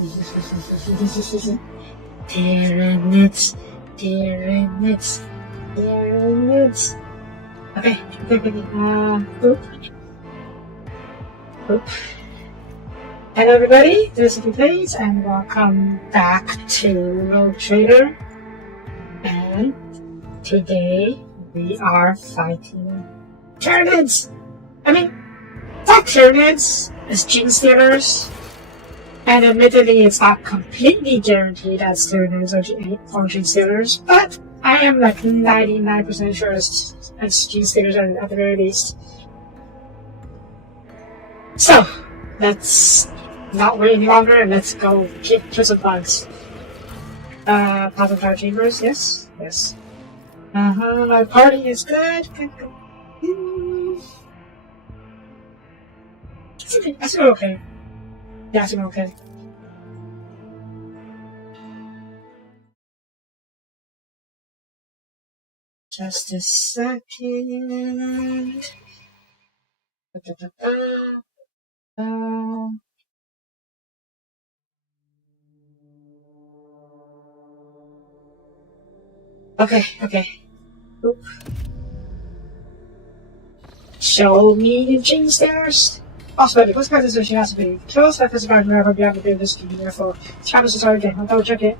Pyramids. Pyramids. Pyramids. Okay. Boop. Boop. Hello everybody, this is Soapie and welcome back to Road Trader. And today we are fighting pyramids. I mean, not pyramids, it's genestealers. And admittedly, it's not completely guaranteed that pyramids or genestealers, but I am like 99% sure it's genestealers at the very least. So, let's not wait any longer and let's go kill some bugs. Plasma power chambers, yes, yes. My party is good. I feel okay. Yeah, I feel okay. Just a second. Okay. Oop. Show me the genestealers. Also, what's got this mission has to be? Kill stuff is about wherever we have to do this to be therefore. Travis is already I'll double check it.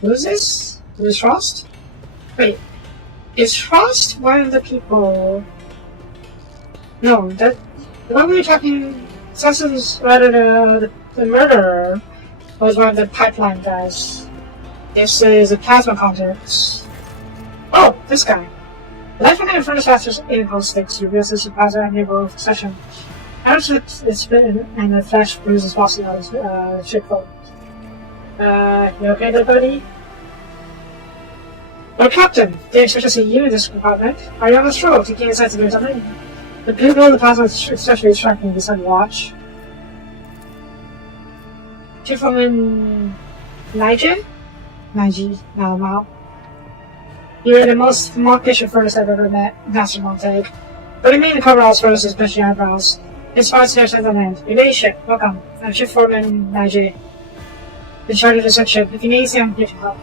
Who is this? Who is Frost? Wait. Is Frost one of the people? No, that the one we were talking Cecil's rather the murderer was one of the pipeline guys. This is a plasma contact. Oh, this guy. Life and the furnace masters enable sticks reveals this plasma enable session. How should it's been and the flash bruises bossing on his ship phone. You okay there, buddy? Well, Captain, they expect to see you in this compartment. Are you on the stroll to gain insights into something? The people in the plasma especially striking the sun watch. Chiefwoman Nige? Mao. You're the most mawkish furnace I've ever met, Master Montag. But remain to cover all furnaces, especially eyebrows. It's far to on land. Your day ship, welcome. I'm Chiefwoman Nige. In charge of the section. If you need anything, I'm here to help.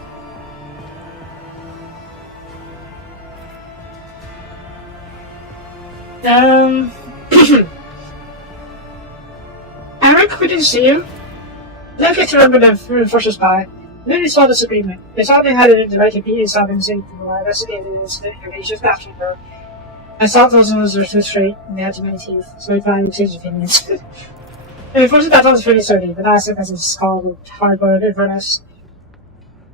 Eric, we didn't see you. Don't get to remember them forces by. Then we saw this agreement. They saw they had it in the right to be and saw them saying I investigated the incident and they just after her. I saw those ones were too straight and they had too many teeth, so we finally changed opinions. And unfortunately that was pretty sturdy, but that's because it's called hard-boiled Inverness.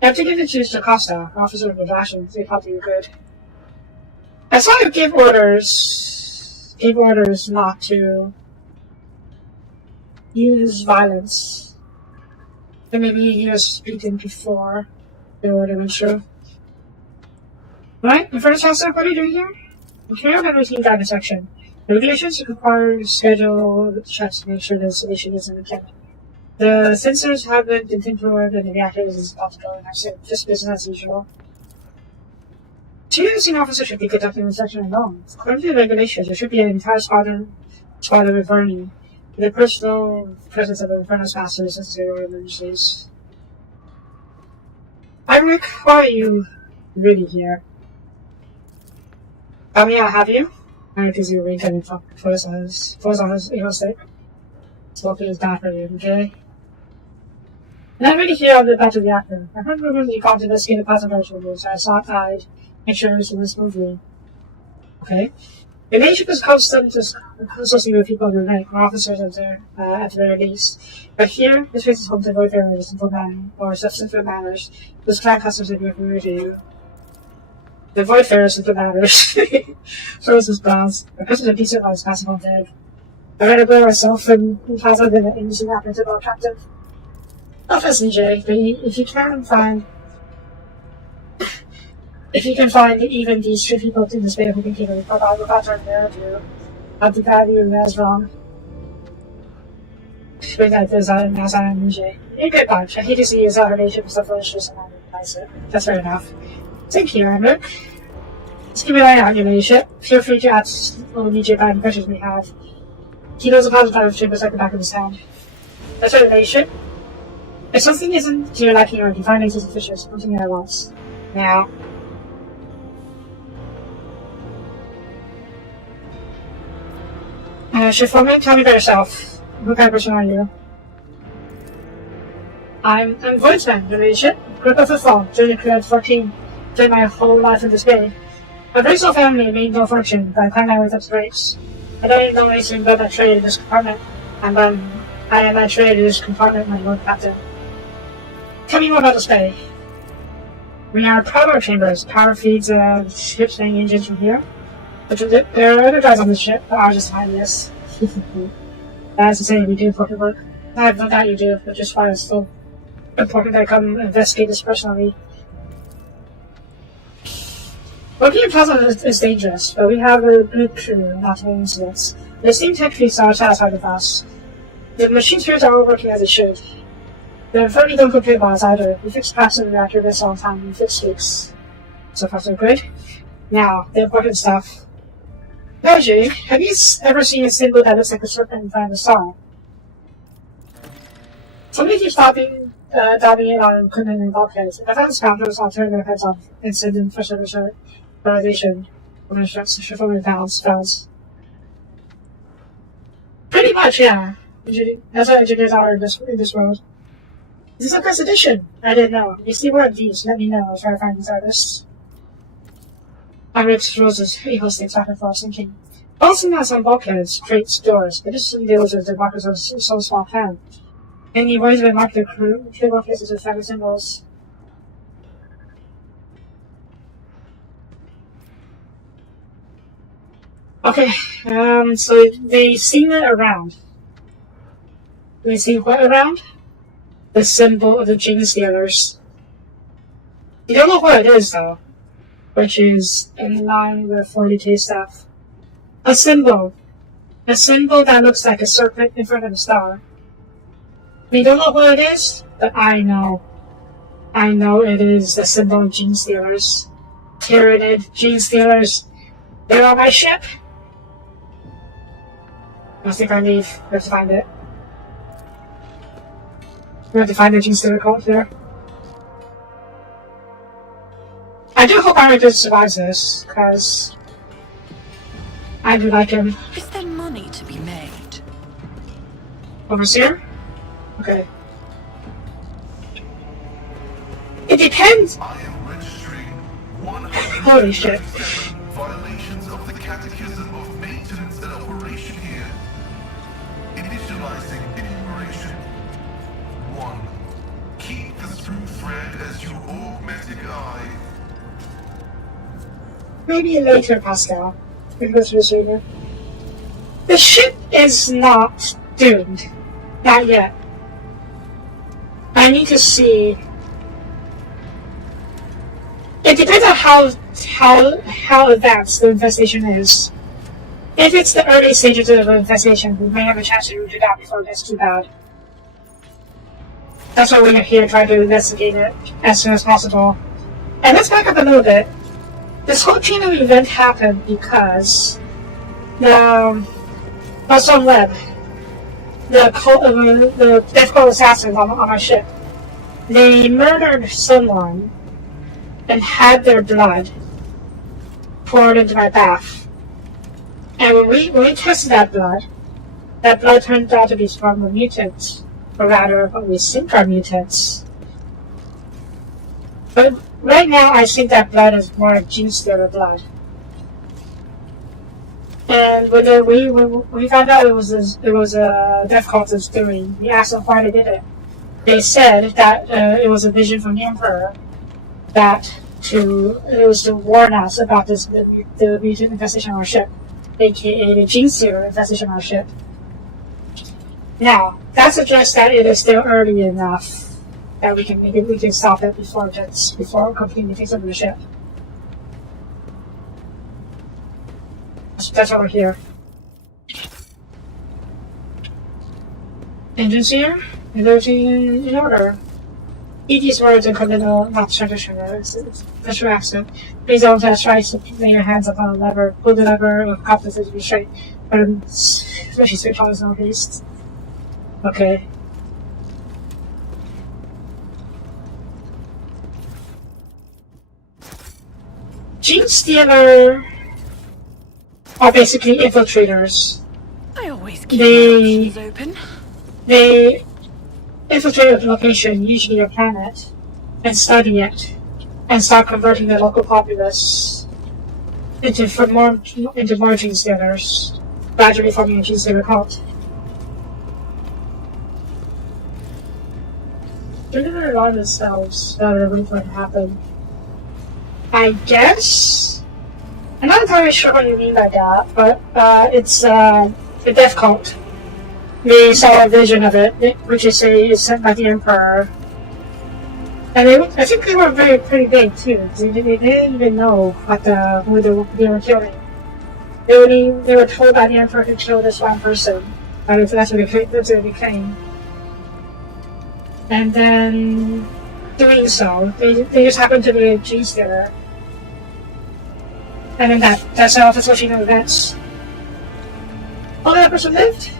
You have to give the juice to Costa, officer of the Fashion, they thought you were good. I saw you give orders not to use violence. And maybe he was speaking before the order went through. Right? The first house, what are you doing here? Okay, I'm going to routine guidance section. The regulations require schedule checks to make sure the installation is in the kit. The sensors have been tinkered and the reactor is about to go, and I've said just business as usual. Two senior officers should be conducting the section alone. According to the regulations, there should be an entire squadron with burning. The personal presence of the Infernus Master is necessary for emergencies. Rick, why are you really here? I mean, I have you. Eric is your rank and focus on his evil state. Soapie is bad for you, okay? And I'm really here on the battle reactor. I heard rumors that you called to investigate the plasma power, so I thought I'd make sure everything was smoothly. Okay. The nation is constantly with people in the rank, or officers at the very least. But here, this place is home to wayfarers, simple men, or simple manners, whose clan customs are familiar to you. The wayfarers, simple manners. Shows his brows. The person of decent lives passing on dead. I read a book myself, and it hasn't been an interesting happening to our captain. Not as CJ, but if you can find even these three people in the space who can keep it, but I will not turn there to have to guide you as wrong. Bring that as I am DJ. You're a good bunch. I hate to see you as our relationship is so delicious and I realize it. That's fair enough. Thank you, Emmerich. Let's keep an eye on your relationship. Feel free to ask little DJ about any questions we have. He knows the positive chambers like the back of his hand. That's what they should. If something isn't to your liking or you find it suspicious, continue at once. Now. Shifterman, tell me about yourself. What kind of person are you? I'm Voidsman, relation. Grip of the Fall, joined the crew 14. Spent my whole life in this bay. My very small family made no fortune, but I climbed my way up the ranks. I don't even know anything about my trade in this compartment, and when I am my trade in this compartment, my Lord Captain. Tell me more about this bay. We are power chambers. Power feeds ships and engines from here. But there are other guys on the ship, but ours is behind this. That's to say, we do important work. I have no doubt you do, but just why it's so important that I come investigate this personally. Working in Plaza is dangerous, but we have a good crew, not many incidents. They seem technically satisfied with us. The machine spirits are all working as they should. They're very don't complain about us either. We fix packs in the reactor this all the time, we fix leaks. So far so good. Now, the important stuff. Belgium, have you ever seen a symbol that looks like a serpent in front of the star? Somebody keeps dabbing it on equipment and bulkheads. I found scoundrels I'll turn their heads off and send them for service validation when I start to pounds. Pretty much, yeah. That's what engineers are in this world. This is a first edition. I didn't know. If you see more of these, let me know. I'll try to find these artists. I ripped Rose's ego sticks after false thinking. Also has some bulkheads, crates, doors, but this deals with the markers of so small hand. Any ways we mark the crew, clear places with family symbols. Okay, so they've seen it around. They see what around? The symbol of the genestealers. You don't know what it is though, which is in line with 40k stuff. A symbol that looks like a serpent in front of a star. We don't know what it is, but I know. I know it is the symbol of genestealers. Tyranid genestealers. They're on my ship. I think I leave. We have to find it. We have to find the genestealer cult there. I do hope Iron survives this, because I do like him. Is there money to be made? Overseer? Okay. It depends. I am registering Holy shit. violations of the Catechism of Maintenance and Operation here. Initializing enumeration. 1. Keep the screw thread as your augmented eye. Maybe later, Pascal. Because we're the ship is not doomed. Not yet. I need to see. It depends on how advanced the infestation is. If it's the early stages of the infestation, we may have a chance to root it out before it gets too bad. That's why we're here trying to investigate it as soon as possible. And let's back up a little bit. This whole chain of event happened because the Muslim Web, the Death Cult assassins on our ship, they murdered someone and had their blood poured into my bath. And when we tested that blood turned out to be from a mutant, or rather, what we think are mutants. But right now, I think that blood is more genestealer blood. And when we found out it was a death cultist doing, we asked them why they did it. They said that it was a vision from the Emperor it was to warn us about the mutant infestation on our ship, aka the genestealer infestation on our ship. Now, that suggests that it is still early enough that we can stop it before it completely takes over the ship. That's over here. Engines here. Everything in order. Eat these words and commit not tradition. That's your accent. Please don't try to lay your hands upon a lever. Pull the lever with confidence to be straight. But especially straight towards northeast. Okay. Genestealers are basically infiltrators. I always keep my options open. They infiltrate a location, usually a planet, and study it, and start converting the local populace into more genestealers, gradually forming a genestealer cult. They're gonna alarm themselves that are waiting for it to happen. I guess? I'm not entirely sure what you mean by that, but it's the death cult. They saw a vision of it, which is sent by the Emperor. And I think they were pretty big too, because they didn't even know who they were killing. They were told by the Emperor to kill this one person, and that's what they became. And then, doing so, they just happened to be a genestealer. And then that's how the switching of events. Although that person lived,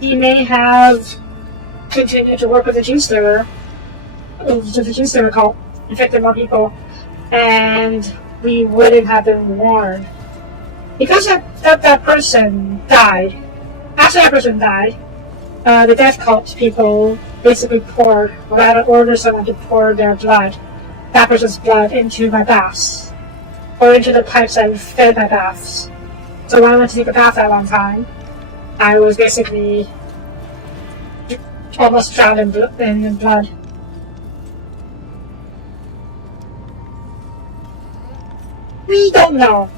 he may have continued to work with the genestealer cult, infected more people, and we wouldn't have been warned. Because that person died, after that person died, the death cult people basically ordered someone to pour their blood, that person's blood, into my baths, or into the pipes that fed my baths. So when I went to take a bath that one time, I was basically almost drowned in blood. We don't know.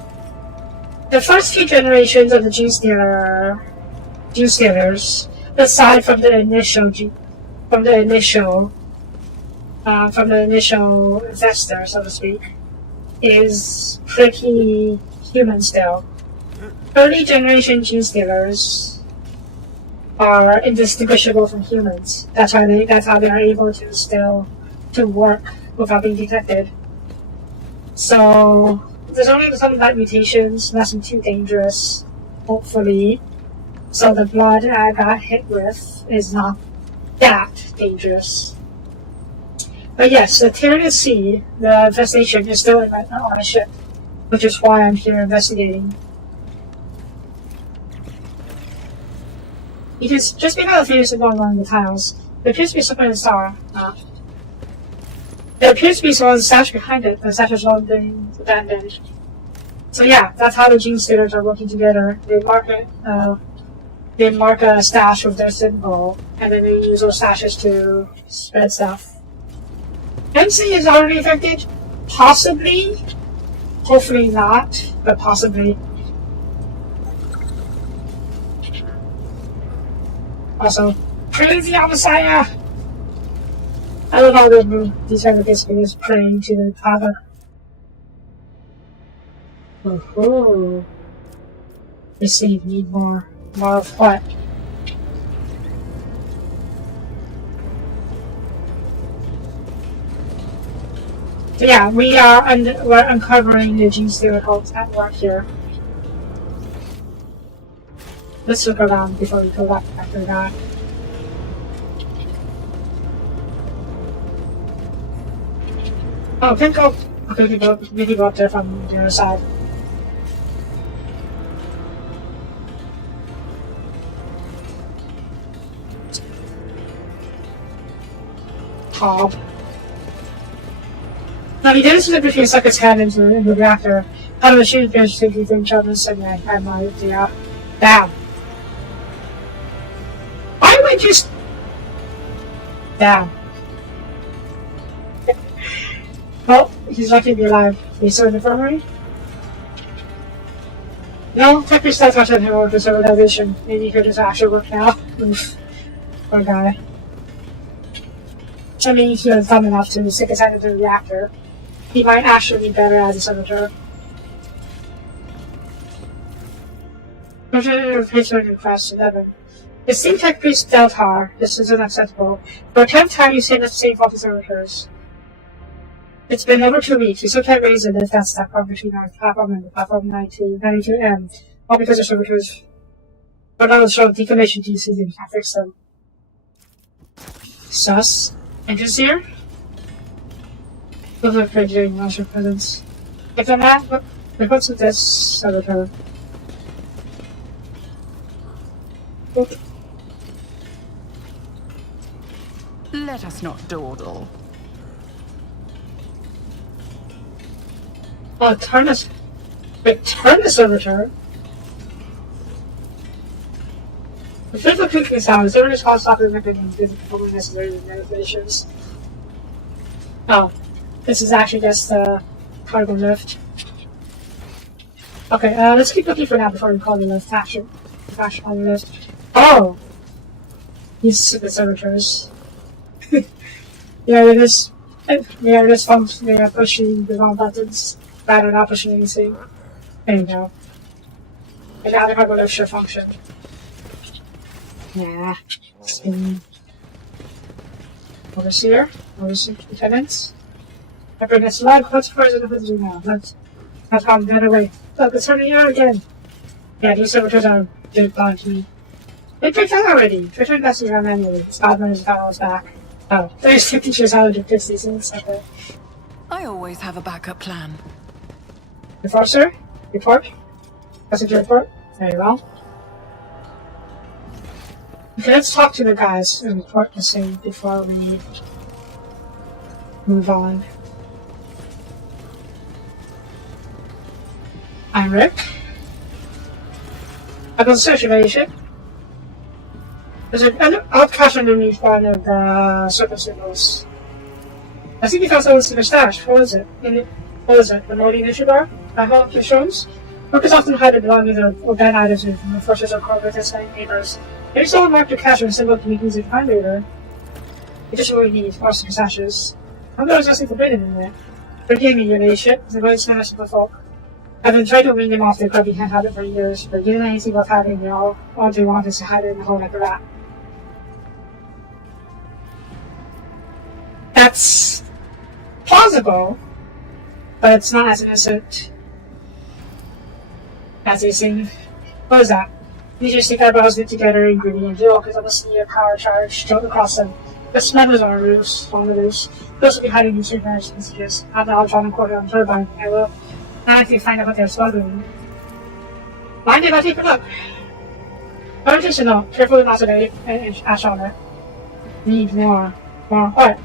The first few generations of the genestealers, aside from the initial investor, so to speak, is pretty human still. Early generation genestealers are indistinguishable from humans. That's how they are able to still work without being detected. So there's only some light mutations, nothing too dangerous, hopefully. So the blood I got hit with is not that dangerous. But yes, the Tyranid seed, the infestation, is still on a ship, which is why I'm here investigating. Because just because the things are going on in the tiles, there appears to be something in the star. There appears to be someone's stash behind it. The stash is long being abandoned. So yeah, that's how the genestealers are working together. They mark a stash with their symbol, and then they use those stashes to spread stuff. MC is already affected? Possibly. Hopefully not, but possibly. Also, crazy Messiah! I love how these kind of basically is praying to the Father. Oh, receive, need more. More of what? So yeah, we're uncovering the genestealer cults at work here. Let's look around before we go back after that. Oh, can go. Okay, we can go up there from the other side. Top. Now he did slip a few seconds hand into the reactor. Out of the shooting fish, thinking things Jonas and I had my idea. Bam. Why would you Damn. Well, he's lucky to be alive. He's still in the infirmary? No, check your stats watch on him over this organization. Maybe he could just actually work now. Oof. Poor guy. I mean, he was dumb enough to stick his hand into the reactor. He might actually be better as a senator. Representative Patron request 11. The steam tech priest Deltar. This is unacceptable. For a 10th time you say the same faulty servitors. It's been over 2 weeks. We still can't raise the defense platform between our platform and the platform 92M. All because the servitors but now show decommission DCs and we can't fix them. Sus. Engines here? Looks like during master presence. If the man what's with this servitor? Oop. Let us not dawdle. Oh, turn this servitor. The physical cooking sound is every response to the mechanism is performing necessary manipulations. Oh, this is actually just the cargo lift. Okay, let's keep looking for that before we call the lift action. Action on the lift. Oh! These stupid servitors. They are just pushing the wrong buttons. Rather not pushing anything. There you go. And now the cargo lift should function. Yeah. Overseer, lieutenants. I bring us live. What's further than do now? Let's come the other way. Look, it's turning out again. Yeah, these servitors are big blind to me. They picked out already. Twitter investing around manually. Scotland has got all back. Oh, there's 50 years how to fix these things. Okay. I always have a backup plan. Report, sir? Report? Passenger report? Very well. Okay, let's talk to the guys and report the same before we move on. I'm Rick. I got a search evaluation. There's an outcast underneath one of the surface signals. I think we found someone's secret stash. What is it? What is it? The Nordic issue bar? I hope it shows. Workers often hide their belongings or bad items from the forces of corporate and neighbors. Maybe someone marked their cash and symbol can be easy to find later. We just really need more secret stashes. I'm not exactly forbidden in there. Forgive me, your ladyship. The very smash of the folk. I've been trying to wean them off their grubby hand habit for years, but doing anything about having it all they want is to hide it in the hole like a rat. That's plausible, but it's not as innocent as they seem. What is that? These are stick eyebrows knit together in green duo because I'm listening to a power charge straight across them. The smugglers on the loose. Those will be hiding in certain messages. I'm now trying to quote it on turbine. I will. Now if you find out what they're smuggling. Mind if I take a look? I don't think so, no. Carefully not today. Ash on it. Need more. More what?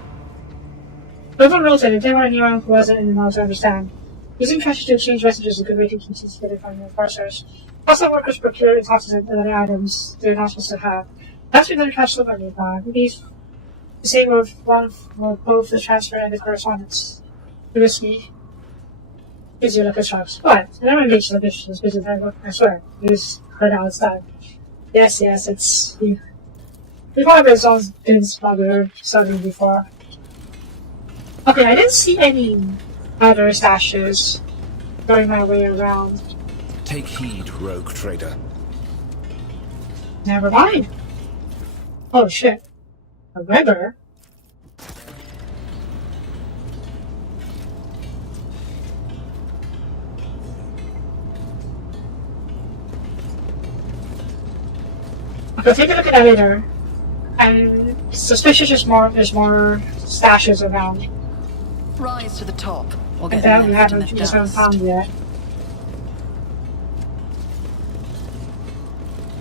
Over rotated, they weren't anyone who wasn't in the know to understand. Using trash to exchange messages is a good way to keep things together from the parsers. Also, workers procure intoxicant and other items they're not supposed to have. That's what their trash somewhere nearby. Maybe the same with one or both the transfer and the correspondence. Risky. Gives you like a sharps. What? I never engaged in this business. I swear. It is heard how it's done. Yes, it's. We've always been smuggler something before. Okay, I didn't see any other stashes going my way around. Take heed, rogue trader. Never mind. Oh shit. A river? Okay, take a look at that later. And suspicious there's more stashes around. Rise to the top, or And get that we left in haven't the just haven't dust. found yet.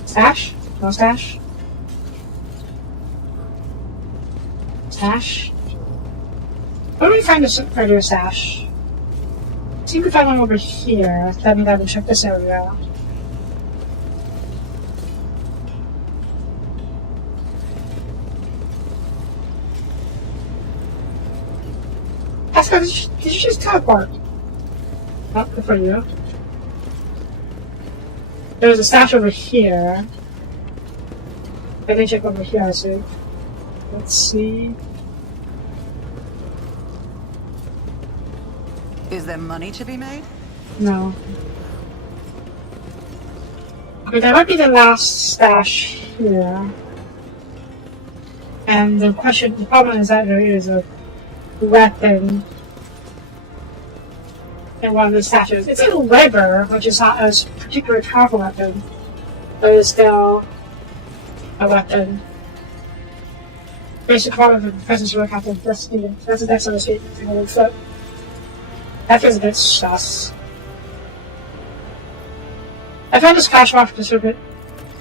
Stash? No stash? Stash? Where do we find this regular stash? I think we found one over here. That means I would check this area. That's because did you just teleport? Oh, good for you. There's a stash over here. I can check over here, I see. Let's see. Is there money to be made? No. Okay, that might be the last stash here. And the problem is that there is a weapon in one of the statues. It's a Weber, which is not a particularly powerful weapon, but it's still a weapon. Basic part of the presence of Captain. That's the next on the statement. So that feels a bit sus. I found this cash box just a bit.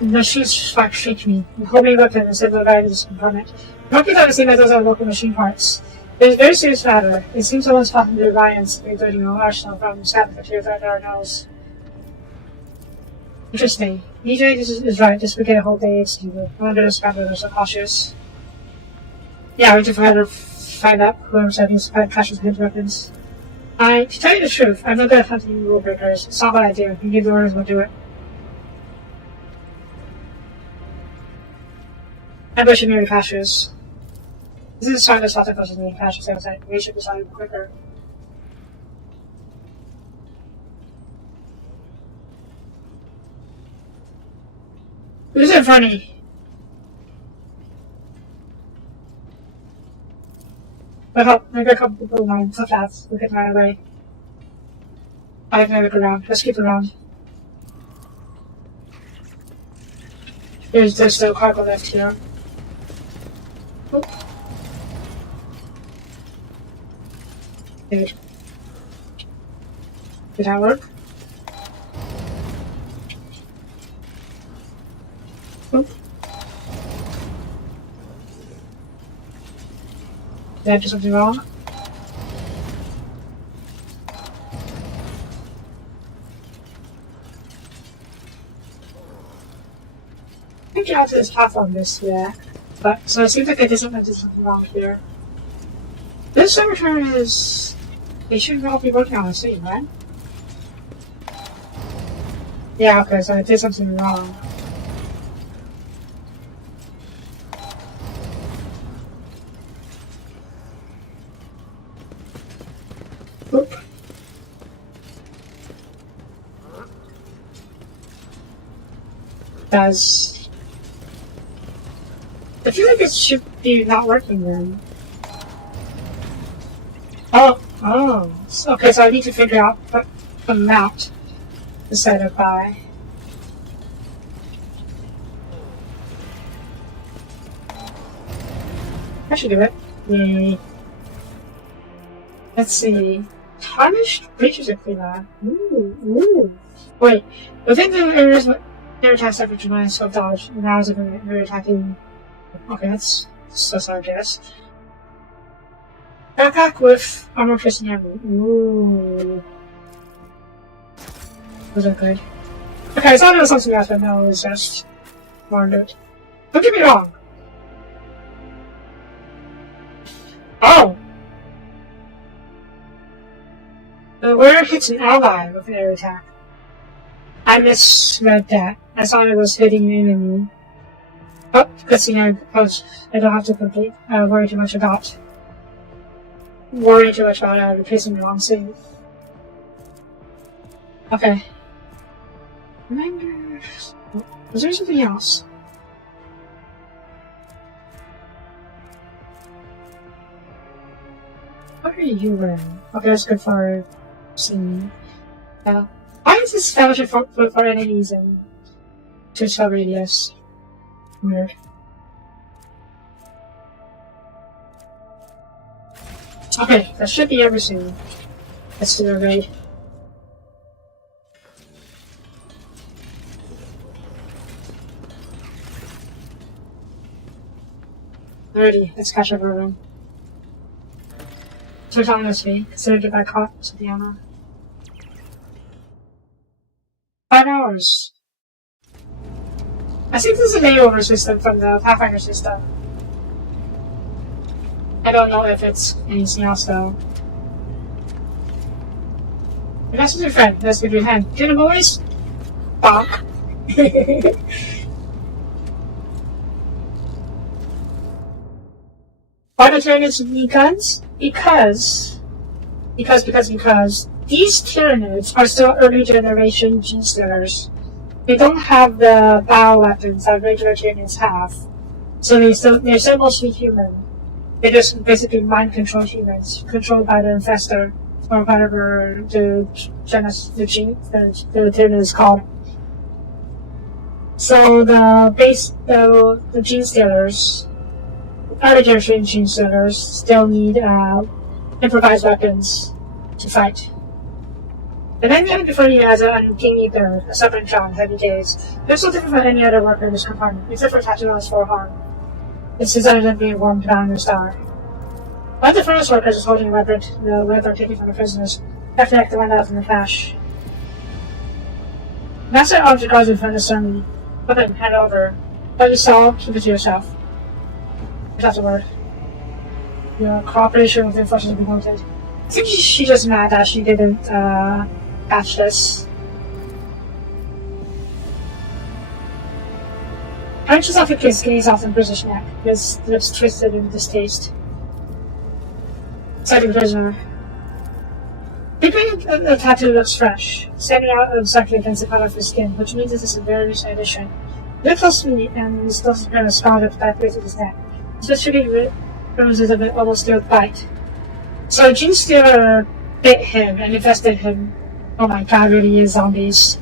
The sheets just like shake me. The homemade weapon instead of the various component. Don't be the same as those other local machine parts. It is a very serious matter. It seems someone's talking to the Alliance, including an arsenal from Staff for 2 knows. Interesting. DJ is right, just forget a whole day, excuse me. I wonder if they're so cautious. Yeah, we just had to find out whoever's having clashes with weapons. To tell you the truth, I'm not good at hunting rule breakers. It's not what I do. You give the orders, we'll do it. Ambush in near pastures. This is a sign of slaughter versus near pastures outside. We should decide quicker. This isn't funny. But help, maybe a couple people around, so fast, we'll get right away. I have no look around, let's keep around. There's still cargo left here. Oop. Good. Did that work? Oop. Did I do something wrong? I think you have to this path on this, yeah. But, so it seems like I did something wrong here. This cemetery is... They shouldn't all be working on the scene, right? Yeah, okay, so I did something wrong. Oop. Does... I feel like it should be not working then. Oh, okay, so I need to figure out what amount to set it by. I should do it. Yay. Let's see. Tarnished breaches of cleaner. Ooh. Wait, within the areas air attacks after July so dodge, and hours of air attacking. Okay, that's so I guess. Backpack with armor piercing ammo. Ooh. Those are good. Okay, I thought it was something else, but no, it was just more loot. Don't get me wrong. Oh! The warrior hits an ally with an air attack. I misread that. I thought it was hitting an enemy. Oh, good thing I don't have to worry too much about replacing the wrong thing. Okay. Reminders. Was there something else? What are you wearing? Okay, that's good for seeing. Why is this fellowship for enemies and to spell radius? Weird. Okay, that should be everything. Let's do the raid. Alrighty, let's catch up everyone. So telling us me, consider it by caught to the honor. 5 hours. I think this is a layover system from the Pathfinder system. I don't know if it's anything else though. That's your friend. Let's give you a hand. Get him, boys! Bonk. Why do Tyranids need guns? Because these Tyranids are still early generation genestealers. They don't have the bow weapons that regular Tyranids have. So they're still mostly human. They just basically mind control humans, controlled by the infestor, or whatever the thing is called. So the genestealers, other generation genestealers, still need improvised weapons to fight. And then even before you as a King Eater, a separate job, heavy days, they're so different from any other worker in this compartment, except for Tatooine's forearm. It's designed to be warmed down in the star. One of the furnace workers is holding the weapon taken from the prisoners, after they went out in the flash. Master object guards in front of the ceremony. Weapon, hand over. What you saw, keep it to yourself. If that's a word. Your cooperation with the forces will be noted. I think she's just mad that she didn't catch this. Punches off your skinny off the British neck, his lips twisted in distaste. Sighting prisoner. The tattoo looks fresh, standing out obsessively against the color of his skin, which means this is a very recent addition. Look closely, and he's still kind of scarred up that place of his neck. Especially bruises of an almost still bite. So a genestealer bit him and infested him. Oh my god, really is zombies.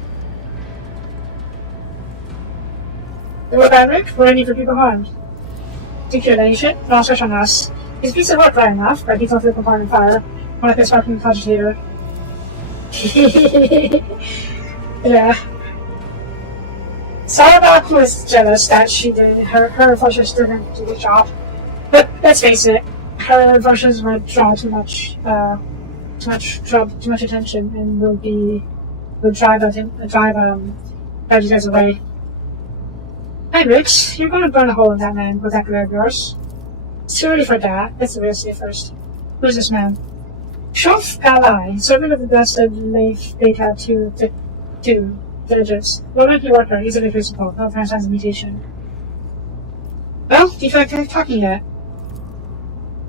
Lord Eric, we're any for people harmed. Think you're any shit? Don't search on us. He's a piece of work right enough, but he's off the compartment fire. More like a sparking cogitator. Yeah. Sarabak was jealous that she did her versions didn't do the job. But let's face it, her versions would draw too much attention and would drive bad guys away. Hey Rich, you're gonna burn a hole in that man with that glare of yours. It's too early for that. Let's see first. Who's this man? Shof Ally, servant of the best of Leif Beta 2 diligence. Low-ranking worker, easily visible, no franchise mutation. Well, defect ain't talking yet.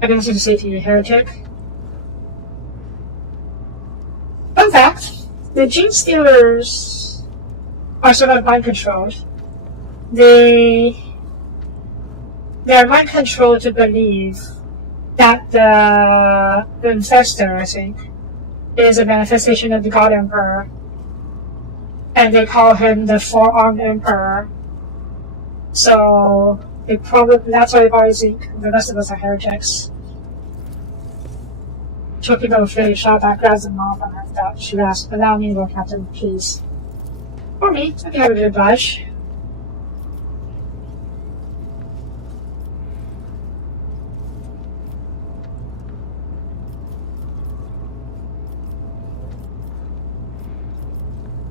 I got nothing to say to you, heretic. Fun fact, the genestealers are sort of mind controlled. They're mind controlled to believe that the infestor, I think, is a manifestation of the God Emperor. And they call him the Four-Armed Emperor. So that's why they probably think the rest of us are heretics. Two people with really shot back, grabs them off, and after that, she asks, allow me to go, Captain, please. Or me, I'd be happy to oblige.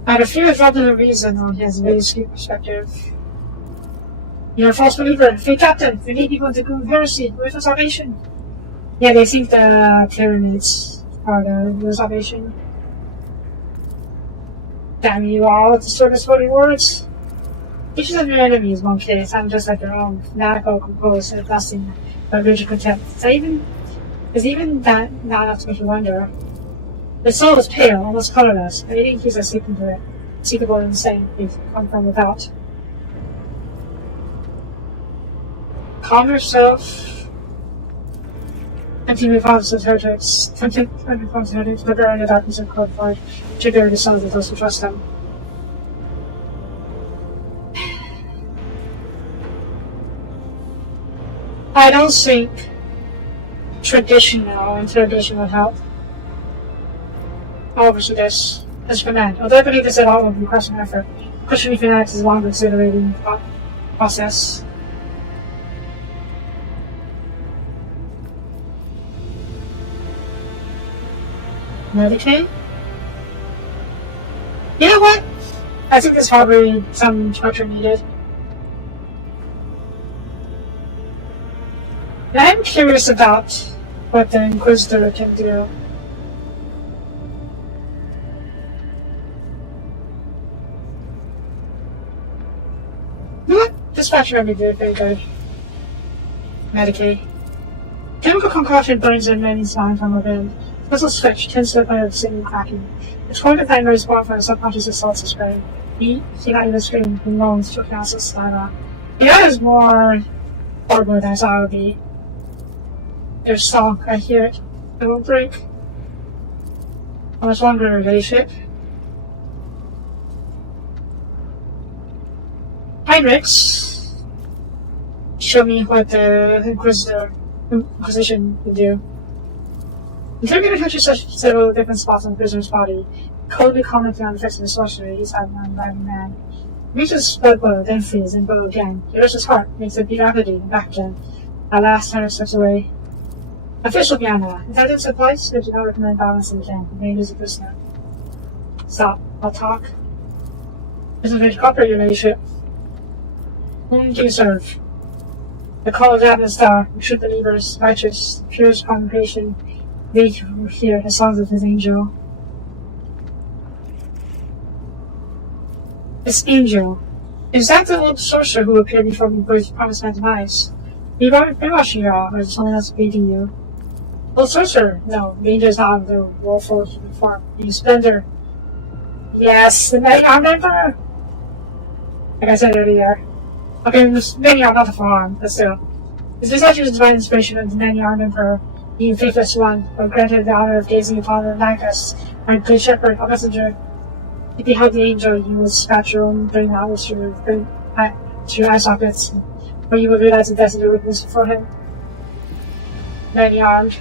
I had a fear of dropping the reason on his really skewed perspective. You're a false believer. Free captain, we need people to go heresy, with the salvation. Yeah, they think the pyramids are the salvation. Damn you all, it's the shortest voting words. Each of your enemies won't case, sound just like their own, fanatical, composed, and lasting, but rigid contempt. Is even that not enough to make you wonder? The soul is pale, almost colorless, and eating keeps us sleeping to it. Seekable and insane, we've come from without. Calm yourself. Continue promises heretics. Continue promises heretics, but they're in the darkness and cold fire. Trigger the sons of those who trust them. I don't think traditional interrogation would help. Over to this as a command. Although I believe this at all will require some effort, questioning fanatics is a long considerating process. Meditate? You know what? I think there's probably some structure needed. I'm curious about what the Inquisitor can do. Dispatch remedy did very good. Medicaid. Chemical concoction burns in many signs from within. Muscle switch tends to by singing cracking. The torn of nightmare is born from the subconscious assaults of scream. He not even scream, he moans to cancel saliva. The other is more horrible as I will be. There's song, I hear it. It won't break. I was wondering relationship. Heinrichs, show me what the Inquisition can do. Interrogator touches several different spots on the prisoner's body, coldly commenting on the effects of the sorcery he's had on the living man. Reaches blood boil, then freeze, and boil again. He rushes his heart, makes it beat rapidly, and back again. At last, Henry steps away. Official Piana. Intelligence advice, they do not recommend balancing again. The main is a prisoner. Stop. I'll talk. This is a very cooperate relationship. Whom do you serve? The call of Advent Star, true believers, righteous, purest congregation, they who hear the songs of his angel. This angel. Is that the old sorcerer who appeared before me with promised man's eyes? Be watching you all, or is it someone else beating you? Old sorcerer? No, the angel is not in the woeful human form. In splendor. Yes, the many-armed emperor! Like I said earlier. Okay, the many-armed, not the forearm, but still. His visage was divine inspiration of the many-armed emperor, being faithless one, but granted the honor of gazing upon the Magus, our good shepherd, our messenger. If you beheld the angel, you would dispatch your own brain hours to your eye sockets, where you would realize the death of your witness before him. Many-armed.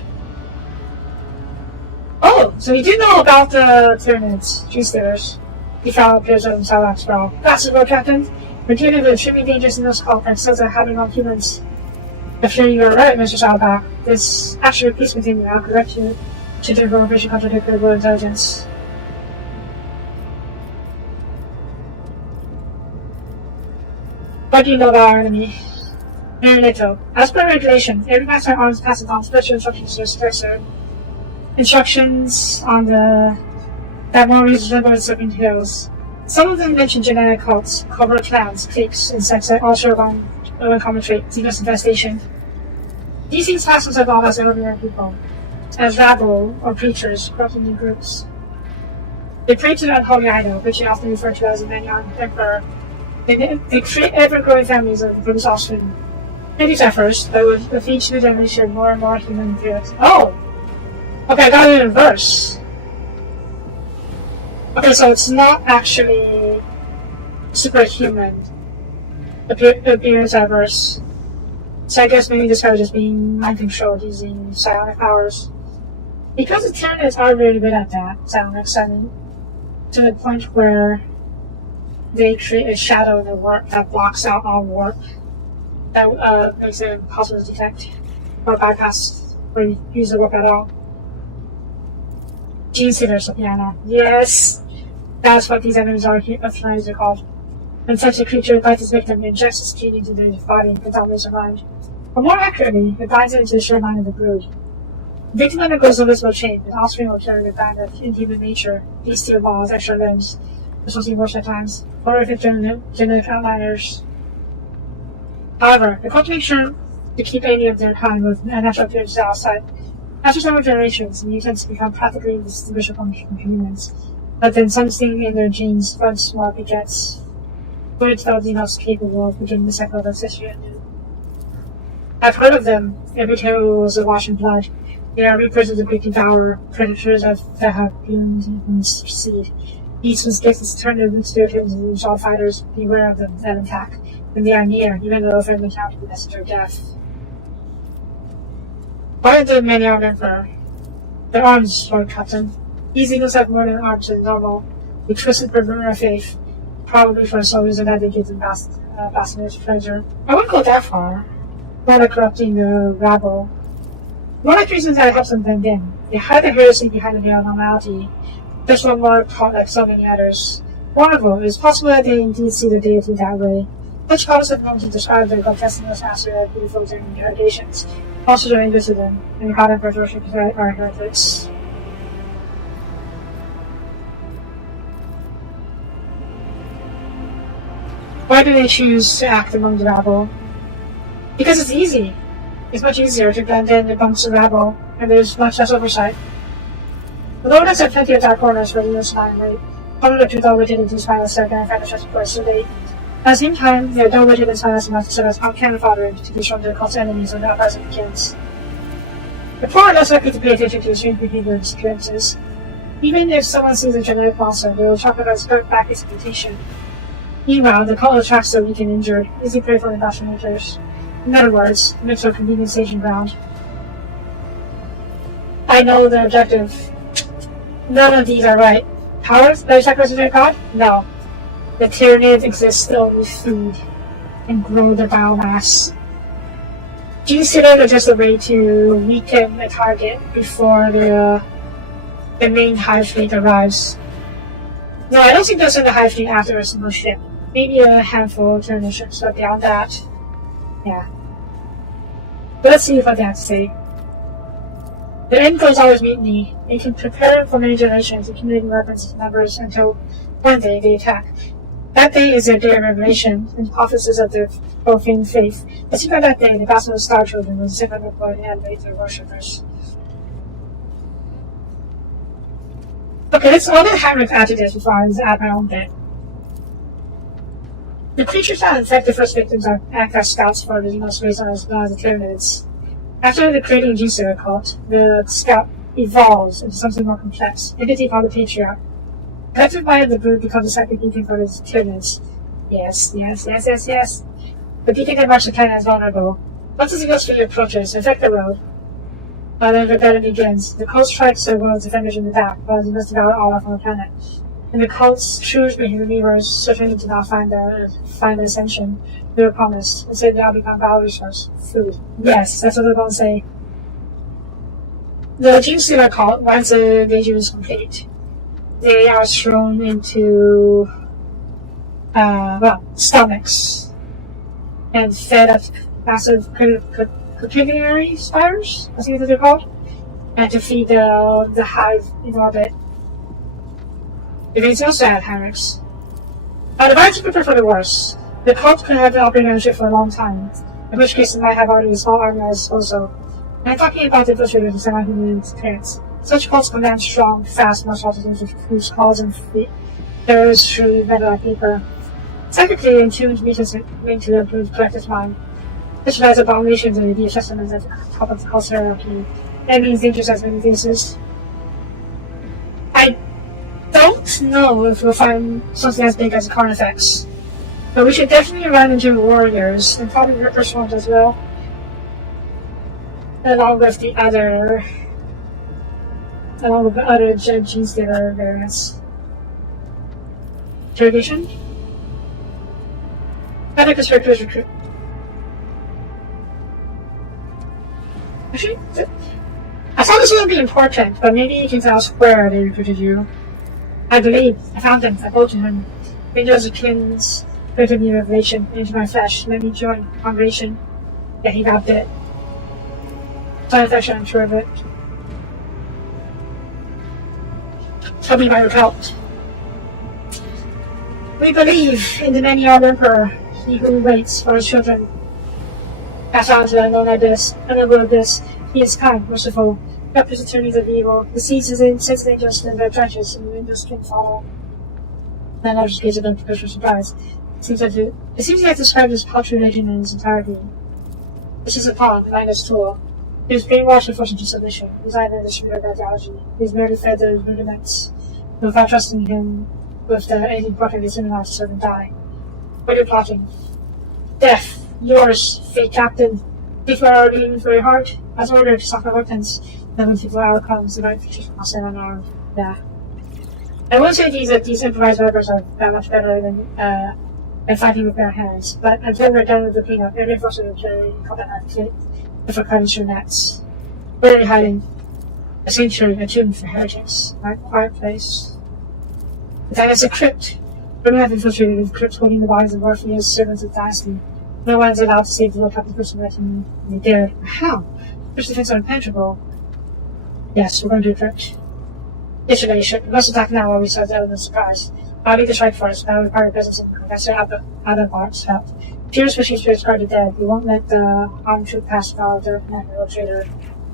Oh, so you do know about the Tyranids, genestealers. He found appears on Salak's brow. Bastard, Lord Captain! We're dealing with extremely dangerous in those cult and sons are having on humans. If you are right, Mr. Salak, this actually repeats within you. I'll correct you. Should the information contradict with your intelligence? What do you know about our enemy? Very little. As per regulation, every master arms passes on special instructions to his successor. Instructions on that more reasonable serpent hills. Some of them mention genetic cults, covert clans, cliques, insects that all share one common trait, xenos infestation. These things pass themselves off as ordinary people, as rabble or preachers corrupting new groups. They pray to the unholy idol, which they often refer to as a many-armed emperor. They create ever-growing families of British offspring. It is at first, but with each new generation, more and more human appears. Oh! Okay, I got it in reverse. Okay, so it's not actually superhuman. Appears adverse. So I guess maybe this guy was just being mind-controlled using psionic powers. Because the Tyranids are really good at that, psionic sending, to the point where they create a shadow in the warp that blocks out all warp, that makes it impossible to detect or bypass or use the warp at all. Genestealers of Piana. Yes! That's what these enemies are called. When such a creature bites its victim, it injects its gene into the body and contaminates their mind. Or more accurately, it binds it into the shared mind of the brood. The victim undergoes a visible change, and offspring will carry the band of inhuman nature, bestial balls, extra limbs, which will seem worse at times, horrific genetic outliers. However, the cult makes sure to keep any of their kind with unnatural appearances outside. After several generations, mutants become practically indistinguishable from humans, but then something in their genes once more begets good Thaldinos capable of beginning the cycle of ancestry anew. I've heard of them. Every tale was awash in blood. They are reapers of the great devourer, predators that have bloomed in seed. Each was gifted to turn their roots to him and all fighters. Beware of them and attack when they are near, even though they encounter the messenger of death. Why are the many-armed emperor? Their arms, Lord Captain. These eagles have more than arms than normal. We twisted bravura faith, probably for some reason that they give them bastard's pleasure. I wouldn't go that far. Not like corrupting the rabble. One of the reasons that helps them blend in. They hide the heresy behind the veil of normality. There's one more cult like so many others. One of them, it is possible that they indeed see the deity that way. Such cults have known to describe their grotesqueness master as beautiful during interrogations. Also doing this to them, and caught up with worship are heretics. Why do they choose to act among the rabble? Because it's easy. It's much easier to blend in amongst the rabble, and there's much less oversight. The Lord has had plenty of dark corners for the spine rate. Probably the truth over did into spinal circuit and fetish for us to date. At the same time, they don't wait in silence enough to serve as uncanny fodder to be shown to the cult's enemies when the uprising begins. The poor are less likely to pay attention to strange behavior and appearances. Even if someone sees a genetic monster, they will chalk it as back its mutation. Meanwhile, the cult attracts the weak and injured, easy prey for indoctrinators. In other words, it makes for a convenient staging ground. I know the objective. None of these are right. Powers that attack resident god? No. The Tyranids exist to only feed and grow their biomass. Genestealers are just a way to weaken a target before the main hive fleet arrives. No, I don't think they'll send the hive fleet after a single ship. Maybe a handful of Tyranid ships, but beyond that, yeah. But let's see what they have to say. The end goal is always mutiny. They can prepare for many generations, accumulating weapons and numbers until one day they attack. That day is their day of revelation, and officers of their profane faith. But even that day, the Battle of the Star Children was zip deployed and animate their worshippers. Okay, that's all the Heinrich adjectives before I add my own bit. The creatures that infect the first victims act as scouts for the most race known as the Tyranids. After the creating genestealer cult, the scout evolves into something more complex, entity called the Patriarch. Collected by the brood becomes a second beacon for the Tyranids. Yes. The beacon can mark the planet as vulnerable. Once the Eagle's fleet approaches, infect the road. While the rebellion begins, the cult strikes the world's defenders in the back, while they must devour all of the planet. And the cult's true believers certainly do not find the ascension they were promised. Instead, they all become battle resource food. Yes, that's what they're going to say. The genestealer cult, once the invasion is complete, they are thrown into, stomachs and fed up massive capillary spires, I think that's what they're called, and to feed the hive in orbit. It means also add Heinrichs. The Vikings prepare for the worst. The cult could have been operating on the ship for a long time, in which case they might have already a small army as also. And I'm talking about the infiltrators and semi-human appearance. Such cults command strong, fast martial arts whose calls and terrors through metal like paper. Technically, in tuned mutants linked to the improved collective mind. Visualize abominations and the assessments at the top of the cult's hierarchy. That means dangers as many faces. I don't know if we'll find something as big as Carnifex, but we should definitely run into warriors, and probably Ripper Swarms as well, along with the other genestealer variants. Interrogation? Other conspirators recruit. Actually, I thought this wouldn't be important, but maybe you can tell us where they recruited you. I believe I found him. I told him. Windows of twins created me revelation into my flesh. Let me join the congregation. Yeah, he got bit. Side infection, I'm sure of it. Tell me about your cult. We believe in the many-armed emperor, he who waits for his children. Pass on to the unknown abyss. He is kind, merciful, represents attorneys of evil. The seeds his insensitive angels in their trenches, and the windows can follow. Then I just gaze at them for surprise. It seems like described his paltry religion in its entirety. This is a pawn, a mindless tool. He was brainwashed and forced into submission. His idea is to ideology. He is merely fed the rudiments, without trusting him with anything important is enough to serve and die. What are you plotting? Death. Yours, fate captain. People are already aiming for your heart. As ordered, soccer weapons. Then when people are outcomes, the right features will stand unarmed. Yeah. I won't say that these improvised weapons are that much better than fighting with bare hands, but until we're done with the cleanup, every force will carry combat outfit for cutting through nets. Where are you hiding? A sanctuary, a tomb for heretics. A quiet place. That is a crypt. When we have infiltrated the crypt holding the bodies of Orpheus, servants of Dynasty. No one's allowed to save the low captain person letting me dare. How? First defense are impenetrable. Yes, we're going to the crypt. Iteration. We must attack now while we serve the element of surprise. I'll lead the strike force, but I will require the presence of Professor Adelbart's help. Pure wishing spirits guard the dead. We won't let the armed troop pass without the natural trader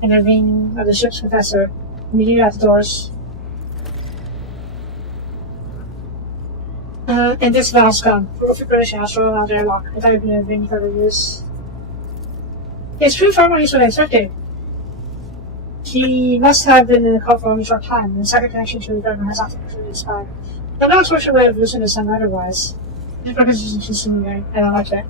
and the remaining of the ship's professor. Meet you at the doors. And this valve's gone. Proof of British Astral allowed airlock. I thought it'd be a ring for the use. It's pretty far more useful than I expected. He must have been in the cult for only a short time, and the second connection to the government has not completely expired. The no exposure way of losing the sun otherwise. This purpose isn't consuming, I don't like that.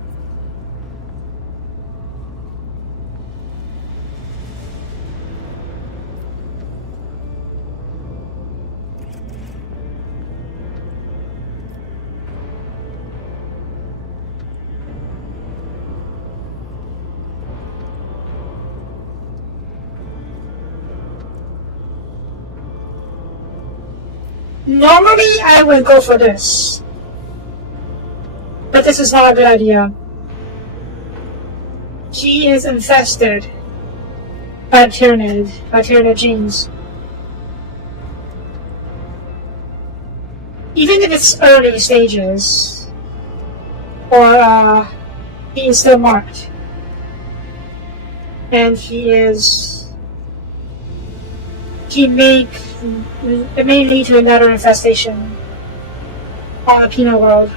Normally, I would go for this. But this is not a good idea. He is infested by Tyranid genes. Even in its early stages, or he is still marked. And it may lead to another infestation on the penal world.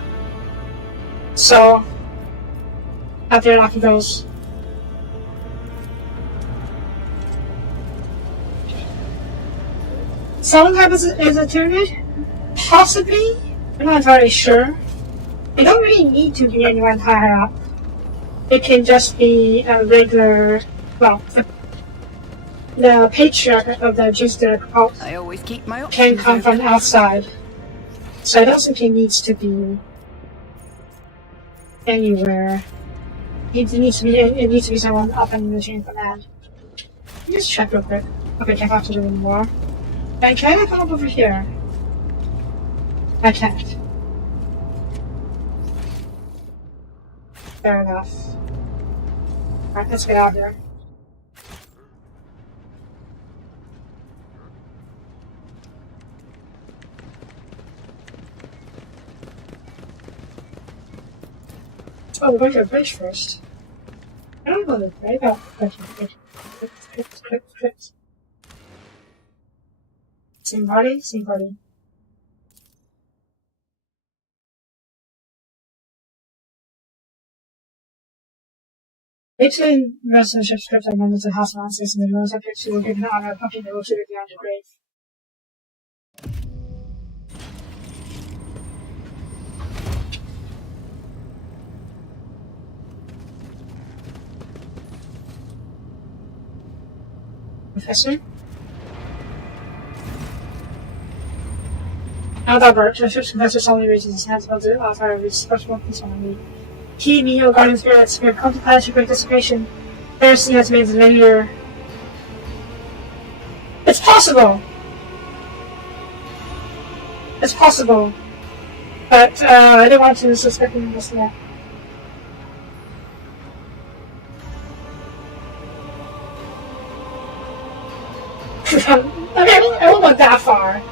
So, out there he goes. Someone happens is a Tyranid? Possibly? I'm not entirely sure. It don't really need to be anyone higher up. It can just be a regular, well, the patriarch of the genestealer cult I always keep my can options come from open. outside. So I don't think he needs to be anywhere. It needs to be someone up in the chain of command. Let me just check real quick. Okay, can't have to do anymore. And can I come up over here? I can't. Fair enough. Alright, let's get out of here. Oh, we're going to a bridge first. I don't know the bridge. Oh, bridge. Click. Same party? Same party. Between resident ship script and members of House of Answers and the Rose subjects who were given the honor of pumping the water beyond the grave. Professor? Now that Bert, the ship's professor suddenly raises his hands above the fire of his personal peace on me. He, me, O guardian spirits, we have come to punish a great desecration. Heresy has made linear. It's possible! It's possible. But, I didn't want to suspect him just yet. I won't go that far.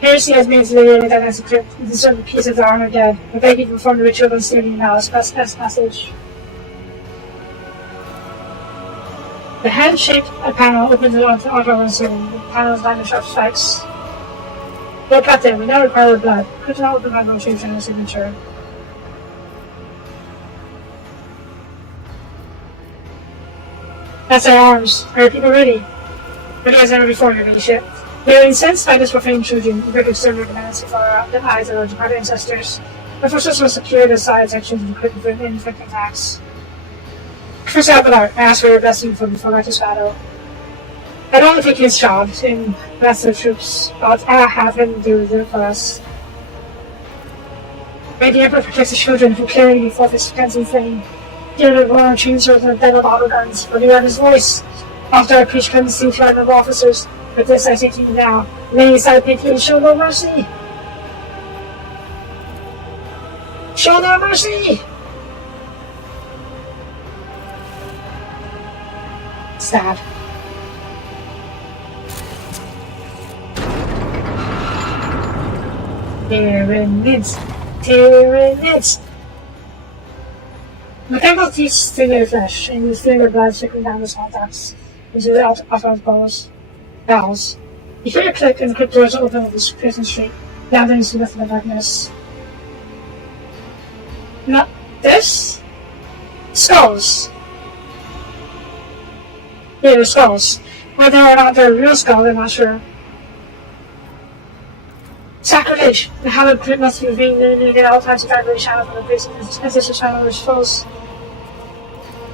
Heresy has made its way that as a crypt with a certain piece of the honor dead. I beg you to perform the ritual of unsealing now. Best passage. The hand-shaped panel opens onto auto unsealing. The panel is lined with sharp spikes. Lord Captain, we now require blood. Could not provide no change in our signature. That's our arms. Are your people ready? Ready as ever before, your ladyship. We are incensed by this profane intrusion, eager to exterminate the menace before the eyes of our departed ancestors. Our forces will secure the side sections and equip with inflicting attacks. First Abelard, I ask for your blessing for before righteous battle. I don't think his job to bless the troops, but I have him do it for us. May the Emperor protect the children who carry before his cleansing flame. Dear the royal chainswords and the dead of auto guns, for you are his voice. After I preach clemency to our noble officers, but this I say to you now, lay aside pity and show no mercy. Show no mercy! Sad. Tyrannids! Mechanical teeth sting their flesh, and you feel their blood trickling down the small ducts into the outer bowels. You hear a click and the quick doors open on this prison street, gathering into the darkness. Not this? Skulls. Yeah, they're skulls. Whether or not they're a real skull, I'm not sure. Sacrilege! The hallowed crypt must be being illuminated at all times to guard the shadow from the prison as if the shadow is false.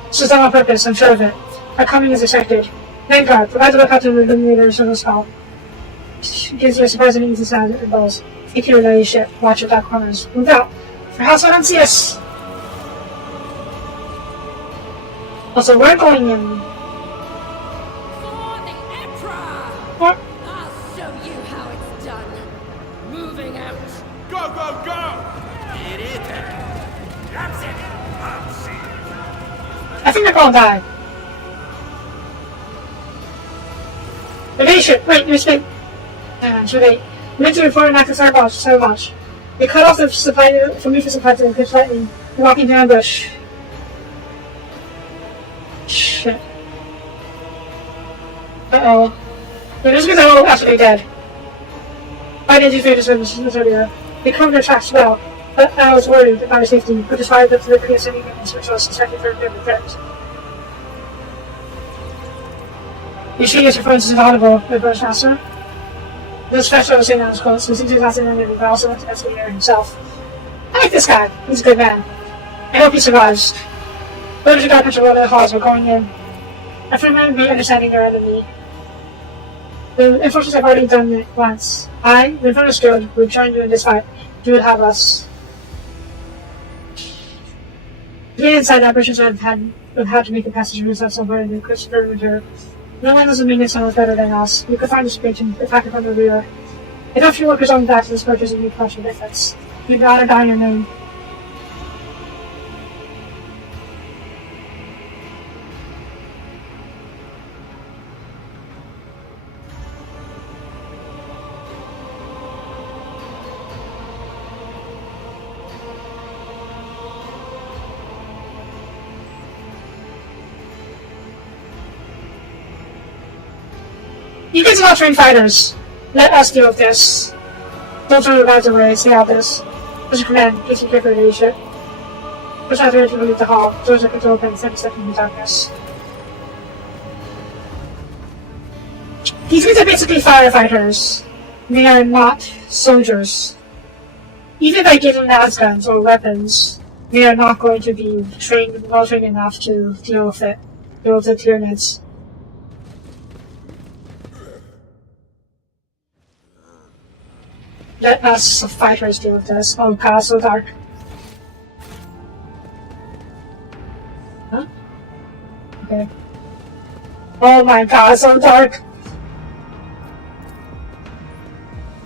This is done on purpose, I'm sure of it. Our coming is expected. Vanguard, provide the lookout to the illuminator of the skull. Gives you a surprising easy sound at the balls. Take your relay ship. Watch your dark corners. Move out. For house I don't see us. Also, we're going in. For the Emperor! What? I'll show you how it's done. Moving out. Go, go, go! I think they're gonna die. Evade wait, there's been. Too late. We went to report an active sabotage. They cut off the supply from me for supply to the pitch lightning. We're walking through ambush. Shit. Uh-oh. Yeah, those guys are all absolutely dead. I didn't do this witnesses earlier. They covered their tracks well, but I was worried about our safety. We just fired up to the previous city units, which was suspected for different threats. You should use your phones as audible, the British master. This special was saying that was close, since he's not saying anything, but also went to investigator himself. I like this guy. He's a good man. I hope he survives. Those who got control of the halls were going in. I remember me understanding their enemy. The enforcers have already done it once. I, the understood, would join you in this fight. You would have us. Getting inside that British would have had to make a passage himself somewhere in the Christopher Winter. No one was a minute someone better than us. We could find the speech and attack it from the rear. Enough your workers on back to this purchase and you crush your defense. You'd rather die in your name. You kids are not trained fighters. Let us deal with this. Don't throw your guards away. Stay out this. There's a command. Please keep careful of your ship. Push out there to leave the hall. Doors are kept open. 7 seconds in the darkness. These guys are basically firefighters. They are not soldiers. Even by giving them guns or weapons, they are not going to be well trained enough to deal with it. Deal with the Tyranids. Let us fighters deal with this. Oh god, so dark. Huh? Okay. Oh my god, so dark!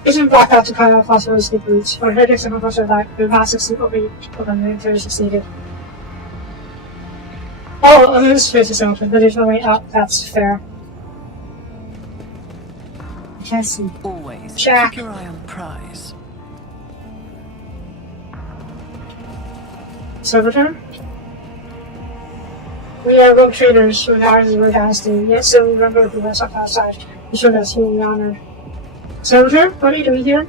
Isn't blacked out to cut off possible escape routes, or heretics and unfortunate attack, the massive sleep will be put on the military succeeded. Oh, this space is open, but there's no way out. That's fair. I can't see. Always Jack. keep your eye on the prize. Servitor? We are rogue traders with ours is a dynasty, yet still remember who was up outside. You showed us who we honored. Servitor? What are you doing here?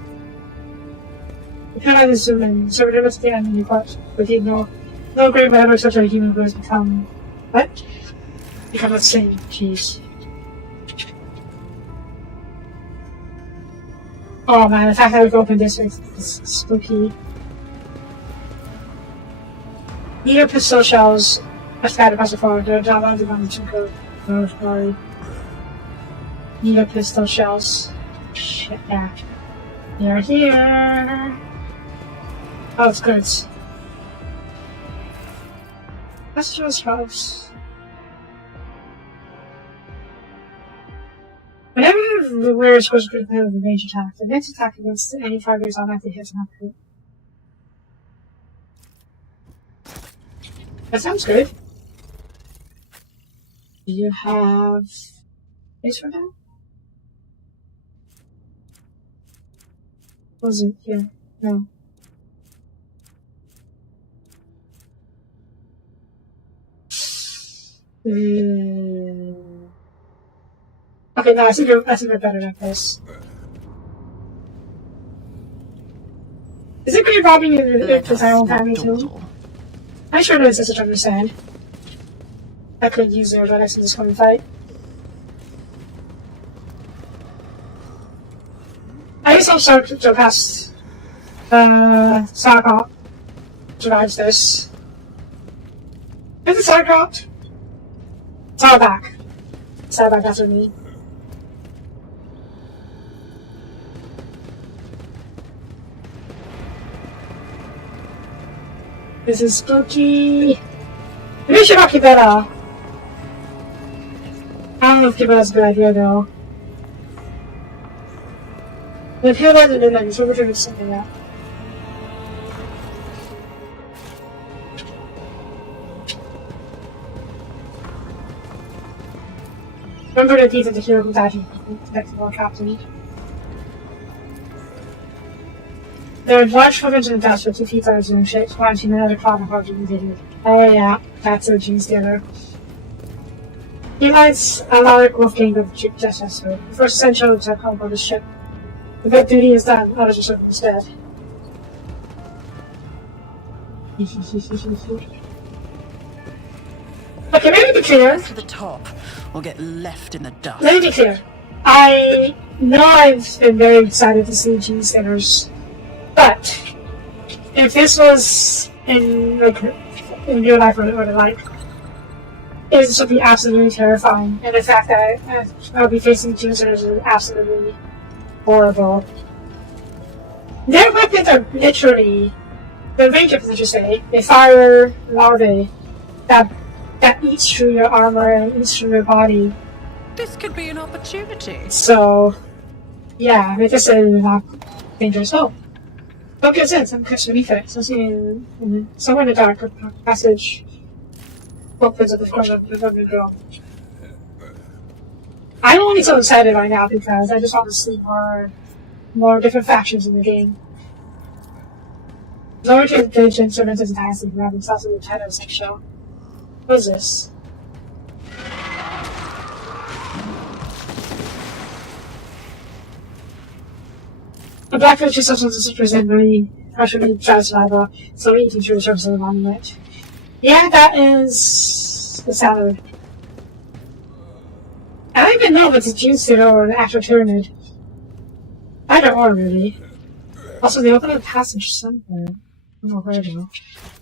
We cannot assume in. Servitor must be enemy report. But he no great whatever such a human who has become. What? Become a saint. Jeez. Oh man, the fact that we've opened this is spooky. Near pistol shells are scattered across the floor. They're not allowed to run to go. Oh, sorry. Near pistol shells. Shit, yeah. They're here. Oh, it's good. That's just house. Whenever the wearer scores a critical hit with a range attack, the next attack against any target is automatically hits an upgrade. That sounds good. Do you have space for that? Was it here? No. Okay, no, I think we're better at this. Is it pretty robbing if I won't have me too? I'm sure there's such understand. I could use their relics in this coming fight. I guess I'll start to pass Sarkot survives this. Is it Sarkot? Sarback. Sarback after me. This is spooky. Maybe I should not keep that off. I don't know if keeping that's a good idea though. The tail doesn't do that, so we're doing something out. Remember the deeds of the hero who died in the captain. There are large footprints in the dust with 2 feet size and shapes, launching another cloud of hard video. Oh yeah, that's a genestealer. He lights Alaric Wolfgang of Genestealers. The first essential to come on the ship. The good duty is done, others are serving instead. Okay, let me be clear. To the top, or get left in the dust. Let me be clear. I know I've been very excited to see genestealers, but if this was in real life or like, it would be absolutely terrifying. And the fact that I would be facing genestealers is absolutely horrible. Their weapons are literally the range of, let's just say, they fire larvae that eats through your armor and eats through your body. This could be an opportunity. So, yeah, it just is not dangerous. Oh, good sense. I'm catching effects. I'm seeing somewhere in the dark passage. Footprints at the corner of the lovely girl. I'm only so excited right now because I just want to see more different factions in the game. Lower to the servants of the dynasty who have themselves in the title section. What is this? The Blackfish substances present very partially satisfiable, so eating through the surface of the monument. Yeah, that is the salad. I don't even know if it's a genestealer or an actual pyramid. Either or, really. Also, they open a passage somewhere. I don't know where though.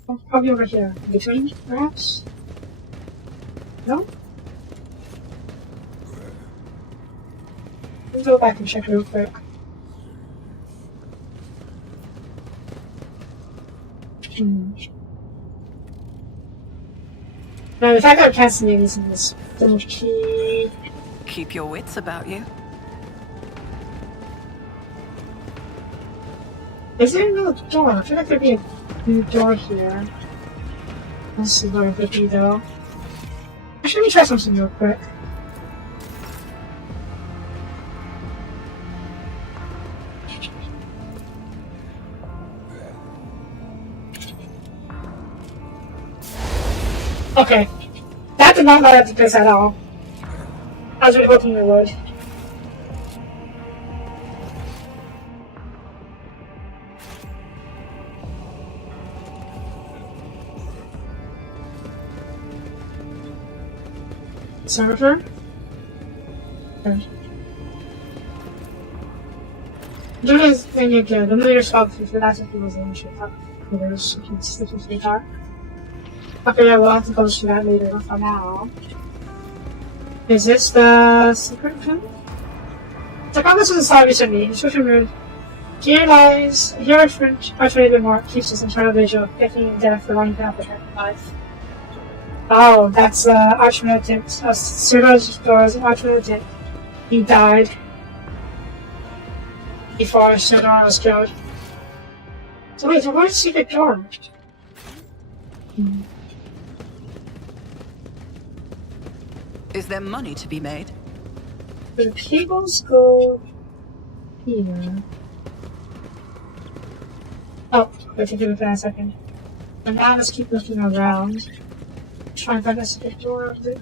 Oh, probably over here. In between, perhaps? No? Let's go back and check real quick. Now, the fact that I'm casting these in this little key. Keep your wits about you. Is there no door? I feel like there'd be a new door here. Let's see where it would be though. Actually, let me try something real quick. Okay. That did not light up the place at all. I was really hoping it would. Server? Okay. Julia's thing again. The leader stopped for that's what he was in. She thought there's sticking to the dark. Okay, yeah, we'll have to go to that later, but for now. Is this the secret room? The compass is inside recently. Instruction room. Here lies. Here our French archway more keeps us internal visual, picking in death the running path of life. Oh, that's Archmilitant. Cyrano's doors, Archmilitant. He died before Cyrano was killed. So wait, so where's the secret door? Is there money to be made? The cables go here. Oh, wait, take it for a second. And now let's keep looking around. Try and find a secret door over there.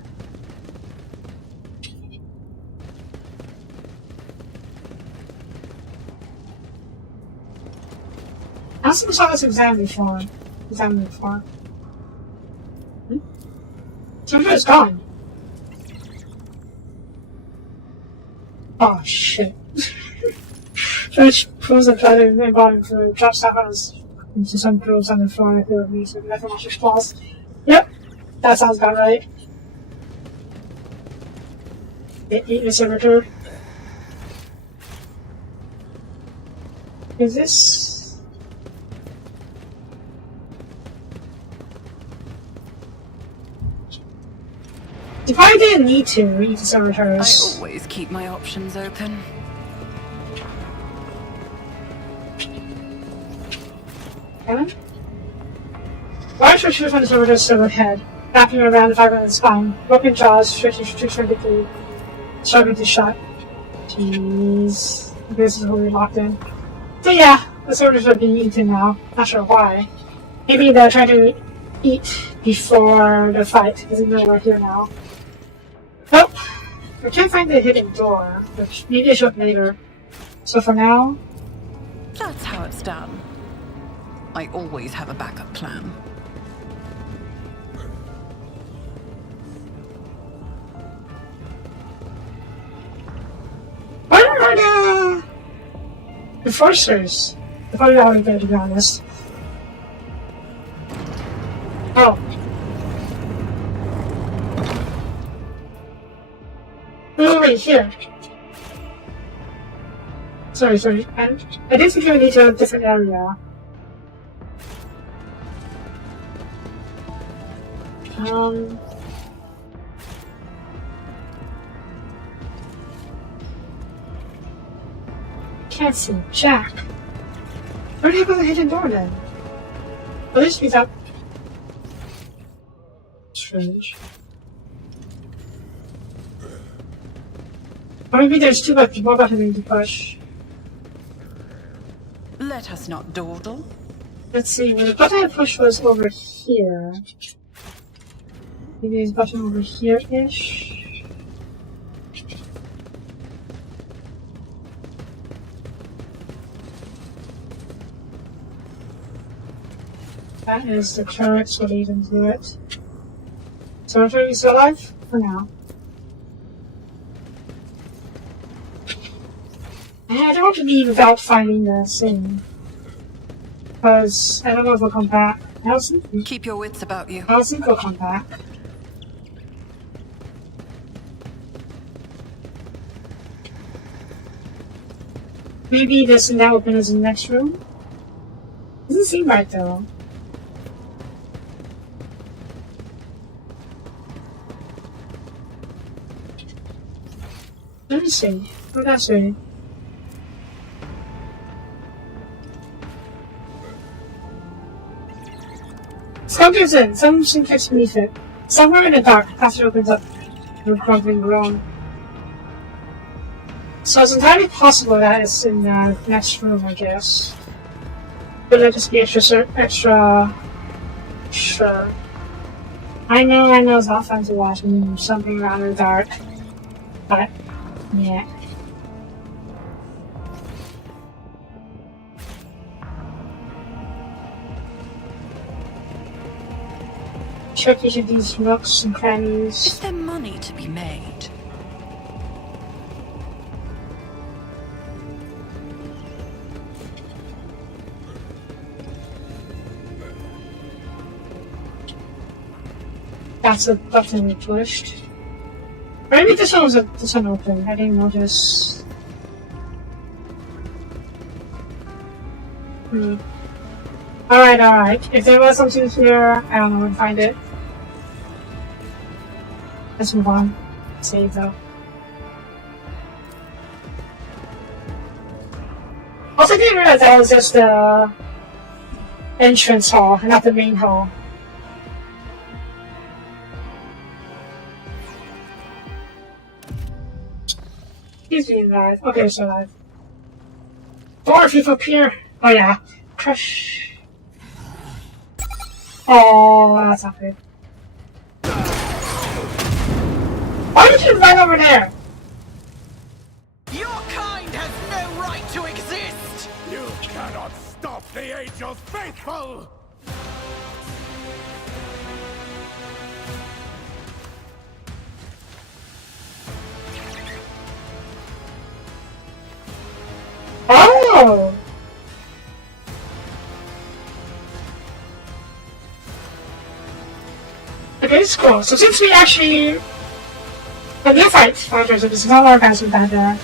must have saw this exam before. Server is gone. Oh shit. First pulls the try to bottom to drop stuff on us into some pools on the floor and clear me so nothing else falls. Yep, that sounds about right. Eat the servitor. Is this? If I didn't need to eat the servitors. I always keep my options open. Large structures on the servitor's silver head, wrapping around the fiber of the spine, broken jaws, stretching through, struggling to shut. Jeez. This is really locked in. So yeah, the servitors are being eaten now. Not sure why. Maybe they're trying to eat before the fight, because even though we're here now. Well, I can't find the hidden door, which maybe I should later. So for now... That's how it's done. I always have a backup plan. Where are the enforcers? They're probably already there, to be honest. Oh. Wait, here. Sorry. I did think I need to a different area. Can't see Jack. Where did he go the hidden door then? At least he's up. Strange. Or maybe there's too much more button to push. Let us not dawdle. Let's see, well, the button I pushed was over here. Maybe there's a button over here-ish. That is the turrets will lead into it. So are you still alive? For now. I don't want to leave without finding the thing. Because I don't know if we'll come back. I don't think Keep your wits about you. we'll come back. Maybe this and that open is in the next room? Doesn't seem right though. Let me see. What did I say? Some gives in, some syntax beneath it. Somewhere in the dark, the passage opens up to a crumbling groan. So it's entirely possible that it's in the next room, I guess. But let just be extra sure. I know it's not fun to watch something around in the dark. But, yeah. Check each of these nooks and crannies. Is there money to be made? That's a button we pushed. Maybe this one was open. I didn't notice. Alright. If there was something here, I don't know where to find it. Let's move on. Save though. Also, I didn't realize that was just the entrance hall, not the main hall. He's being alive. Okay, so alive. 4 people appear. Oh yeah. Crush. Oh, that's not good. Why did you run over there? Your kind has no right to exist! You cannot stop the agent! your faithful! Oh! Okay, it's cool. So since we actually... A new fight fighters, there's not a lot of guys with that there.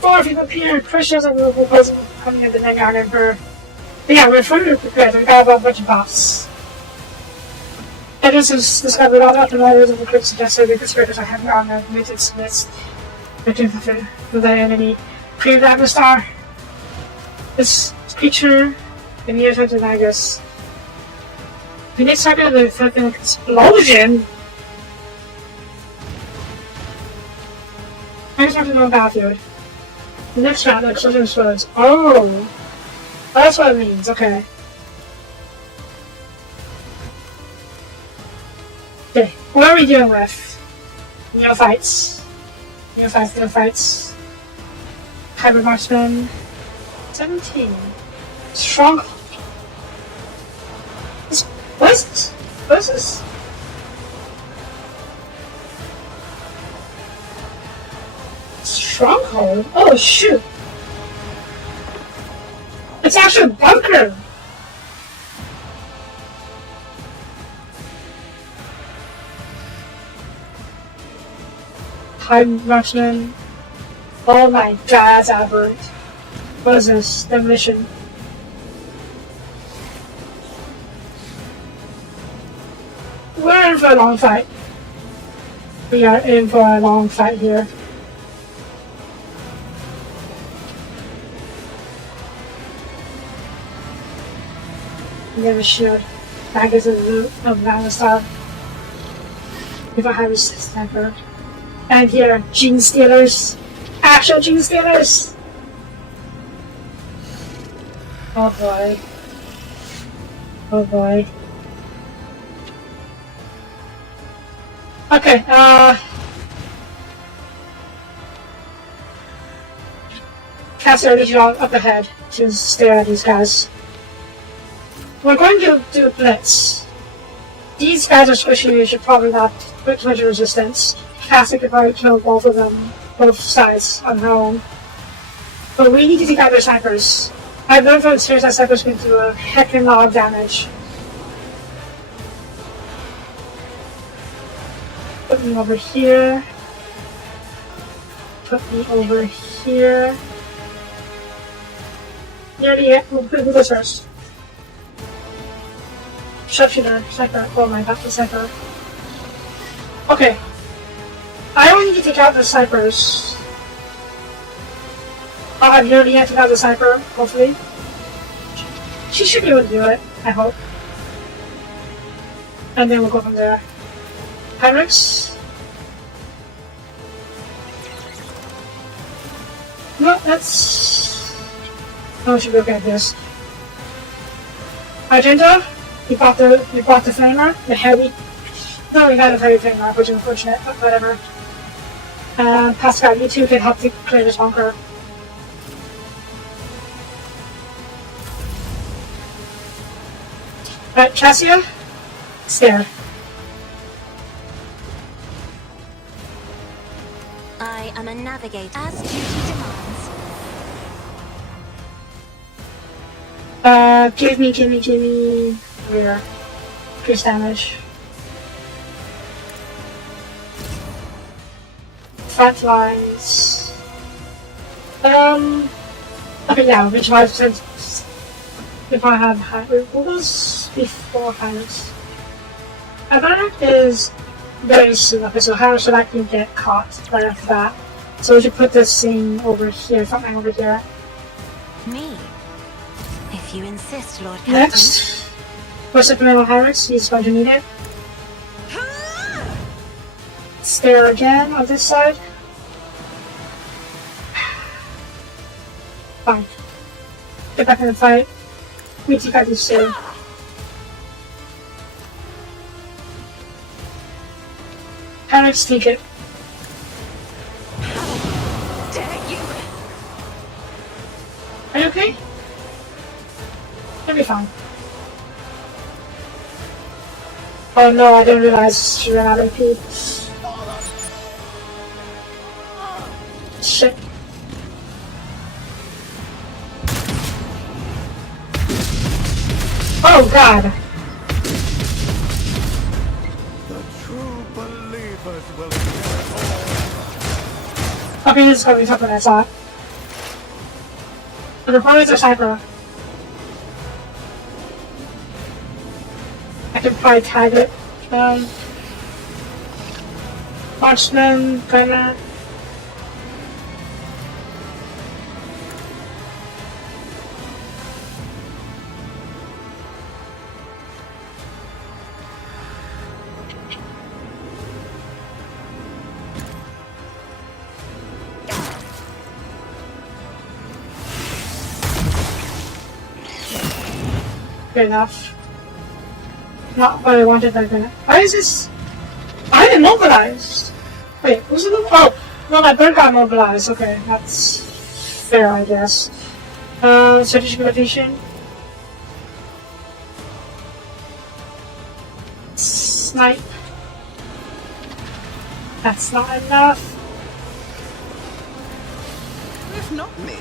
4 people appeared, Christians and Google wasn't coming at the neck on Emperor. But yeah, we're fully prepared. We got a bunch of buffs. And this is discovered all about the riders of the crypt suggested the conspirators are having on the muted smiths. Within the enemy. Created the star. This creature in the effect of Nagus. The next target of the fucking explosion. I just have to know battlefield. The next round, the explosion explodes. Oh! That's what it means, okay. Okay, what are we dealing with? Neophytes. Neophytes. Hybrid marksman. 17. Strong. What is this? What is this? Stronghold? Oh shoot! It's actually a bunker! High marksman. Oh my god, that's aberrant. What is this? Demolition. We're in for a long fight. We are in for a long fight here. We have a shield. That is a loot of Vanistar. If I have a sniper. And here, genestealers. Actual genestealers! Oh boy. Oh boy. Okay, cast our legion up ahead to stare at these guys. We're going to do a blitz. These guys are squishy, you should probably not put too much resistance. Cassie could probably kill both of them, both sides on her own. But we need to take out their snipers. I've learned from experience that snipers can do a heckin' lot of damage. Put me over here. Put me over here. Yeah, we'll put this first. Sharpshooter, sniper. Oh my god, the sniper. Okay. I only need to take out the snipers. I'll have nearly yet to take out the sniper, hopefully. She should be able to do it, I hope. And then we'll go from there. Heinrichs? No, that's... Oh, we should be okay at this. Argento? You bought the flamer? The heavy? No, we got a heavy flamer, which is unfortunate, but whatever. Pascal, you two can help to clear this bunker. Right, Cassia? Stare. I am a navigator, as duty demands. Give me rear. Increase damage. Front lines. Okay, yeah, which ones if I have what was before Highness? Abarak is very soon, okay, so how should I can get caught right after that? So we should put this thing over here, front line over here. Me? If you insist, Lord Captain. Next, for supplemental Hyrix, he's going to need it. Stare again on this side. Fine. Get back in the fight. We take out these two. Hyrix, take it. How dare you? Are you okay? You'll be fine. fine. Oh no, I didn't realize she ran out of AP. Shit. Oh god! The true believers will inherit all. Okay, this is gonna be something I saw. The opponents are sniper. I can probably tag it. Marksman, gunner. Good enough. Not what I wanted that gunner. Why is this? I didn't mobilized. Wait, was it? Oh, no, my bird got mobilized. Okay, that's fair, I guess. Strategic location. Snipe. That's not enough. If not me.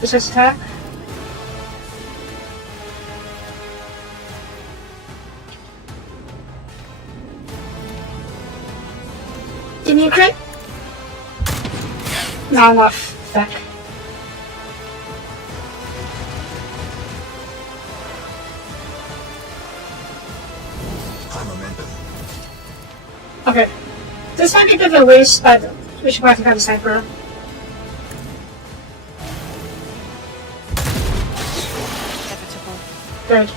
Resist attack. Give me a crit. Not enough. Back. Okay. This might be a bit of a waste, but we should probably have a sniper. Inevitable. Good.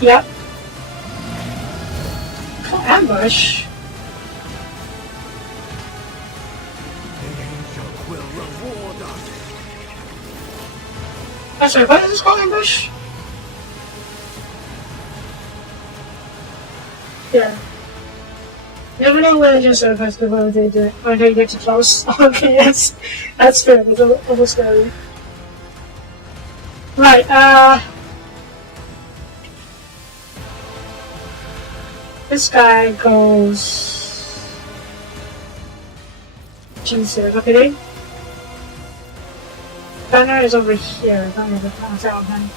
Yep. Oh, ambush. The angel will reward us. I'm sorry, what is this called, ambush? Yeah. Never know when just a festival they do when they get too close. Okay, that's fair. It's a little scary. Right, this guy goes genestealers, okay. Banner is over here. I don't know if that's him.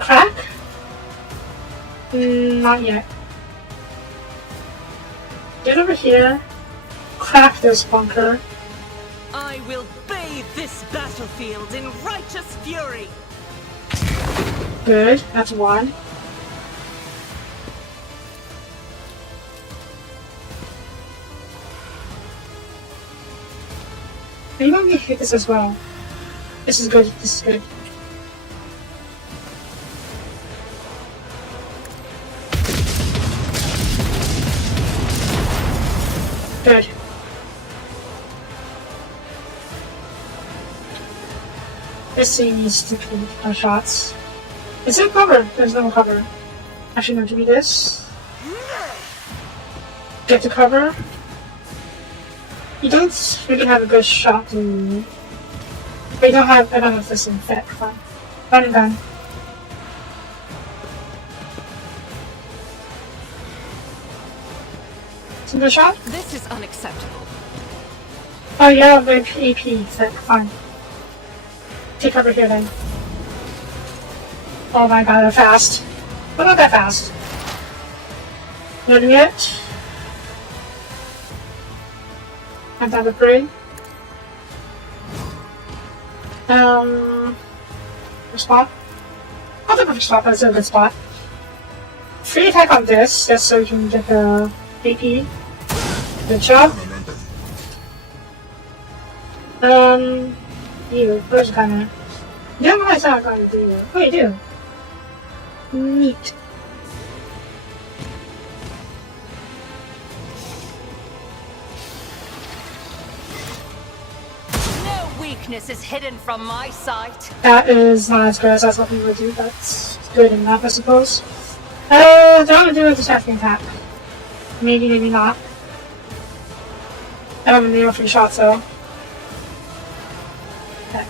Crack? Not yet. Get over here. Crack this bunker. I will bathe this battlefield in righteous fury. Good. That's one. Maybe I'm gonna hit this as well. This is good. This is good. Good. This thing needs to keep our shots. Is there cover? There's no cover. Actually, no, do we this? Get to cover. You don't really have a good shot to. But you don't have. I don't have this in effect. Fine. Run and gun. Single shot? This is unacceptable. Oh yeah, the AP set. Fine. Take cover here then. Oh my god, they're fast. But not that fast. Not yet. I'm down to 3. Spot? Not the perfect spot, but it's a good spot. Free attack on this, just so you can get the AP. Good job. You, where's the gunner? You don't realize how I'm going to do that. Oh, you do. Neat. No weak weakness is hidden from my sight. That is not as good as I was hoping you would do. That's good enough, I suppose. Don't want to do a distracting attack. Maybe, maybe not. I don't have a nail free shot, so. Okay.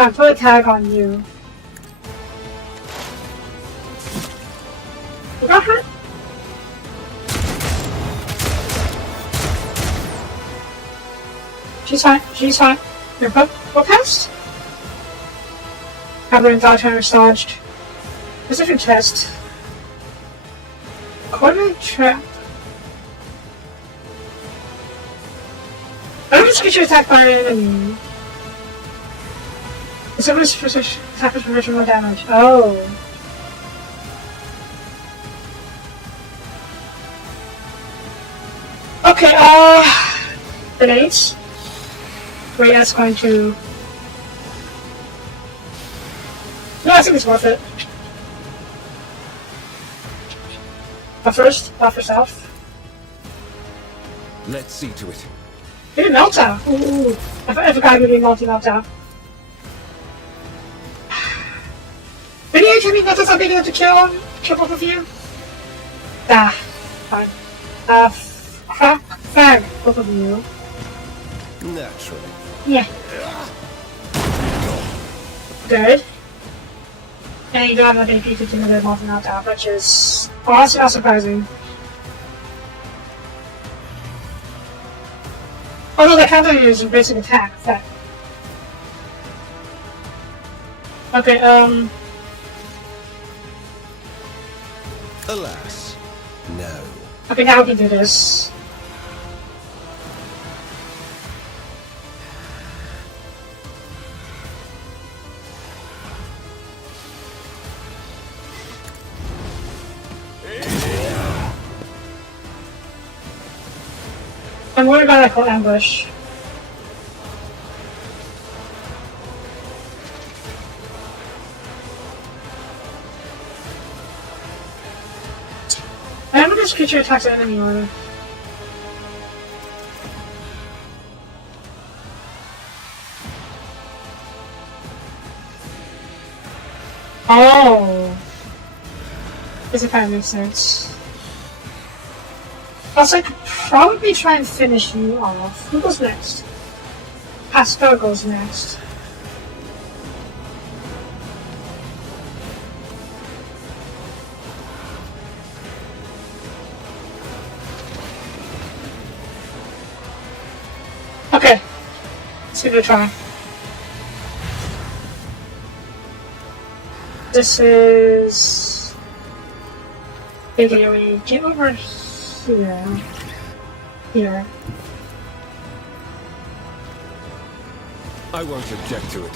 I put a tag on you. You got hurt? She's fine. She's fine. You're both past? Covering dodge hunter dodged. This is your chest. Coordinate trap. I'm just get you attacked by an enemy. It's almost for such attack with prevention more damage. Oh. Okay, grenades. Wait, that's going to. No, I think it's worth it. But first, buff yourself. Let's see to it. Get a meltdown. Ooh, I forgot to give you a multi-meltdown. Video can be not so big enough to kill both of you. Ah, fine. Fag, both of you. Naturally. Yeah. Good. And you don't have enough AP to do the multi-meltdown, which is honestly not surprising. Although the counter is your basic attack. Okay, Alas, no. okay, now we can do this. I'm worried about that called ambush. I remember this creature attacks an enemy order. Oh. This kind of makes sense. Also, I could probably try and finish you off. Who goes next? Pascal goes next. Okay. Let's give it a try. This is... Okay, get over here. Here. I won't object to it.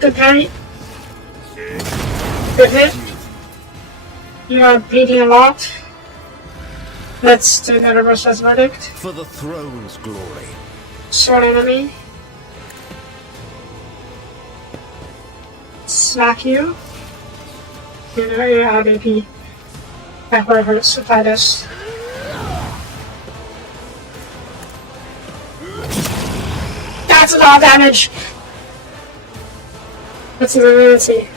Good parry. Good hit. You are bleeding a lot. Let's do the reverse verdict. For the throne's glory. Sword enemy. Smack you. You're out of AP. Back where it hurts. Apply this. That's a lot of damage! Let's see, let's see.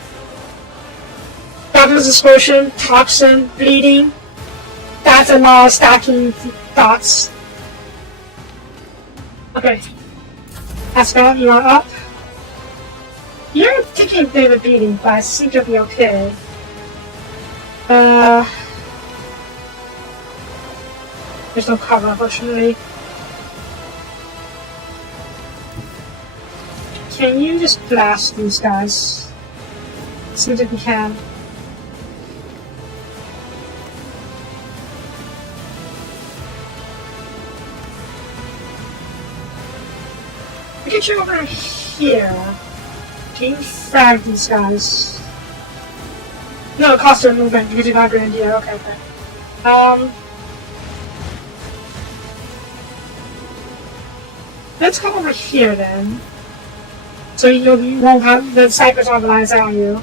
That was explosion, toxin, bleeding. That's a lot of stacking dots. Okay. Pascal, you are up. You're taking a bit of a beating, but I think you'll be okay. There's no cover, unfortunately. Can you just blast these guys? See if we can. We get you over here. Can you frag these guys? No, it costs a movement because you're not going to do it. Okay, okay. Let's come over here then. So you won't have the snipers on the lines on you.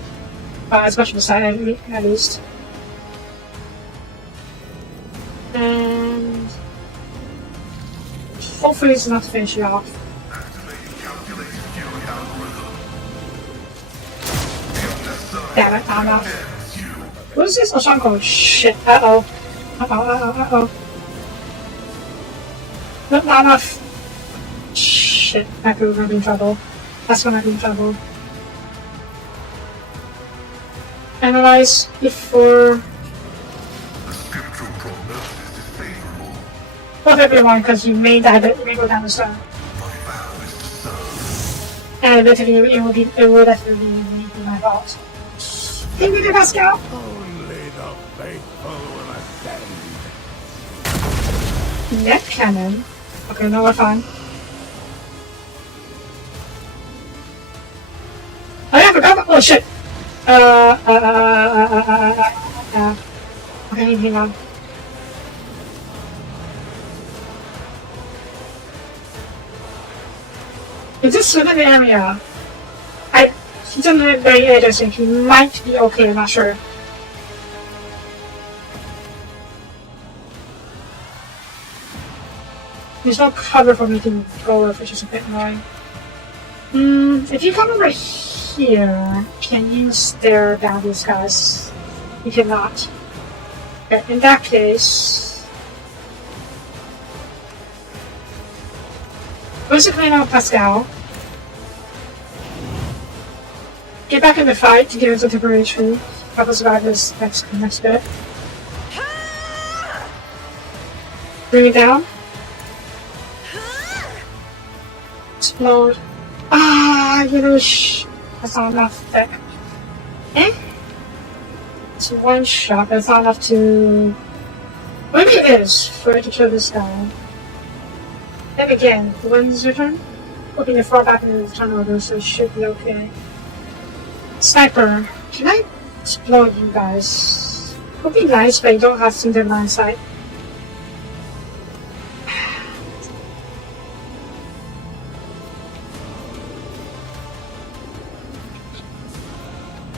As much of the side at least. And Hopefully it's enough to finish you off. Activating calculated fury algorithm. Damn it, I'm off. Ends you. What is this? Oh, song code. Shit. Uh-oh. Uh-oh. Nope, not enough. Shit. That could be in trouble. That's when I'd be in trouble. Analyze before... The spiritual prognosis is favorable. Both everyone, because you may die, but you may go down the stone. My vow is to serve. And eventually it will definitely be my fault. Give me the Pascal! Only the faithful will ascend. Net cannon. Okay, no, we're fine. Oh yeah, I forgot. Oh shit. Okay, hang on. It's just within the area. He's on the very edge, I think. He might be okay, I'm not sure. There's no cover for me to go with, which is a bit annoying. If you come over here, can you stare down these guys? You cannot. Okay, in that case... basically now Pascal. Get back in the fight to get into temporary tree. Help us survive this next bit. Bring it down. Explode. Ah, you know, that's not enough. It's one shot, but it's not enough to... maybe it is for it to kill this guy. Then again, when's your turn? Looking to fall back into the turn order, so it should be okay. Sniper, can I explode you guys? It would be nice, but you don't have to do line of sight.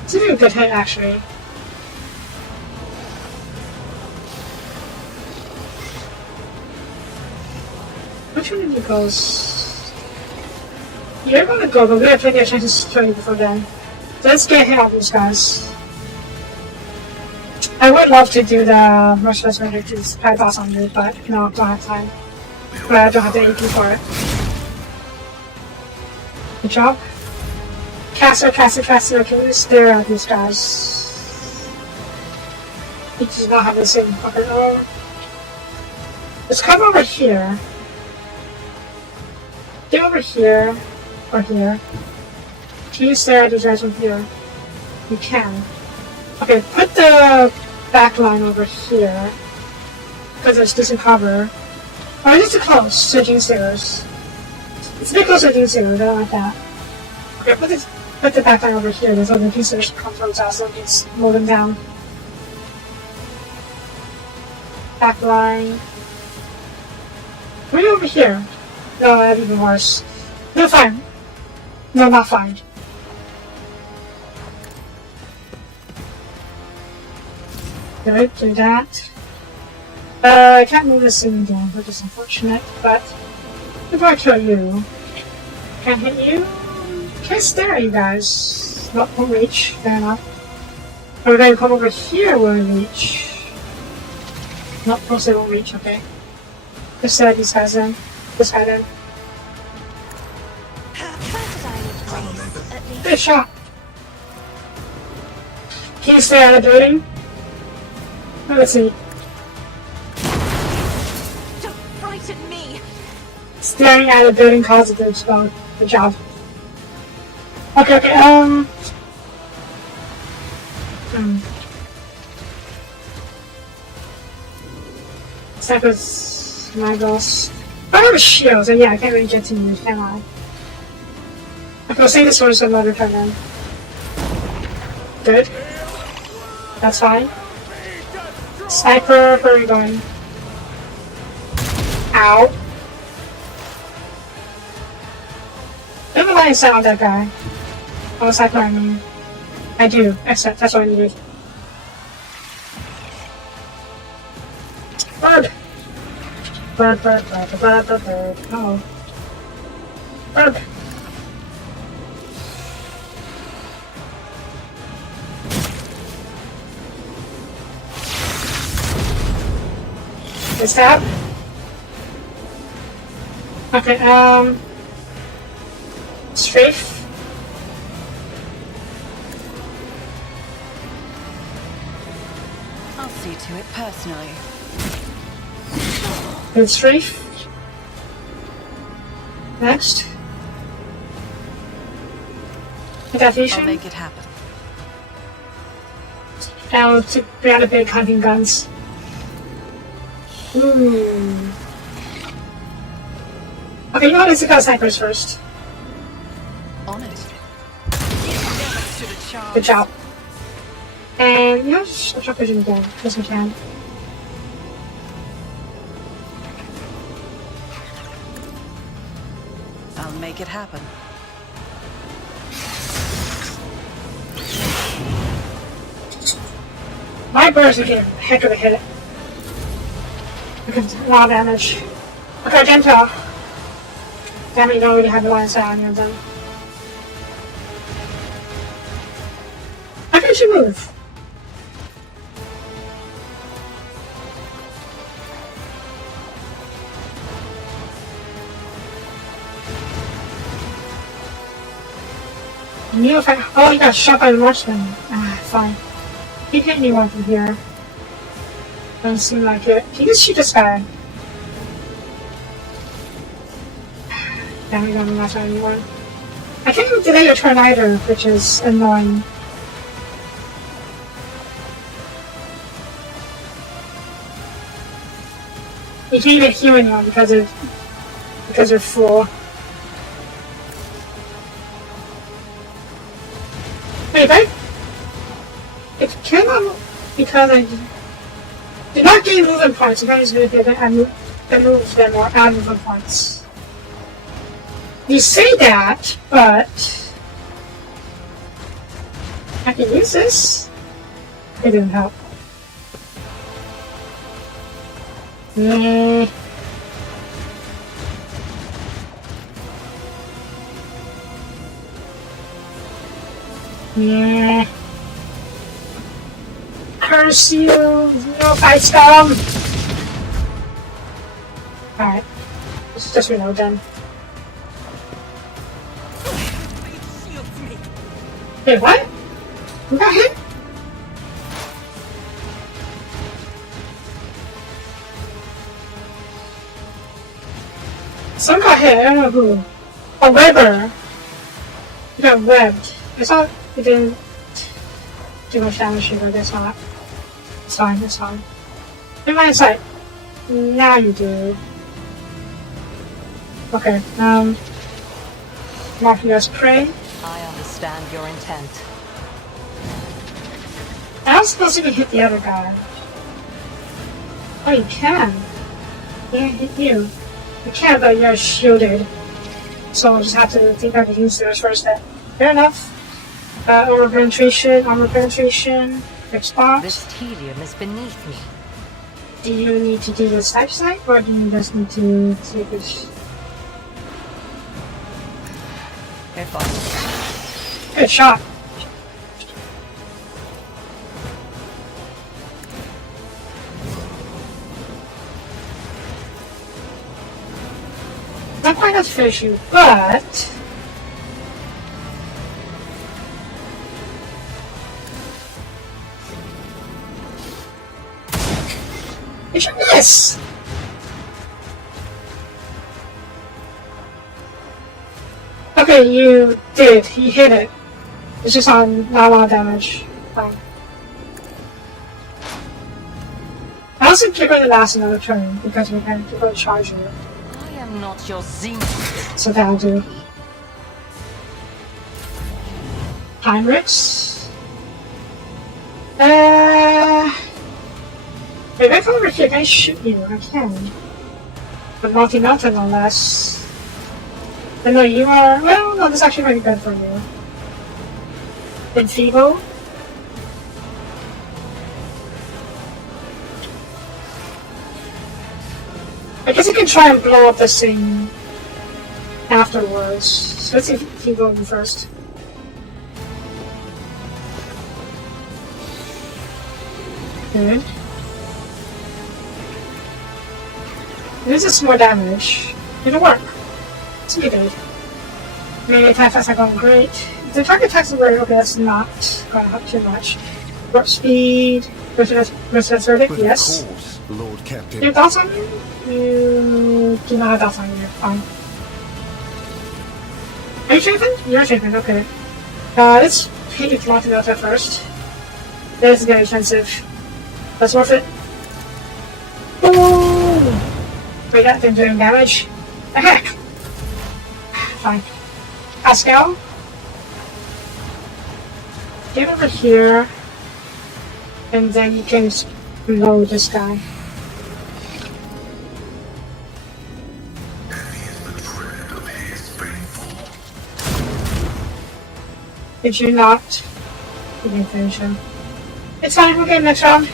It's a really good hit, actually. Which one of you goes? You're gonna go, but we have plenty of chances to kill you before then. So let's get hit on these guys. I would love to do the Merciless Render to try boss on you, but no, I don't have time. But I don't have the AP for it. Good job. Caster, can you stare at these guys? He does not have the same fucking arm. Let's come over here. Get over here, or here. Can you stare at these guys from here? You can. Okay, put the back line over here. Because there's decent cover. Or is it too close to genestealers? It's a bit closer to genestealers, I don't like that. Okay, put the back line over here, there's other genestealers come towards us, so we can mow them down. Back line. Bring it over here. No, that'd be even worse. No, fine. No, not fine. Good, do that. I can't move this thing again, which is unfortunate, but if I kill you, can't hit you, can't stare at you guys. Not won't reach, fair enough. Or then come over here will reach. Not mostly won't reach, okay. Just stare at these guys then. This guy then. Good shot! Can you stay out of the building? Let's see. Don't frighten me! Staring at the building causes the explode. Good job. Okay, Sniper's my boss. I have a shield, so yeah, I can't really get to you, can I? Okay, I'll save this one for another turn then. Good. That's fine. Sniper, where are you going? Ow. I have a line of sight on that guy. Oh, sniper, I mean. I do. Excellent, that's what I needed. Bird! Bird, bird, bird, bird, bird, bird. Oh. Bird. Is that? Okay, strafe. I'll see to it personally. Good strafe. Next. I'll Adaptation. make it happen. Now to grab a big hunting guns. Ooh. Okay, you know what? Let's go snipers first. Honest. Never stood a chance. Good job. And you know, I'll try vision again, as we can. I'll make it happen. My birds are getting a heck of a hit. Because a lot of damage. Okay, gentle. Damn it, you don't really have the line of sight on your them. How can she move? You if I, oh, you got shot by the marksman. Ah, fine. He hit anyone from here. Doesn't seem like it. He just shoot this guy. Damn, we don't match anyone. I can't even delay your turn either, which is annoying. You can't even heal anyone because they're full. Wait, right? It cannot because I did not gain movement points. If I was going to get I move them or add movement points. You say that, but I can use this. It didn't help. Yeah. Yeah. Curse you, no fight scum! Alright. This is just reload then. Wait, what? You got hit? Someone got hit, I don't know who. A webber. You got webbed. I saw it didn't do much damage here, but I guess not. It's fine, it's fine. In my sight. Now you do. Okay, mark you as prey. I understand your intent. I was supposed to hit the other guy. Oh, you can. Yeah, hit you. You can, but you're shielded. So I'll just have to think I can use those first then. Fair enough. Armor penetration, response. This helium is beneath me. Do you need to do the snipe sight, or do you just need to take it? If I Good shot. Not quite enough to finish you, but you should miss. Okay, you did. He hit it. It's just on not a lot of damage. Fine. I also particularly last another turn because we're going to charge you. I am not your zenith. So that'll do. Heinrichs. Maybe I come over here, can I shoot you? I can. But multi-mountain unless. I know you are. Well, no, this actually might be good for you. Enfeeble. I guess you can try and blow up the thing afterwards. So let's see if you go in first. Good. This is more damage. It'll work. It's pretty good. Melee attacks are going great. The target attacks are very okay, that's not gonna help too much. Warp speed, versus verdict, But yes. of course, Lord Captain. You have dots on you? You do not have dots on you, fine. Are you chafing? You're chafing, okay. Let's hit your Toronto Delta first. This is very expensive. That's worth it. Ooh! Wait, that thing's doing damage. The heck? Fine. Pascal? Get over here. And then you can blow this guy. Heavy is the tread of his faithful. Did you not? You didn't finish him. It's fine, we'll get him next round.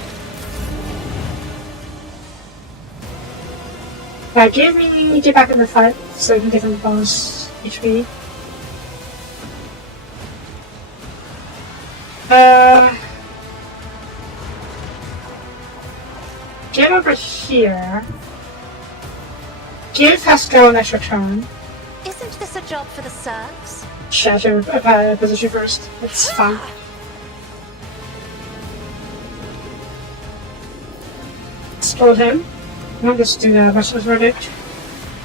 Right, get back in the fight so you can get him bonus HP. Get over here. Give Pascal an extra turn. Isn't this a job for the serfs? Shatter position first. It's fine. Explode him. I'll just do the Russia's verdict.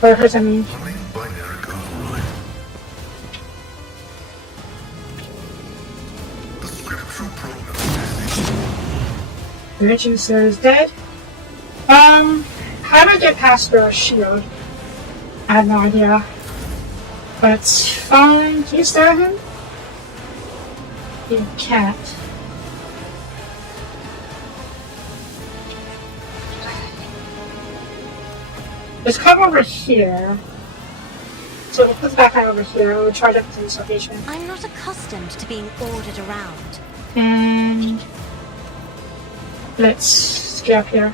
Or hurt, I mean. Running binary override. The scriptural prognosis. The Genestealer is dead. How do I get past the shield? I have no idea. But it's fine. Can you stare at him? You can't. Let's come over here. So we'll put the backpack over here. We'll try to put this location. I'm not accustomed to being ordered around. And let's get up here.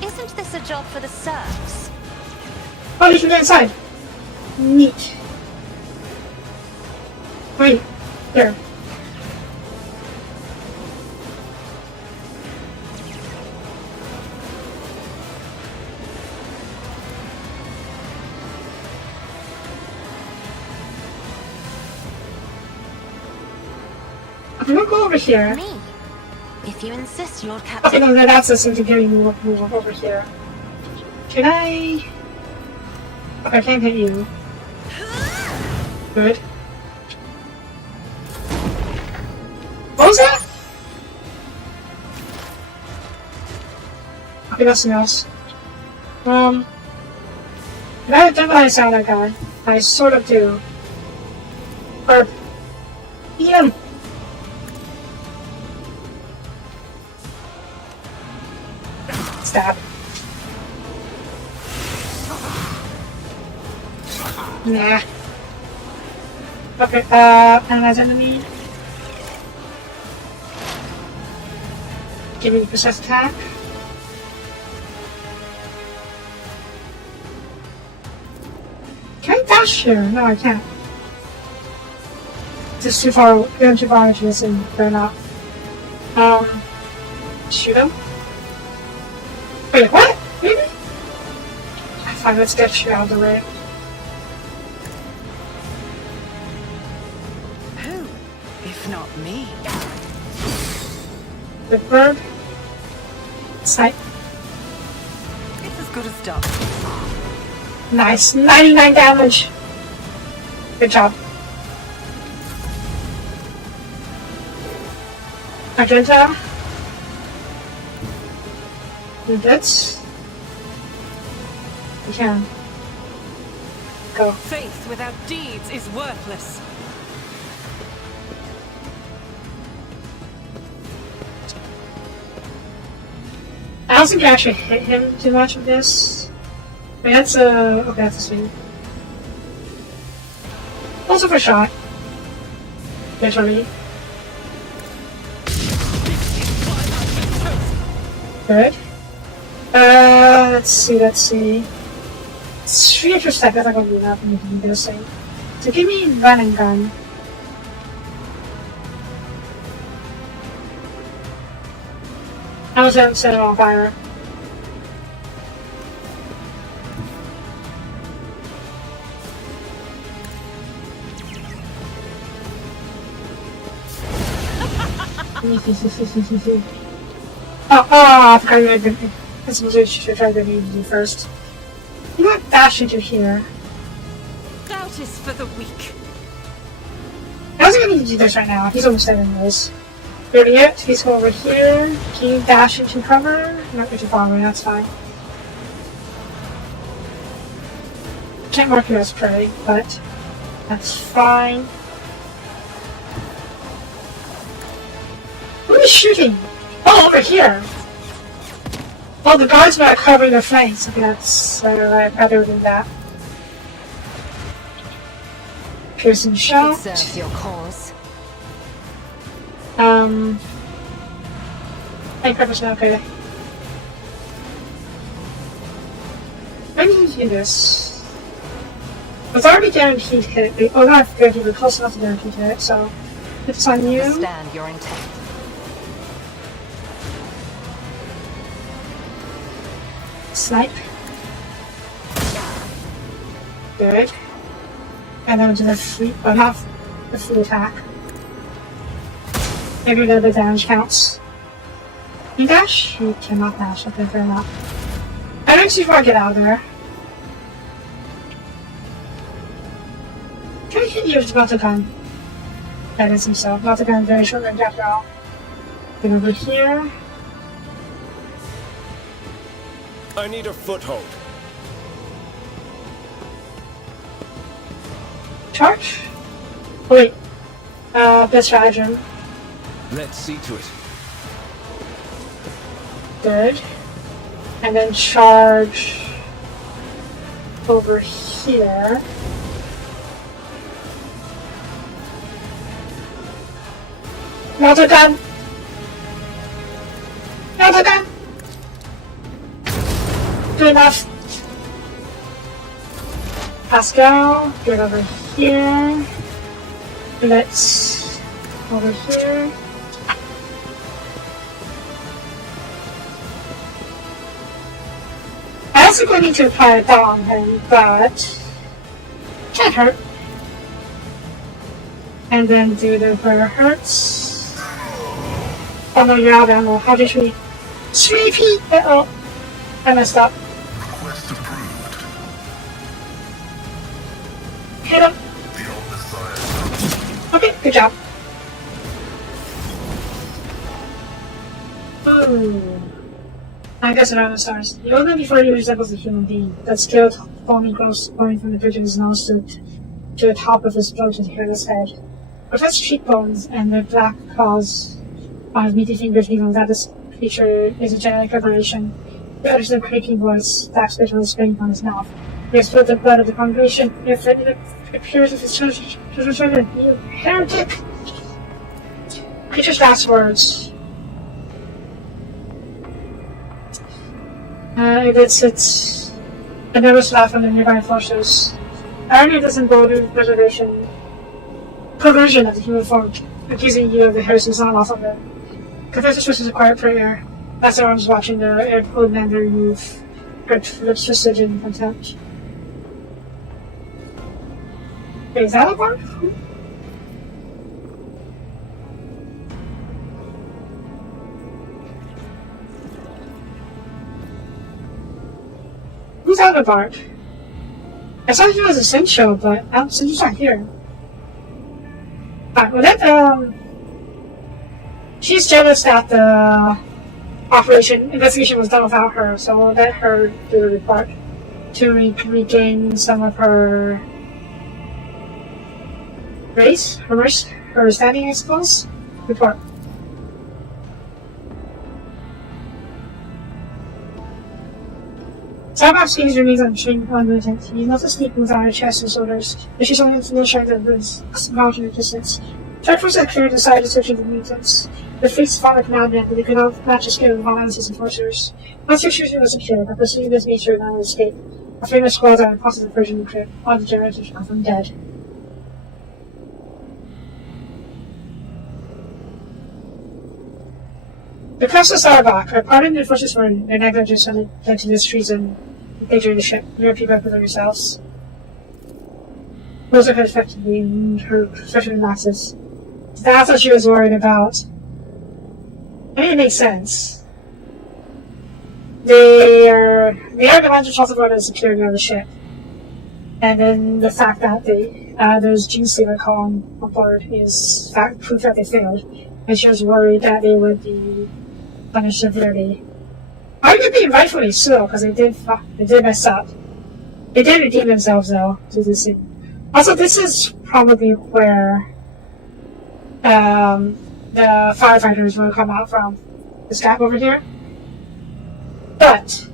Isn't this a job for the serfs? Oh, you can get inside. Neat. Wait, there. I'm gonna go over here. Me? If you insist, Lord Okay, Captain. no, that's us into getting move over here. Can I? Okay, I can't hit you. Good. What was that? Okay, that's something else. Can I definitely sound that guy? I sort of do. Or eat him. Stab. Nah. Okay, analyze enemy. Give me the precise attack. Can I dash here? No, I can't. Just too far, going too far into this and they're not. Shoot him. Wait, what? Really? Fine, let's get you out of the way. Who, if not me? The bird. Sight. It's as good as done. Nice. 99 damage. Good job. Magenta. You good? You can. Go. Faith without deeds is worthless. I don't think you actually hit him too much with this. Wait, that's okay, that's a swing. Also for shot. Literally. Good. Let's see. future stuff is like a do that for me to do this thing. So give me run and gun. I was going to set it on fire. I forgot you had been. This was what you should try to do first. You know what? Dash into here. Doubt is for the weak. I wasn't going to do this right now. He's almost dead anyways. Dirty it. He's going over here. Can you dash into cover? Not too far away, that's fine. Can't mark you as prey, but that's fine. Who is shooting? Oh, over here! Oh, the guards are covering their flanks. Okay, that's better than that. Piercing shot. It serves your cause. I purpose now, okay. I need to do this. It's already guaranteed hit. Oh, not guaranteed, but close enough to guaranteed hit, so it's on you. Understand your intent. Snipe. Good. And then do the free, but half the free attack. Maybe the damage counts. You dash? You cannot dash, okay, fair enough. I don't see if I get out of there. Can I hit you with the gun? That is himself. Gun very short range after all. Then over here. I need a foothold. Charge? Wait. Best stratagem. Let's see to it. Good. And then charge over here. Gun! Gun! Good enough. Pascal, get over here. Let's over here. I also going to need to apply a dot on him, but can't hurt. And then do the where it hurts. Oh no, you're out of ammo. How did we? Soapie! Oh, I messed up. Request approved. Hit him. The old Messiah. Okay, good job. I guess around the stars. The old man before you resembles a human being. That scaled, foamy growth going from the bridge of his nose to the top of his throat and hairless head. Professor cheekbones and the black claws on his meaty fingers reveal that this creature is a genetic aberration. He utters a creaking voice, black spit on the spring on his mouth. He has spilled the blood of the congregation. He has threatened the appearance of his children. You heretic! Creature's last words. It's a nervous laugh on the nearby forces. Irony doesn't bother perversion of the human form, accusing you of the heresies not lost on them. Professor Swiss is a quiet prayer. As arms watching the old man there move, her lips twisted in contempt. Wait, is that a bar? Who's out of bar? I saw he was a Sencho, but Sencho's not here. Alright, well that, she's jealous that the investigation was done without her, so we'll let her do the report to regain some of her race, her standing, I suppose. Report. Soapie's gaze remains unmoved. He noticed sneak moves on her chest and shoulders, but she's only a little sharp of his mountain in the distance. Treadforce had cleared the side to search the mutants. The fleets fought like madmen, but they could not match the skill of violence enforcers. Once your shooting was secure, but pursuing this nature did not escape. A famous squad are in positive version of crypt. All the generators are from dead. The Costa Starbuck are pardoned their forces for their negligence and led to this treason injuring the ship. Near people for themselves. Most of it effectively in her especially in Maxis. That's what she was worried about. I mean, it makes sense. They are the ones responsible for the security of the ship. And then the fact that those genestealers on board is proof that they failed. And she was worried that they would be punished severely. Arguably, rightfully so, because they did mess up. They did redeem themselves, though, to this scene. Also, this is probably where the firefighters will come out from. This gap over here. But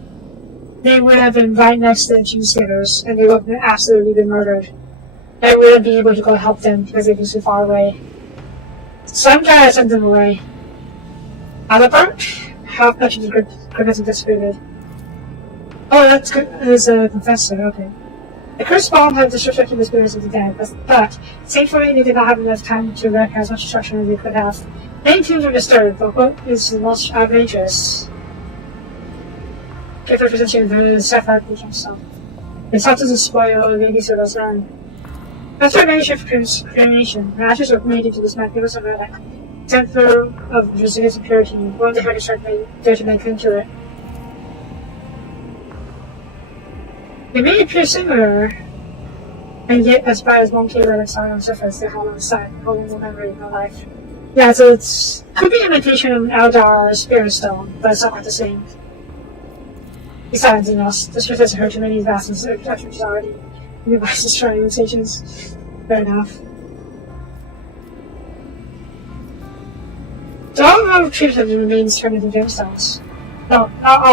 they would have been right next to the genestealers, and they would have absolutely been murdered. They wouldn't be able to go help them because they'd be so far away. Some guy sent them away. Other part, how much of the goodness anticipated. Oh, that's good. There's a confessor, okay. The cursed bomb had disrespected the spirits of the dead, but thankfully they did not have enough time to wreak as much destruction as they could have. Many teams were disturbed, but what is the most outrageous? If representing the Sapphire himself. They sought to spoil the ladies of those learn. After a nation of cremation, ashes were made into this magnificent relic. Temple of resilience and purity, one of the hardest there to make into it. They may appear similar, and yet as bright as monkey relics are on the surface, they hold on the side, holding the memory of life. Yeah, so it's could be an imitation of an Eldar Spirit Stone, but it's not quite the same. Besides, this truth has heard too many vastness of projections already. Revised destroying limitations. Fair enough. So all of our troops have remains turned into gemstones. No,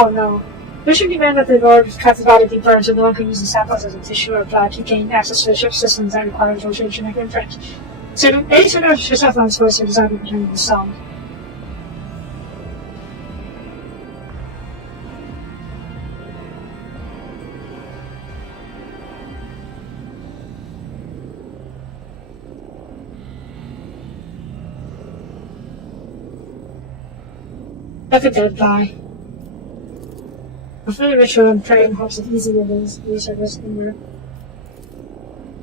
no. There should demand that the Lord cut the body deeper so no one can use the samples as a tissue or blood to gain access to the ship systems that require rotation and imprint. So the base of the Satellite Source are designed to return to the sun. Let the dead lie. Before the ritual and prayer in hopes of easy livings, reservice and work.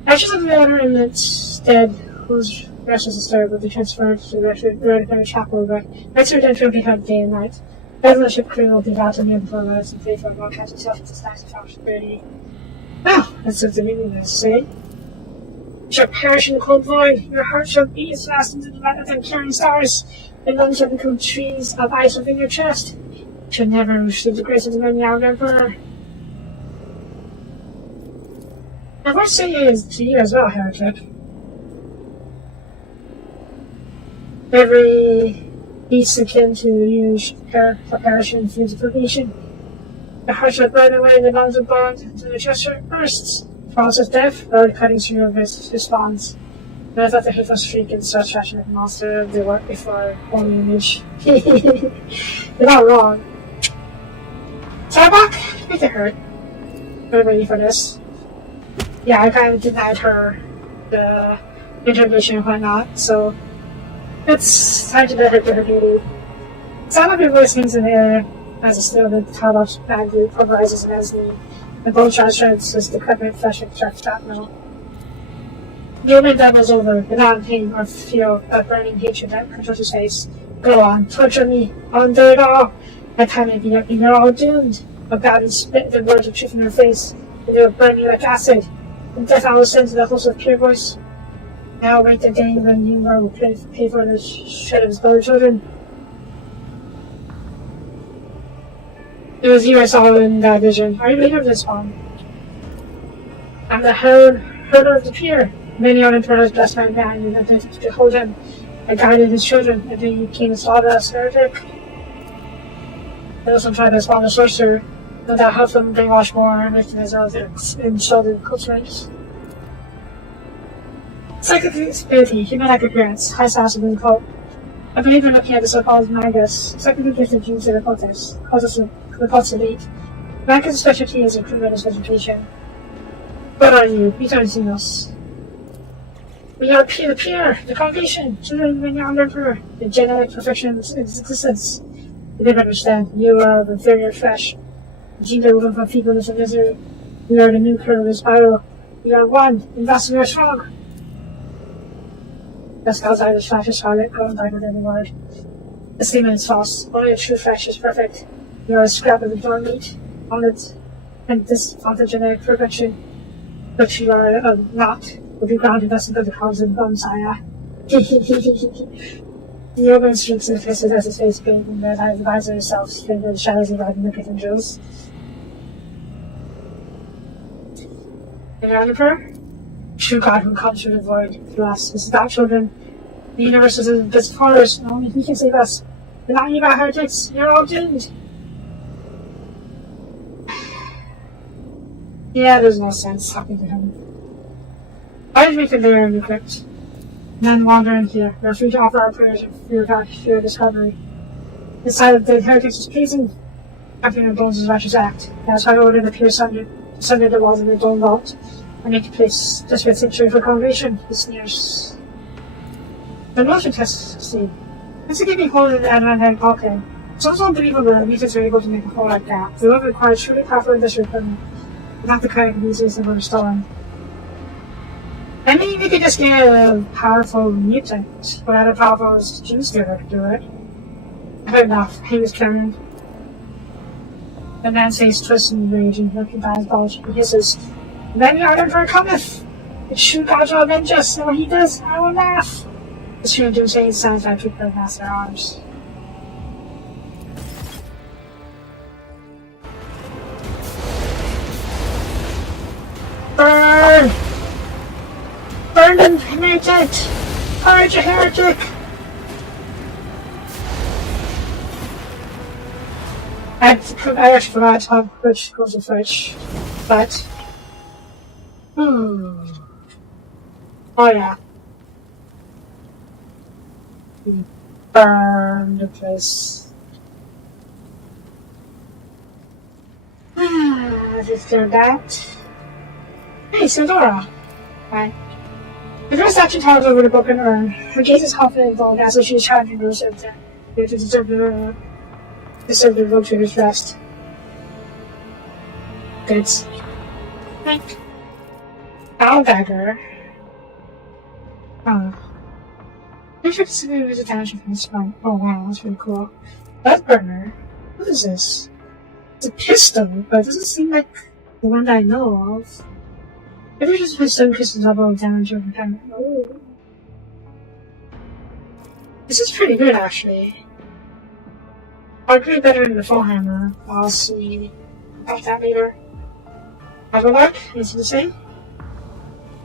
Ashes of the elder inmates dead, whose rest was disturbed, will be transferred to the hereditary chapel, but next redemption will be held day and night. Those of the ship crew will be vowed to kneel before us and pray for all kinds of self-sustenance and prosperity. Well, that's what the meaning is, say. You shall perish in the cold void, your heart shall beat as fast into the light of the carrying stars, and lungs shall become trees of ice within your chest. You shall never receive the grace of the many hour emperor. And what say is to you as well, heretic? Every beast akin to you for perishing in fields of purgation. The heart shall burn away in the lungs of bones until the chest bursts. Falls of death, blood cutting through your response. And I thought the hateful streak and such passionate monster of the work before holy image. You're not wrong. Starbuck, make it hurt. We're ready for this. Yeah, I kind of denied her the intermission and whatnot, so it's time to let her do her duty. Sound of your voice hangs in the air as a still the top bag group pulverizes against me. The bone shreds as the crepit flesh extracts shrapnel. The only devil's over, without in pain or feel a burning hatred that controls his face. Go on, torture me, I'll endure it all. My time may be up, and you're all doomed. But God will spit the words of truth in your face, and they will burn you like acid. And death I will send to the host of pure voice. Now wait the day when you will pay for the shed of his brother children. It was you I saw in that vision. Are you leader of this one? I'm the herder of the pure. Many on emperors blessed my man and attempted to behold him. I guided his children, and then you came and slaughtered us, heretic. Those who tried to spawn the sorcerer, no doubt helped them brainwash more and make them as and show the cultures. Psychic ability, human-like appearance, high status of the cult. I believe we're looking at the so-called Magus, psychically gifted genes to the cultists, causes the cult's elite. America's specialty is criminal education. What are you? We don't see us. We are peer-to-peer, the congregation, children when you're under the genetic perfection of existence. You didn't understand. You are of inferior flesh. The gene that will from feebleness and misery. We are the new crew of this spiral. We are one, and thus we are strong. That's outside the flash is scarlet, going back with every word. The statement is false. Only a true flesh is perfect. You are a scrap of the dorm meat on it, and this genetic perfection. But you are not. Would you grounded us into the house and bonsai? The urban streaks and twisted as his face big, and red eyes visor herself, spinning the shadows of riding the cathedrals. And Emperor? True God who comes from the void to us is about children. The universe is in its corners, and only he can save us. But not you about heretics, you're all doomed. Yeah, there's no sense talking to him. Why did we think they were in the crypt? Men wandering here, we are free to offer our prayers and fear discovery. The sight of dead heretics is pleasing. After your bones is a righteous act. That's why I ordered the pure sunder the walls of the dome vault, and make a place just for sanctuary for congregation. He sneers. The motion test, see. This will give me hold in the WH40k. It's also unbelievable that mutants are able to make a hole like that. They will require truly powerful industrial equipment, not the kind of diseases that were stolen. I mean, we could just get a powerful mutant, but not a powerful genestealer could do it. I heard enough. He was carrying. The man's face twists in rage and looking by his bulge. He hisses, "Then the Emperor cometh! The true God will avenge us, and when he does, I will laugh!" The strange insane sounds like people across their arms. Burn! Burn the mutant! Purge a heretic! I actually forgot which goes with which, but... Oh yeah. Burn the place. Just do that. Hey, Sandora! Hi. The first action towers over the broken urn. Her gaze is confident and bold as if she is challenging the receptor. To disturb the rotator's rest. Good. Thank. Owl dagger. Oh. Make sure to see the attention from the spine. Oh wow, that's pretty cool. Blood burner? What is this? It's a pistol, but it doesn't seem like the one that I know of. Maybe just put some pistol double damage over time. Oh. This is pretty good actually. Arguably better than the full hammer. I'll see about that later. Overlord, anything to say?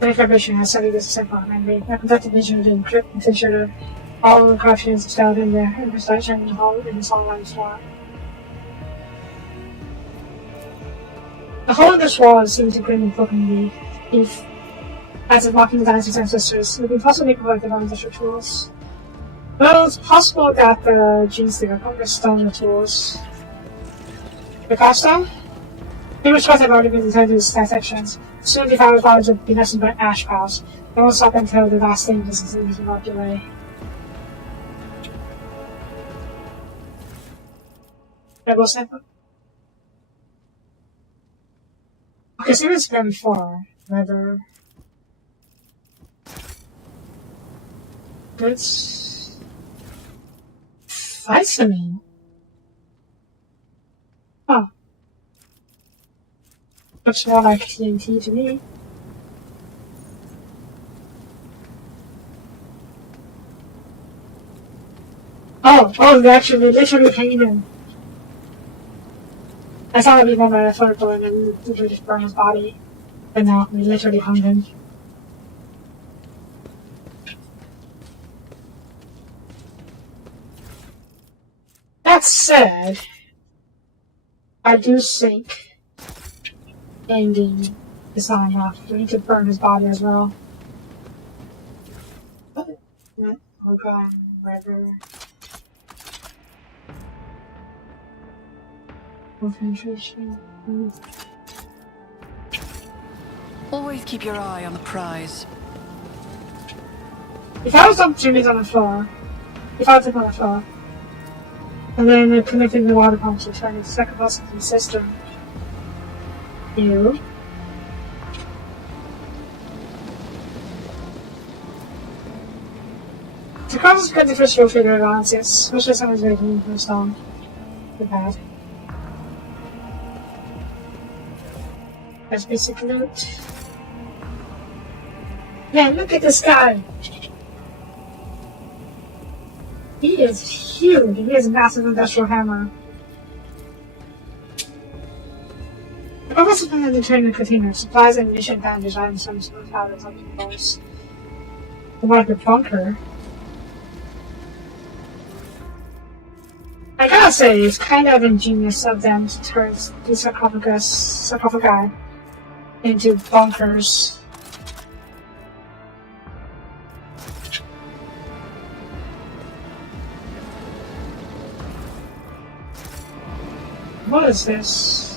The information has studied this simple memory. I conducted vision of the encrypt and ensured all the corruptions installed in there and start changing the hole in this online swamp. The hole in this wall seems to grin and broken if as if mocking the dinosaur's ancestors, it would be possible to provide the non-industrial tools. Well, it's possible that the genestealer probably stole the tools. The costume? Numerous spots have already been designed to stack sections. Soon the fire clouds will be nothing but ash piles. They won't stop until the last thing is walked away. Rebel sniper? Okay, so it's been before. Whether it's fascinating. Oh. Looks more like TNT to me. Oh, they actually literally hanged him. I saw that before my photo and then literally just burned his body. But no, we literally hung him. That said, I do think ending is not enough. We need to burn his body as well. Okay, whatever. Concentration. Always keep your eye on the prize. If I was on Jimmy's on the floor, if I was up on the floor, and then they're connecting the water pumps and trying to sacrifice the system, you. The cross is good to first figure it out, yes, especially someone's making first on the bad. That's basically it. Man, look at this guy! He is huge. He has a massive industrial hammer. The purpose of the training container supplies ammunition, bandage, items, some smooth powder, something close. Like a bunker. I gotta say, it's kind of ingenious of them to turn the sarcophagi into bunkers. What is this?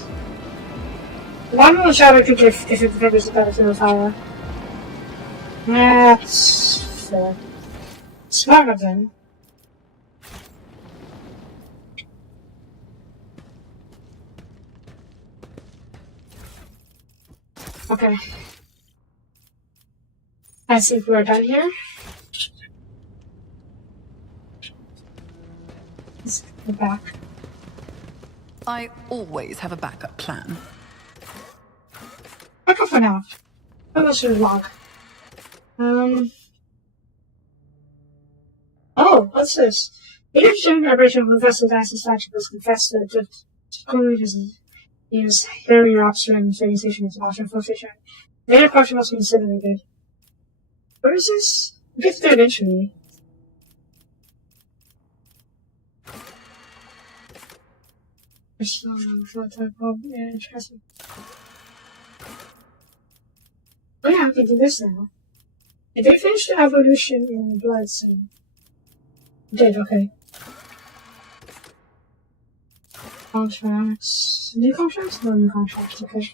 One will shadow could give if it triggers the battlefield power. That's fair. Smart of them. Okay. I think we're done here. Let's go back. I always have a backup plan. Back up for now. What else should we log? Oh, what's this? Even during the operation of the vessel dances statue was confessed that the colleagues use Harry Robster and the trading station as an option for fishing. Later question must be incinerated. What is this? We'll get there eventually. There's no type of interesting. Oh yeah, I can do this now. Did they finish the evolution in blood soon? Did, okay. Contracts. New contracts? No new contracts, okay.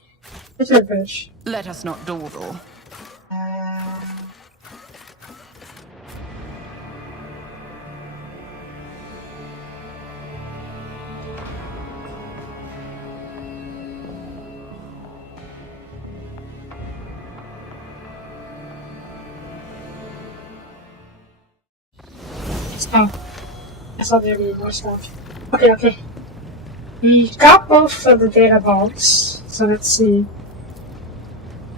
It's a bridge. Let us not dawdle. Oh, I thought there would be more stuff. Okay. We got both of the data vaults, so let's see.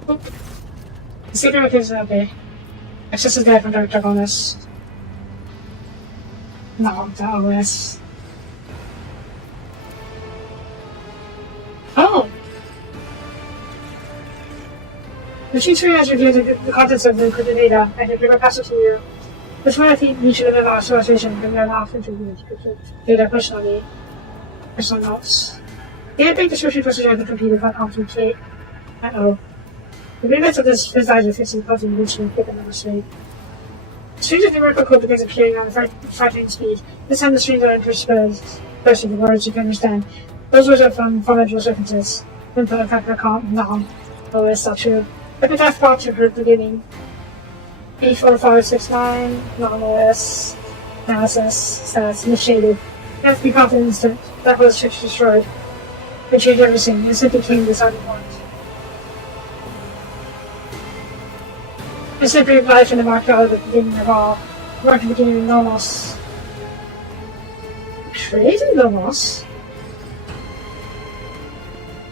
Oop. The secret is okay. Access is guide from Dr. Bonus. No, the OS. Oh! The teacher has reviewed the contents of the encrypted data and it will pass it to you. This one I think we should have an authorization because they're not interviewed data personally. Personal notes. Data bank description procedure of the computer got complicate. Uh-oh. The limits of this physical fixing causing eventually pick another mistake. Strings of numerical code begins appearing on the frightening speed. This time the strings are interspersed with words you can understand. Those words are from fundamental references. Input of factor.com, no. Oh, it's not true. Epitaph box at the beginning. B4569, non-OS, analysis, stats, initiated. You have to be confident instant. That was chip destroyed. It changed everything. It simply came to the starting point. It simply life in the market out of the beginning of all. Mark the beginning of Nomos. Created Nomos?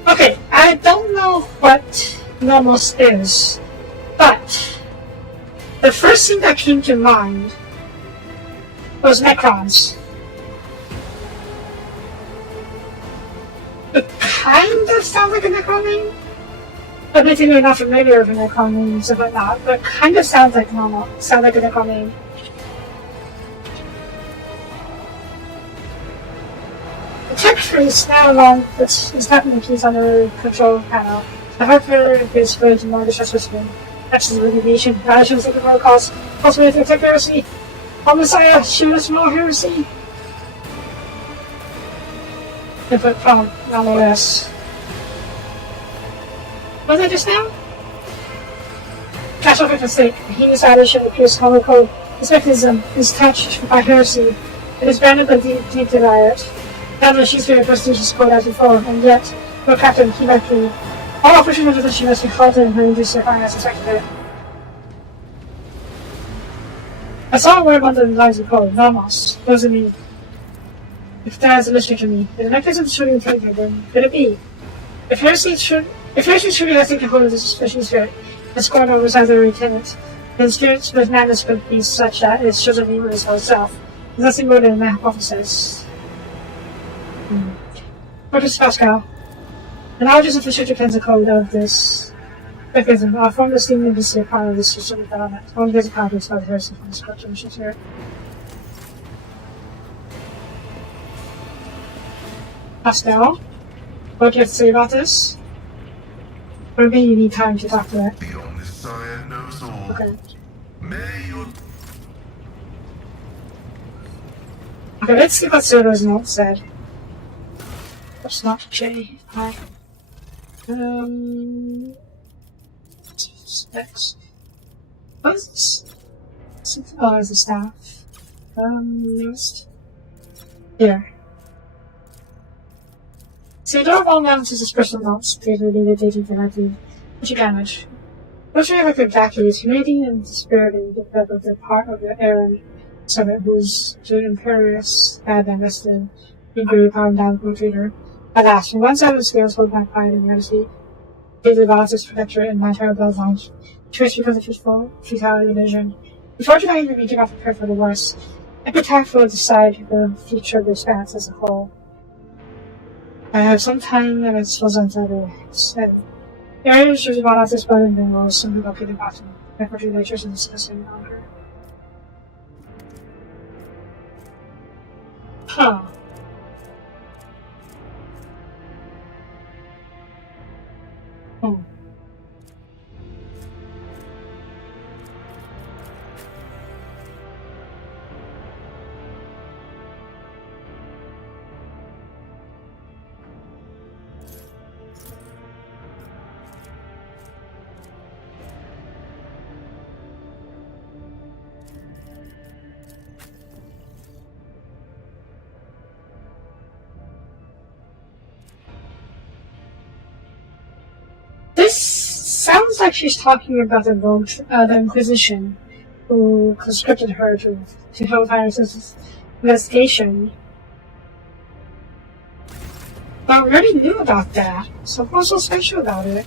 Okay, I don't know what Nomos is, but the first thing that came to mind was Necrons. It kind of sounds like a Necron name. Admittedly, we're not familiar with a Necron name, so but not. But it kind of sounds like normal. Sounds like a Necron name. The text is now along. It's tapping the keys on the control panel. The hardware is going to monitor the system. Access remediation, violations of the protocols, possibility of heresy, homicide, shoot us more heresy. Input prompt, nonetheless. Was I just now? Cash off a mistake. The heinous addition appears comical. This mechanism is touched by heresy. It is branded by deep riot. Now that she's very prestigious code as before, and yet, no captain, keep back to all officials of the she must be halted and reduced their finance effectively. I saw a word on the lines of code, Vamos. Those are me. If that is a mystery to me, if the mechanism should be infected, then could it be? If heresy should be letting the hold of this suspicious spirit, the scorn oversize the lieutenant, then spirit's with madness could be such that it should have been as well itself. There's nothing more than the hypothesis. Focus Pascal. The knowledge of the future depends on the code of this mechanism. I'll form the steam industry part of this system development. Only there's a copy of the heresy from the structure machine here. Pascal, what do you have to say about this? Or maybe you need time to talk to it. The Omnissiah knows all. Okay. May your Okay, let's see what Zero's note said. That's not J. Hi. Specs. What is this? Oh, it's the staff. Next. Here. So you don't all notice his personal notes, daily dating penalty, which you damage. What should you have exactly is humility and dispiriting the part of the errand summit who's to imperious bad invested in great power down the reader. Alas, from one side of the scales hold my pride and modesty, gave the balances protectorate and my entire bloodline, choice because of his fatality of vision. Unfortunately, I do not prepare for the worst. Epitaph will decide the future of the expanse as a whole. I have some time and it's wasn't other and areas should be balances better than was simply located bottom. Therefore, natures and discussing longer. Huh. Oh. This sounds like she's talking about the Inquisition, who conscripted her to help Iris' investigation. But we already knew about that, so what's so special about it?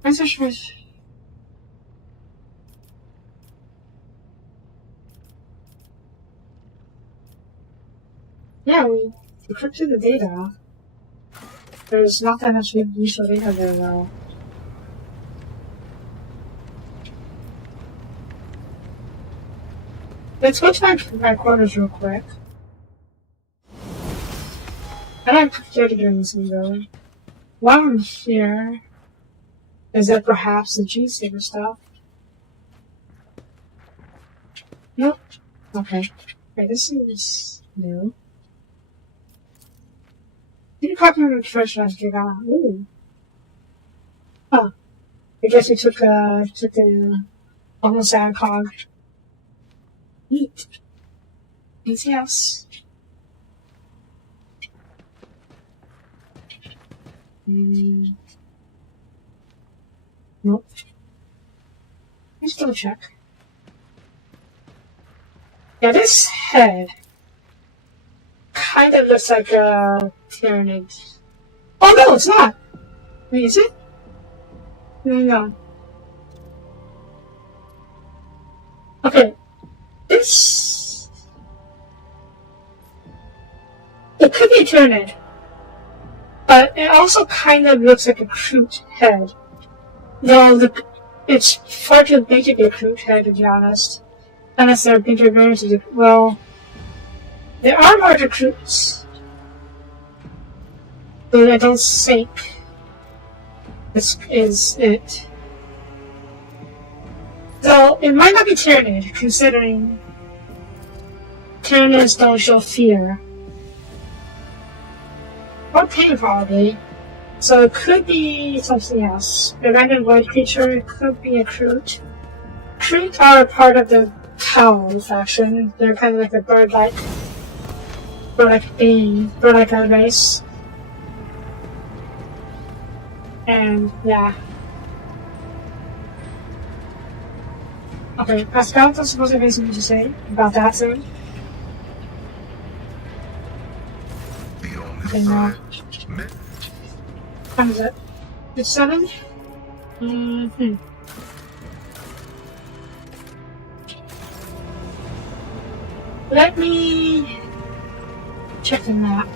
What's so special? Yeah, we encrypted the data. There's not that much useful data there though. Let's go to my quarters real quick. I don't care to do anything though. While I'm here, is that perhaps the genestealer stuff? Nope. Okay. Okay, this is new. You copy of professional as get on. Ooh. Huh. I guess we took the almost ad cog. Neat. Anything else? Nope. Let's double check. Yeah, this head kind of looks like a Tyrannid. Oh no, it's not! Wait, is it? No. Okay. This... It could be a Tyrannid. But it also kind of looks like a Kroot head. Though it's far too big to be a Kroot head, to be honest. Unless they're bigger variants of it. Well, there are larger Kroots. But I don't think this is it. Though it might not be Tyrannid, considering Tyrannids don't show fear. What pain probably. So it could be something else. A random white creature, it could be a Kroot. Kroot are part of the cow faction. They're kind of like a bird-like being, bird-like race. And yeah. Okay, Pascal, that's supposed to be something to say about that soon. Okay, now. What is it? It's 7? Mm-hmm. Let me check the map.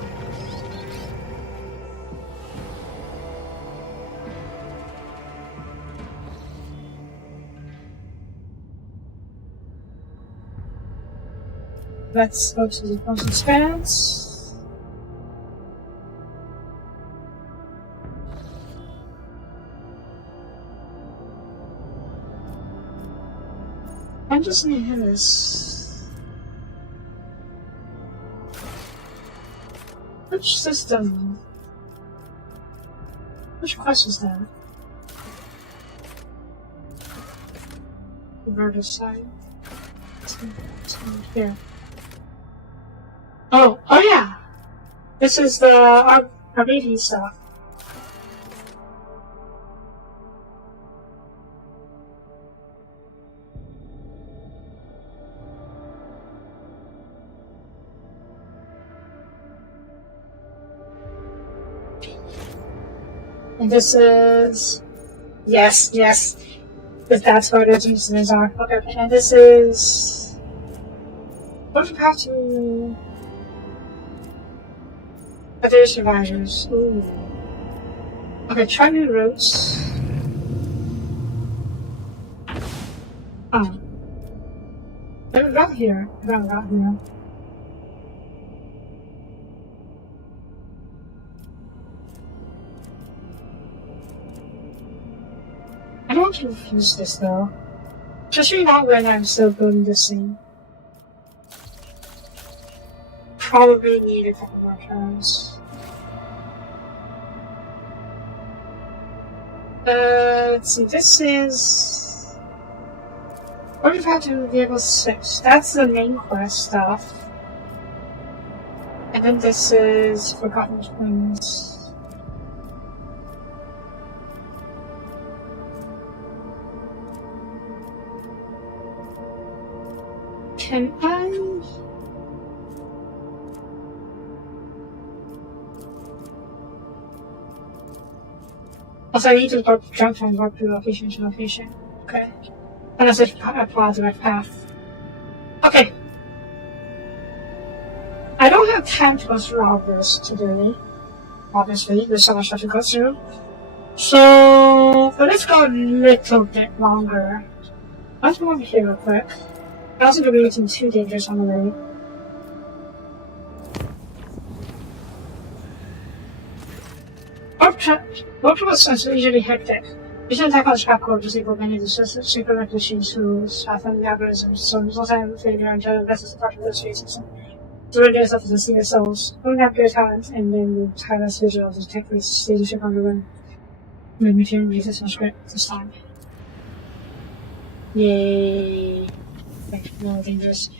Let's go to the most expanse. I'm just near this. Which system? Which quest is that? The murder side. Here. Oh yeah! This is the RBD stuff. And this is... Yes. But that's where the genestealers are. Okay, and this is... What about to... Other survivors. Ooh. Okay, try new routes. Oh. I haven't got here. I don't want to refuse this though. Especially not when I'm still building this thing. Probably need a couple more turns. Let's see, this is... What if I had to be able 6? That's the main quest stuff. And then this is Forgotten Twins. Can I... Also, I need to jump from location to location. Okay. Unless I apply the right path. Okay. I don't have time to go through all this today. Obviously, there's so much stuff to go through. So, but let's go a little bit longer. Let's go over here real quick. I also don't be looking too dangerous on the way. Warp was usually hectic. You should attack on Scrapcore to disable many of the secret machines whose and algorithms, so there's also a failure and general vessels apart from those phases. To rid yourself of the sea souls. Don't have good talent, and then the tireless visual to detect this leadership on the run. Made material uses some script this time. Yay! Like, no dangerous.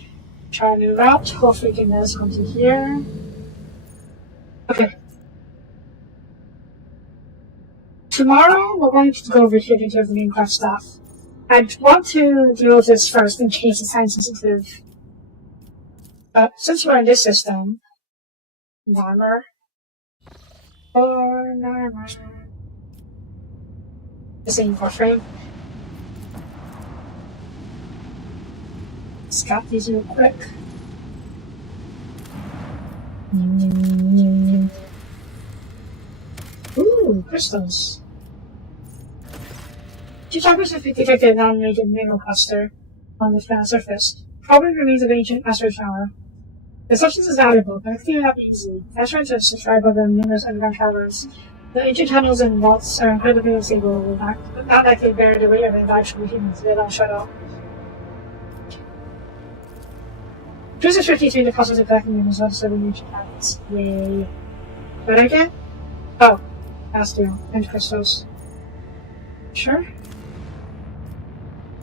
Try a new route. Hopefully we can just come to here. Okay. Tomorrow, we're going to go over here to do the Minecraft stuff. I want to deal with this first in case it's time sensitive. But since we're in this system, armor. The same for frame. Let's got these real quick. Ooh, crystals. 2% detected non-native mineral cluster on the planet's surface. Probably remains of ancient asteroid shower. The substance is valuable, but clearing up easy. Asteroids are subscribed over numerous underground caverns. The ancient tunnels and vaults are incredibly unstable, but not likely to bear the weight of an actual humans. They don't shut up. Choose a 53 the process of collecting minerals of 7 ancient planets. Yay. What I get? Oh, has to. And crystals. Sure.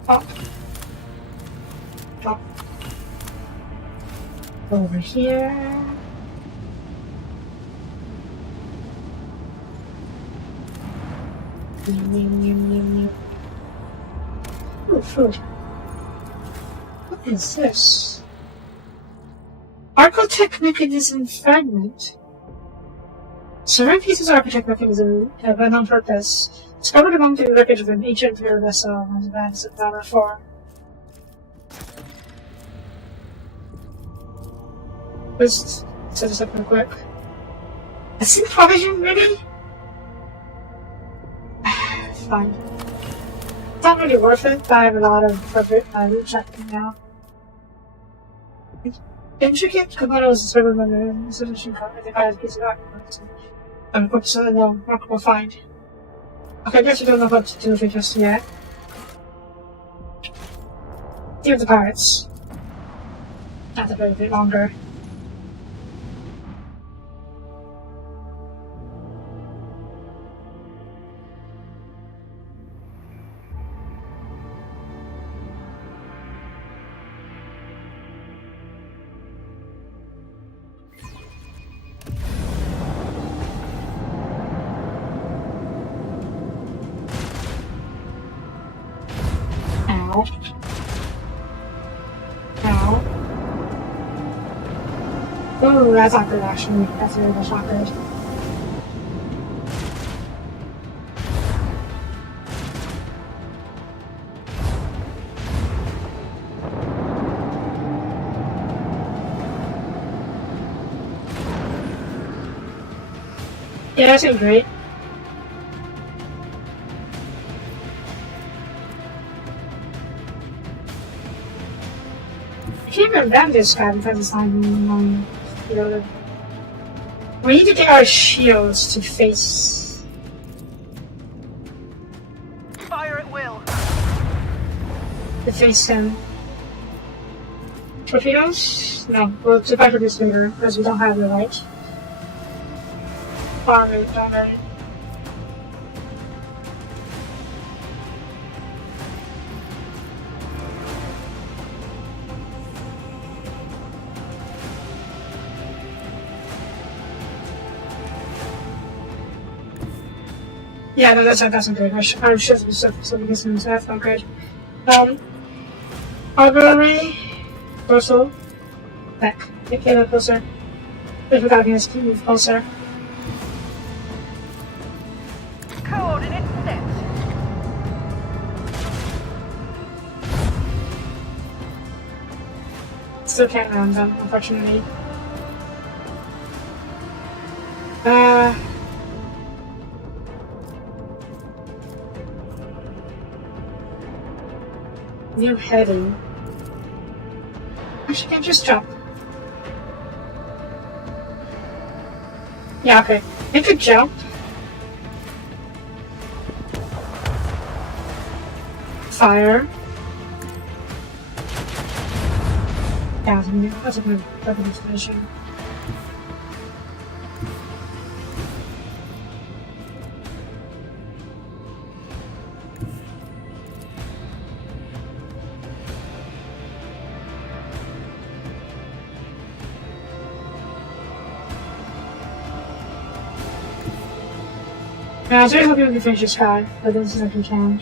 Pop. Pop. Over here. Ooh, food. What is this? Architect mechanism fragment. Certain pieces of architect mechanism have been on purpose. Discovered among the wreckage of an ancient imperial vessel and advanced in power form. Let's set this up real quick. A sync provision, maybe? Fine. It's not really worth it, but I have a lot of loot checking now. Intricate commandos and server member solution code. I think I have a piece of documents. I'm going to no, we'll find. Okay, I guess we don't know what to do with it just yet. Deal with the pirates. That's a very bit longer. Ow. Oh, that's not good actually. That's really much not good. Yeah, that's great. I can't even grab this guy because it's not even reloaded. We need to get our shields to face. Fire at will. To face him. Torpedoes? No, we'll to back this later because we don't have the right. Alright. Yeah, no, that's not good. I should have something missing, so that's not good. Augury, dorsal, back. Get a little closer. If we gotta get move closer. Coordinates set. Still can't land them, unfortunately. New heading. Actually, can't just jump. Yeah, okay. I could jump. Fire. Yeah, that's a good definition. Yeah, I was really hoping we could finish this guy, but it doesn't seem like we can.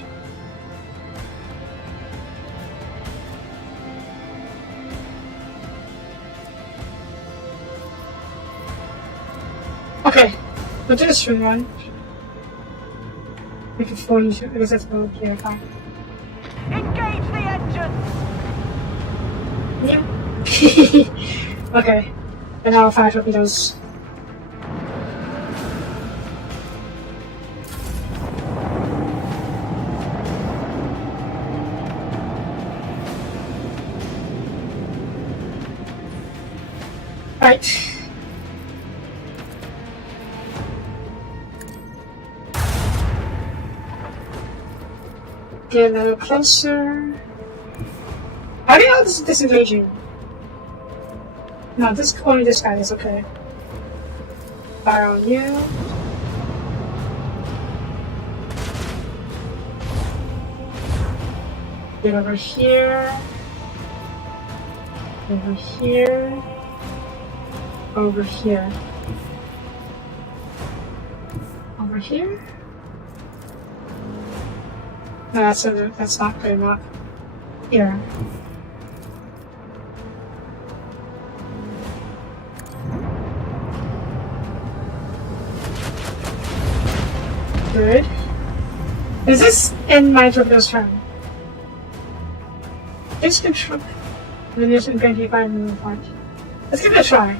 Okay, we'll do a swing run. We can 40, I guess that's about here, fine. Engage the engines! Yeah. Okay, and now 5 torpedoes. Right. Get a little closer. How do you know this is disengaging? No, only this guy is okay. Fire on you. Get over here. Over here. Over here. Over here? No, that's not good enough. Here. Good. Is this in my torpedo's turn? Just control. Then there's going to be 5 moving parts. Let's give it a try.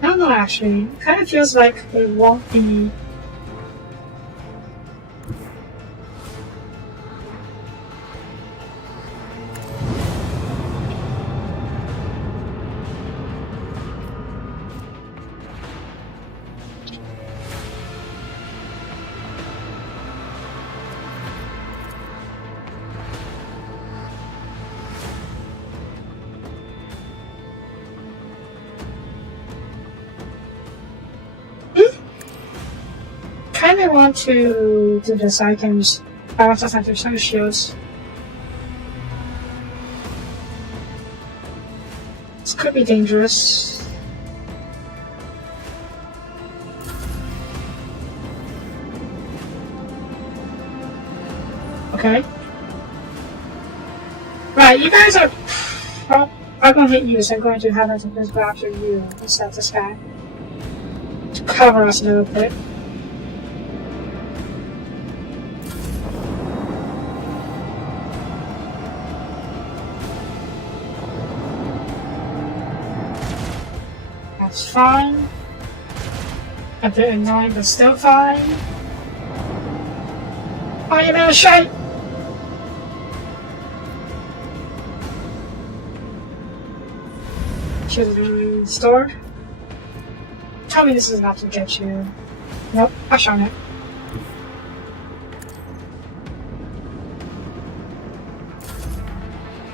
I don't know actually. It kind of feels like it won't be. I want to do this items. I want to center some shields. This could be dangerous. Okay. Right, you guys are. Well, I'm gonna hit you, so I'm going to have it just go after you instead of this guy. To cover us a little bit. That's fine. A bit annoying, but still fine. Oh, you better shite! Should have been restored. Tell me this is not to get you. Nope, I've shown it.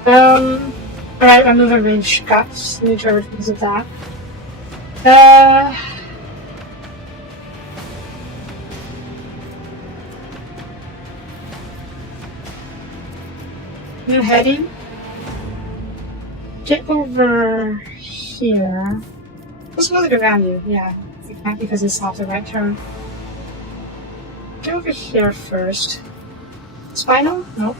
Alright, I'm moving range cuts. Need to revisit that. New heading. Get over here. Let's look around you, yeah. Because it's not the right turn. Get over here first. Spinal? Nope.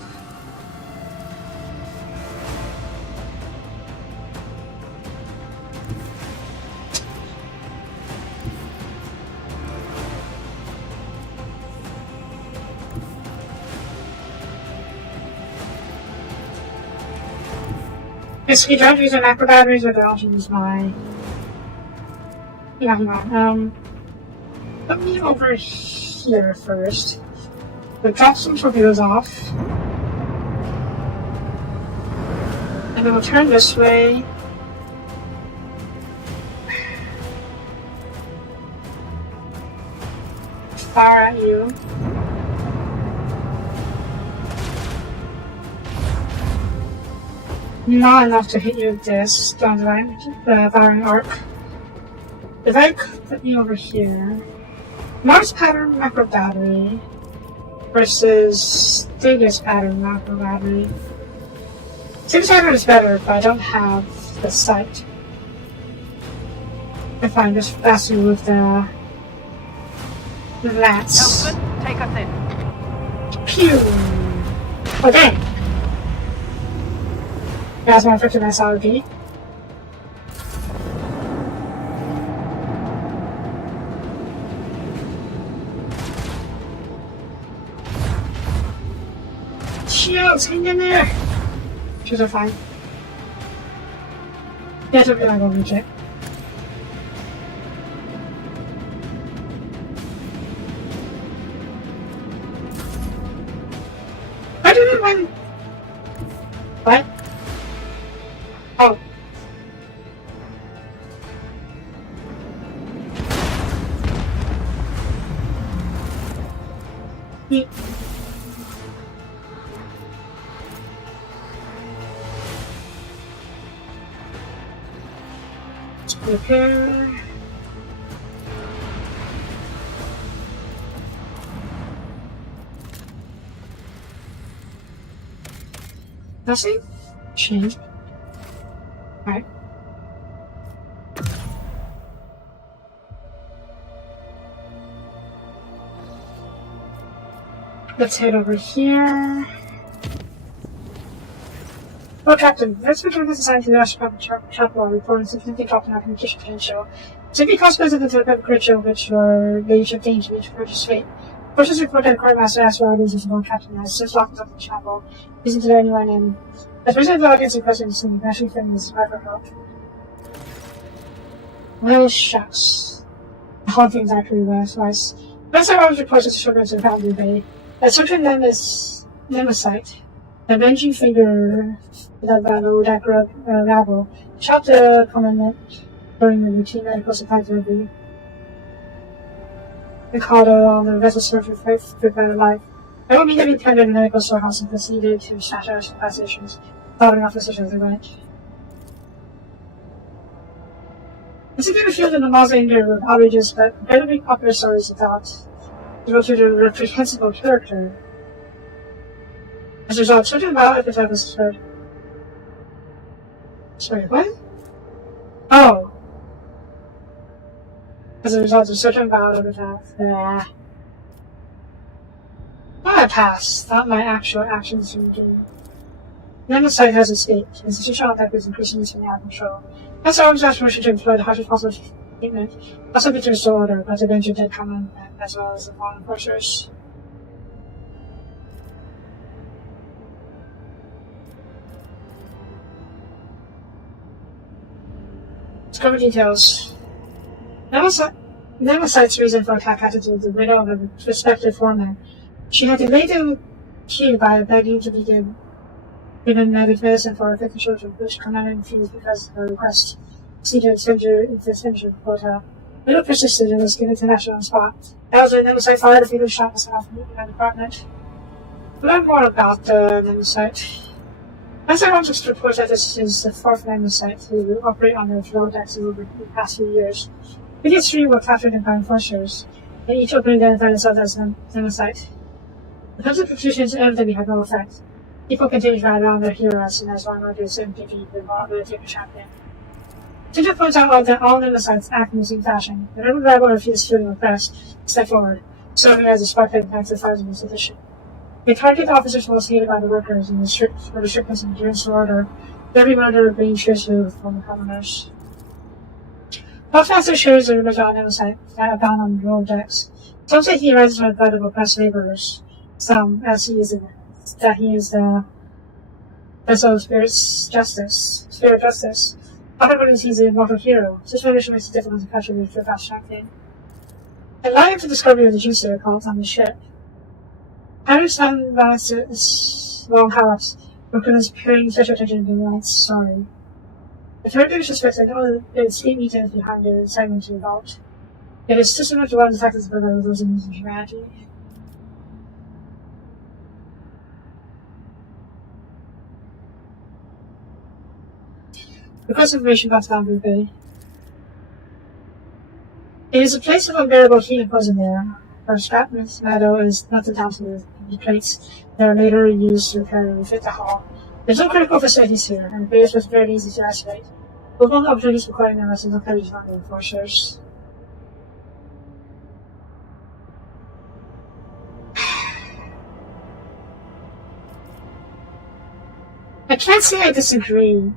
Yes, we don't use an macro batteries, or don't use my. Yeah, hang on. Let me over here first. We'll drop some torpedoes off. And then we'll turn this way. Fire at you. Not enough to hit you with this down the firing arc. If I put you over here, Mars pattern macro battery versus Stegus pattern macro battery. Stegus pattern is better, but I don't have the sight. If I'm just faster with the lance. Elfman, take us in. Pew! Okay. That's more effective than Soapie. Shields, hang in there! Shields are fine. Yeah, it's okay, I'll go reach it. I didn't win! What? Oh. Yeet. Repair. Nothing? Shame. Alright. Let's head over here. Oh, Captain, let's begin this assigned to the Chapel reporting significant drop in our communication potential. Simply consequences of the type creature which were leadership deemed to be purchased fate. Forces report that the Quartermaster asked where these one Captain has since locked up the chapel, using to anyone in. As president of the audience in question, the national friend is hard for help. Well, shucks. The whole thing's actually nice. Last time I was reported to children to Boundary Bay. A certain Nemesis, a avenging figure that battled that rabble, shot the commandant during the routine medical supply delivery. The cargo on the vessel served with better life. I don't mean to be tended in the medical storehouse and proceeded to shatter supply stations, following off as they went. It's a good field in the mausoleum with outrageous but incredibly popular stories about devoted to a reprehensible character. As a result, certain about epitaph was spread. Sorry, what? Oh! As a result of certain about epitaph. I passed. Thought my actual actions were doing. Nemesis has escaped. Institutional attack is increasingly sitting out of control. That's our exasperation to employ the harshest possible treatment. Also be to restore order, but avenge dead common as well as the fallen forces. Discover details. Nemesis' reason for attack had to do with the widow of a respected foreman. She had delayed the queue by begging to be given medicine for her 50 children, which commanded refused because of her request to extend her quota. Widow persisted and was given to national spot. That was when Nemesis fired a fatal shot in the south in the department. Learn more about the Nemesis. As I want to report that this is the fourth Nemesis who operate on the floor decks over the past few years. Previous three were captured and by enforcers, and each openly identified themselves as Nemesis. The concept of positions evidently had no effect. People continued to ride around their heroes and as long as they didn't defeat the take a champion. Tinta points out that all Nemesis act in the same fashion. Whenever the rival refused feeling oppressed, step forward, serving as a spark that ignites the fires of institution. They target officers most hated by the workers and the strictness of adherence to order, every murder being cheerful from the commoners. Buffmaster shares the image on Nemesis that abound on the road decks. Some say he arises from the blood of oppressed laborers. Some, as he is the vessel of spirit justice. Other believes he's an immortal hero. Such tradition makes it difficult to capture the true fast champion. In light of the discovery of the genestealer cult on the ship, Harry's son balances long house, Brooklyn's paying special attention to the night's story. The third suspects that all the escape meetings behind the segment to the vault. It is systematic to one of the factors of those in humanity. Request information about Boundary Bay. It is a place of unbearable heat and poison there. Our scrap meadow is melted down to the plates that are later used to repair and refit the hull. There's no critical facilities here, and the base was very easy to isolate. With one opportunities requiring them as localities not the enforcers. I can't say I disagree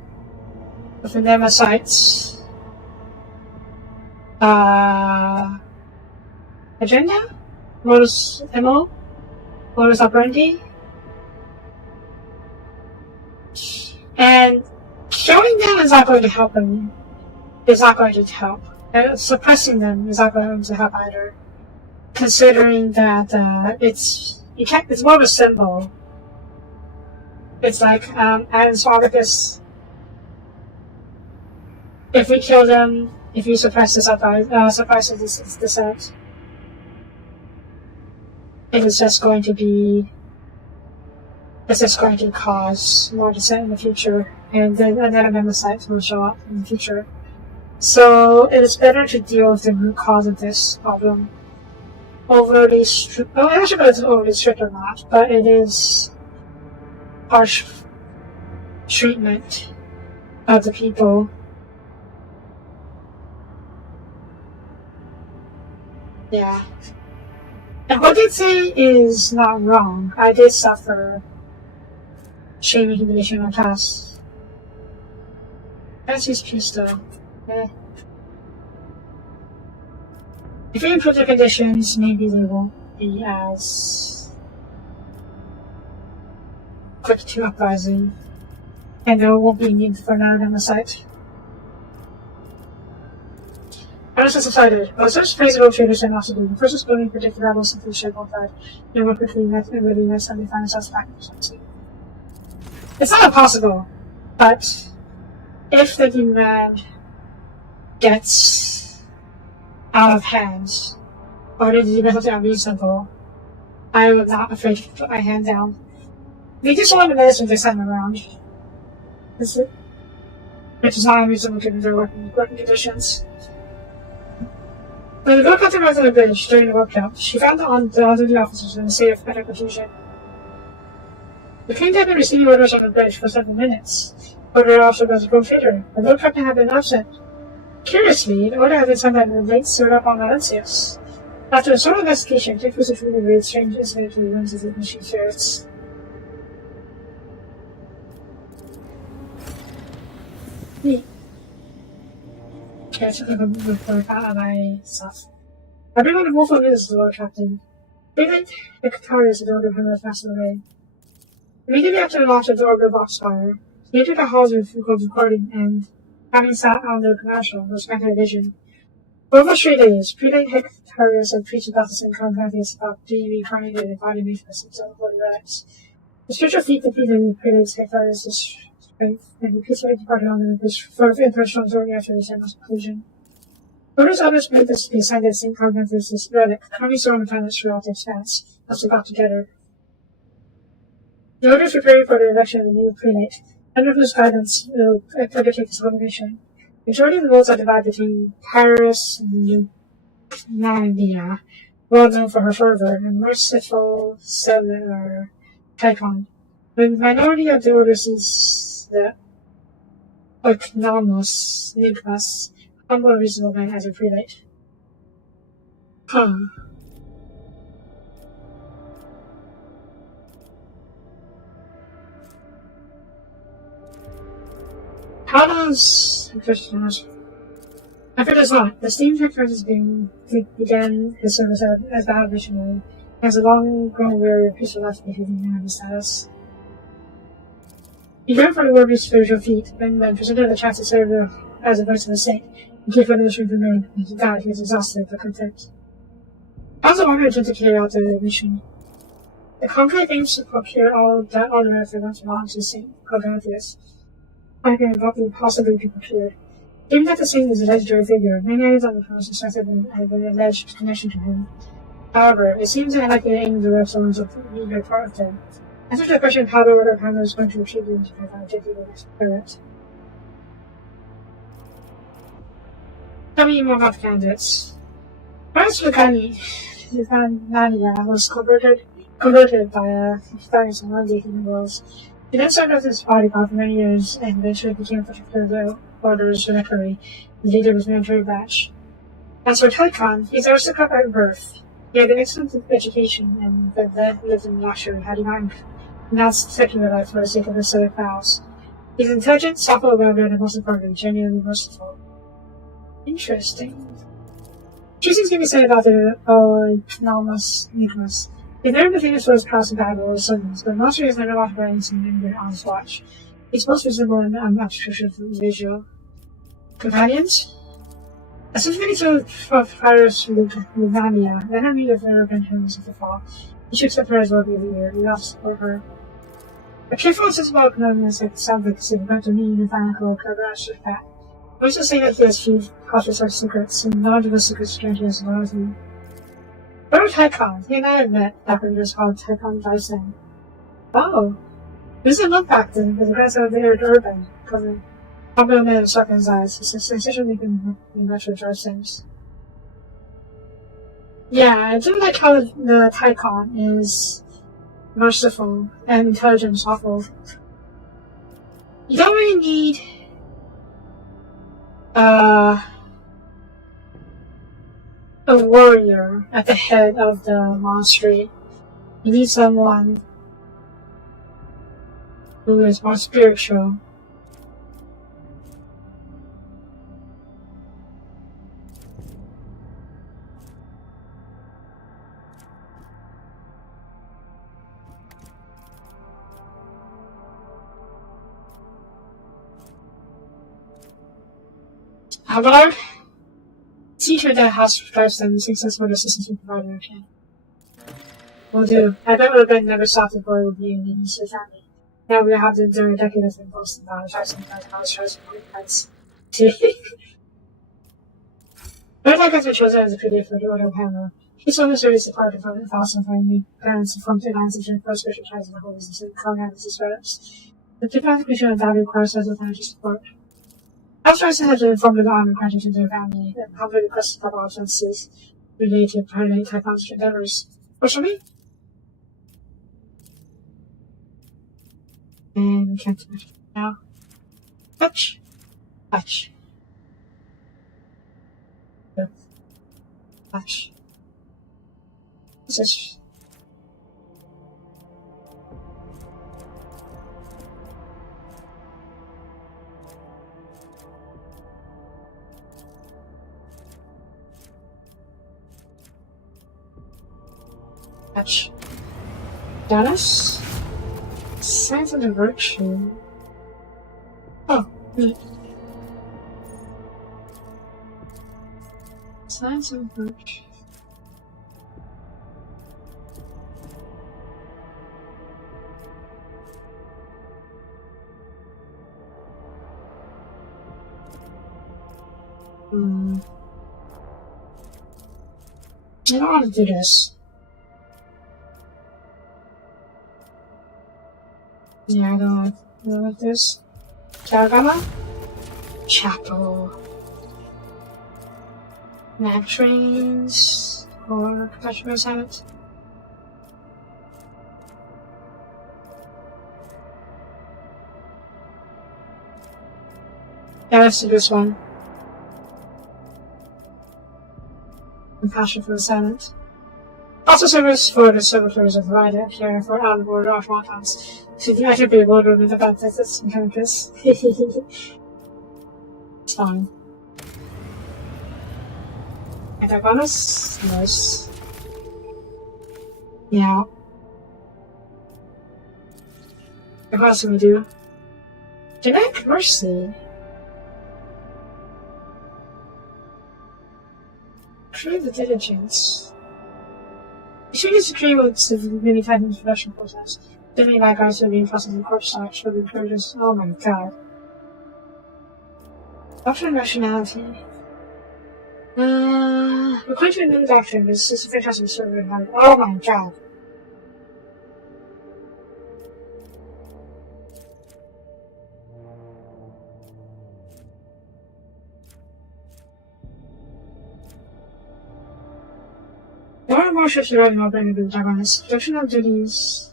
with the Nemesis agenda? Modus MO? Modus operandi? And showing them is not going to help them. Is not going to help. And suppressing them is not going to help either. Considering that it's more of a symbol. It's like Adam Spartacus. If we kill them, if you suppress this descent, it's just going to cause more descent in the future, and then a Nemesis will show up in the future. So it is better to deal with the root cause of this problem. Overly strict, I'm not sure if it's overly strict or not, but it is harsh. treatment of the people. Yeah. And what they say is not wrong. I did suffer shaming humiliation in my past. That's his piece though. Yeah. If we improve the conditions, maybe they won't be as quick to uprising. And there won't be need for another on the site. I was just excited. I was such feasible traders and also do. The first exploding predicted rebels simply showed one side. They were quickly met and really nice and they found themselves back in something. It's not impossible, but if the demand gets out of hand, or the demand something unreasonable, I am not afraid to put my hand down. We just want the medicine this time around. That's it. Which is not unreasonable given their working conditions. When the girl cut arrived on the bridge during the workout, she found the other officers in a state of utter confusion. The Queen had been receiving orders on the bridge for several minutes, but her officer was a go-fitter. The road captain had been absent. Curiously, the order had been sent by the late Sir upon Valencius. After a short investigation, Dick was attributed with a strange incident to the rooms of the machine ferrets. Neat. Okay, I took a report out of my stuff. Everyone of Wolfram is the Lord Captain. David, the Catarius had ordered him to fasten away. Immediately after the launch of the orbital box fire, he entered the halls of Foucault's recording and, having sat on the commercial, was granted a vision. For almost 3 days, Prelate Hectarius had preached about the same conference about being reincarnated in body made for the of holy relics. The spiritual feat defeated Prelate Hectarius' strength, and he peacefully departed on the first impression authority after the ceremony's conclusion. Orders others meant this to be assigned to the same conference relic, currently stored on the planets throughout their expanse, as they got together. The orders prepared for the election of the new prelate, under whose guidance will undertake this whole mission. The majority of the votes are divided between Paris and Numandia, well known for her fervor, and merciful Cellular Typhon. The minority of the orders is the Oiknomos Nigmas, humble and reasonable man as a prelate. How does Christians? After this lot, the steam Hector began his service as battle missionary, and has a long grown weary of peaceful life behaving in his status. He yearned for the word of spiritual feat, and when presented the chance to serve as a voice of the saint, and keep for the mission remain, and he died, he was exhausted but content. How's the order to carry out the mission? The conclave aims to procure all the earth that belongs to Saint Corinthius. I can possibly be procured. Given that the saint is a legendary figure, many items on the premise suspected have an alleged connection to him. However, it seems unlikely that any of the restaurants of either part of them. Answer to the question of how the order of Hammer is going to retrieve the particular spirit. Tell me more about the candidates. First, Lucani was converted by a Thais and one of the human worlds. He then served as his bodyguard for many years and eventually became a particular order's secretary, the leader of his military batch. As for Typhon, he's aristocrat by birth. He had an excellent education and then lived in luxury, had he not renounced secular life for the sake of his civic vows. He's intelligent, thoughtful, well-read, and most importantly, genuinely merciful. Interesting. Two things can be said about the Oiknomos Nigmas. He's never been famous for his past in battle or sons, but Master has never lost brains and been on his watch. He's most visible in obstruction visual. Companions? Essentially to Paris Lugania, the enemy of the urban hymns of the fall. He should accept her as worthy of the year. He loves support her. A careful and sensible economist like advocacy going to mean and find a clever astronaut. I also say that he has few cautious of secrets, and knowledge of the secrets strangers and loyalty. Where Typhon? He and I have met back when he was called Typhon Dyson. Oh. This is a look back then, but the grandson of the heir to Urban, cousin. Popular man of Shotgun's eyes, he's sensationally been much with George Sims. Yeah, I do like how the Typhon is merciful and intelligent and thoughtful. You don't really need a warrior at the head of the monastery. You need someone who is more spiritual. How about teacher that has drives them successful assistance and provider? Okay. Will do. I bet we've been never stopped before it would be in the Easter family. Now we have to endure a decade of impulse and knowledge, tries and quick fights. But I guess we chose it as a PDF for the order of hammer. Each one is really supportive of the thoughts of my parents from the lands of first special tries and holes and co-hands as well. The diplomatic mission of that requires us with financial support. Outsiders have to inform the army granted to their family and humbly request proper offenses related to permanent typology endeavors. What's for me? And we can't touch now. Touch. Touch. Touch. What's this? Touch. Dennis? Signs of the virtue. Oh, neat. Signs of virtue. I don't want to do this. Yeah, I don't like this. Targama? Chapel. Map trains. Or professional assignment. Yeah, let's do this one. Compassion for assignment. Also service for the servitors of rider care for outboard automatons. So you might be able to remove the bad texts and chemicals. It's fine. Antagonist? Nice. Yeah. What else can we do? Genetic Mercy. Create the diligence. You should use the create with many times production process. Many laggards will be in process of corpse search will be encourages. Oh my god. Doctrine and rationality. We're going to a new doctrine. This is a fantastic server. Oh my god. More and more ships are running while bringing the antagonists. Doctrinal duties.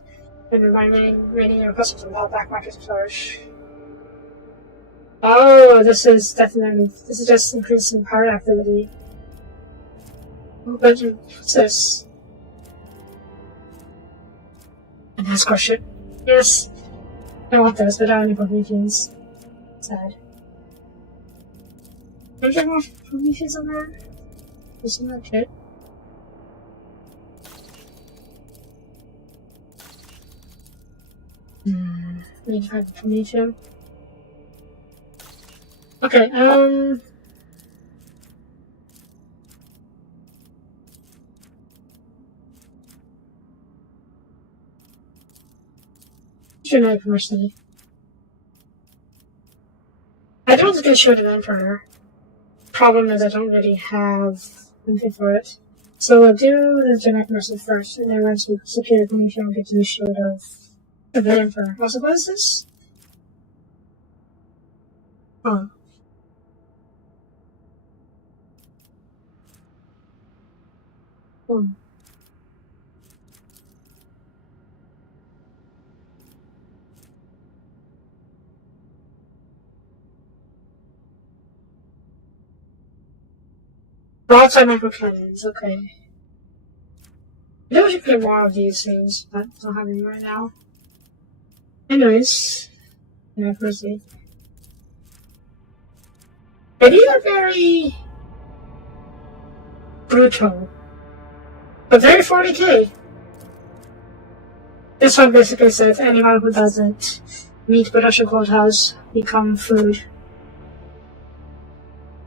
And remaining your customers without black markets flourish. Oh, this is just increasing power activity. But what's this? An escort ship. Yes. I want those, but I don't need Prometheans. Sad. Is there more Prometheans on there? Isn't that it? We need to find Promethean. Okay, Genetic Mercy. I don't think I showed an Emperor. Problem is I don't really have anything for it. So I'll do the Genetic Mercy first, and then once we secure the Promethean, I'll get to the shield of the Emperor. Also, what is this? Oh. Broadside microcannons, okay. I think we should create more of these things, but don't have any right now. Anyways, yeah, firstly. And these are very brutal, but very 40k. This one basically says anyone who doesn't meet production quotas become food.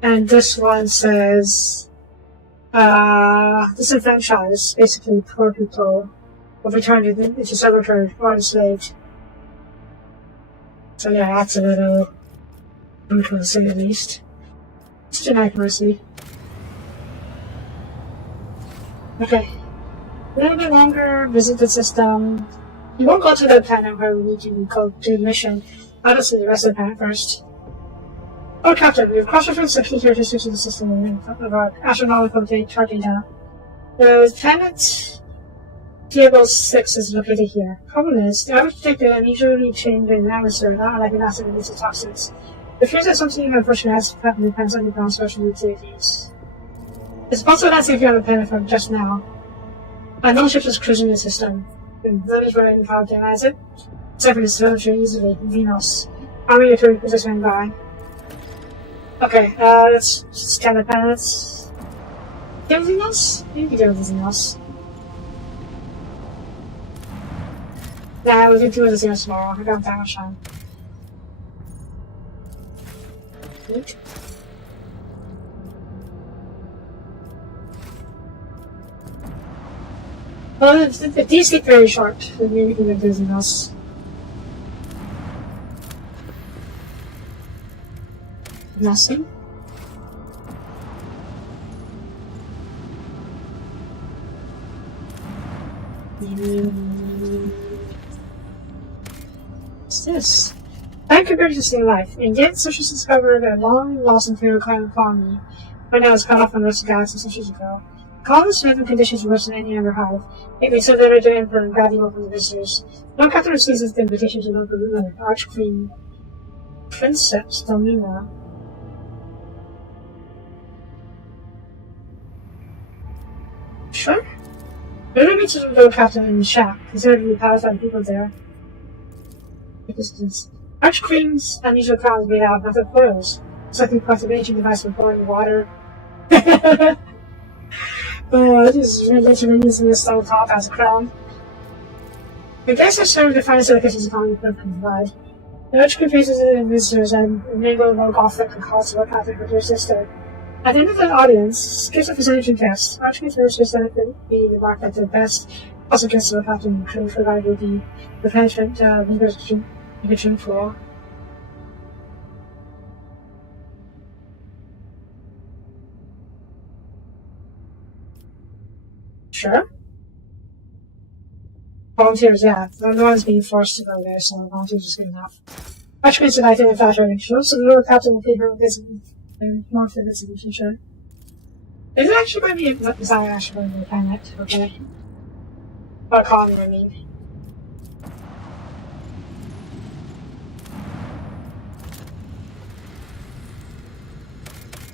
And this one says disenfranchised, basically poor people, will be turned into servitors or enslaved. So yeah, that's a little brutal to say the least. It's genetic mercy. Okay. A little bit longer, visit the system. You won't go to the planet where we need to go do the mission. I'll just see the rest of the planet first. Oh, Captain, we've cross-referenced the key characteristics of the system of our astronomical chart data. The planet Diablo 6 is located here. Problem is, the average detected unusually change in atmosphere, not like an acid release toxins. It appears that something unfortunate has happened in the planet's underground special activities. It's possible that's if you're on the planet from just now. No ship is cruising the system. The village where in power denies it. Except for this village easily, Venus. Army authority position by. Okay, let's scan the planets. Anything else? You can do anything else. Nah, we can do this again tomorrow. I got that much time. Good. Well, if these get very short, then maybe we can do something else. Nothing. What's this? Back compared to stay alive, and yet socialists discovered a long lost imperial colony. Right now it's cut off from the rest of the galaxy centuries ago. Colonists live in conditions worse than any other hive. It makes it better to emperor and bad evil from the visitors. No captain receives the invitation to know the Arch Queen Princess Domina. Sure. Maybe we should go captain in the shack, consider to be powerful people there. Distance. Arch Queen's unusual crown is made out of metal coils. It's like an ancient device for pouring water. This is really using this stone top as a crown. The guests are served the finest delicacies economy can provide. The Arch Queen faces it in visitors and enable no golf that can cause what happened with their sister. At the end of the audience, gives a percentage of guests. Arch Queen's ministers that could be remarked at their best. Also guests will have to include provided the replenishment leadership floor. Sure. Volunteers, yeah. No one's being forced to go there, so volunteers is good enough. Arch Queen's an active infatuated. She also the lower captain will pay her a visit and more visits in the future. Is it actually going to be a design actually going to be a planet? Okay. Or a colony, I mean.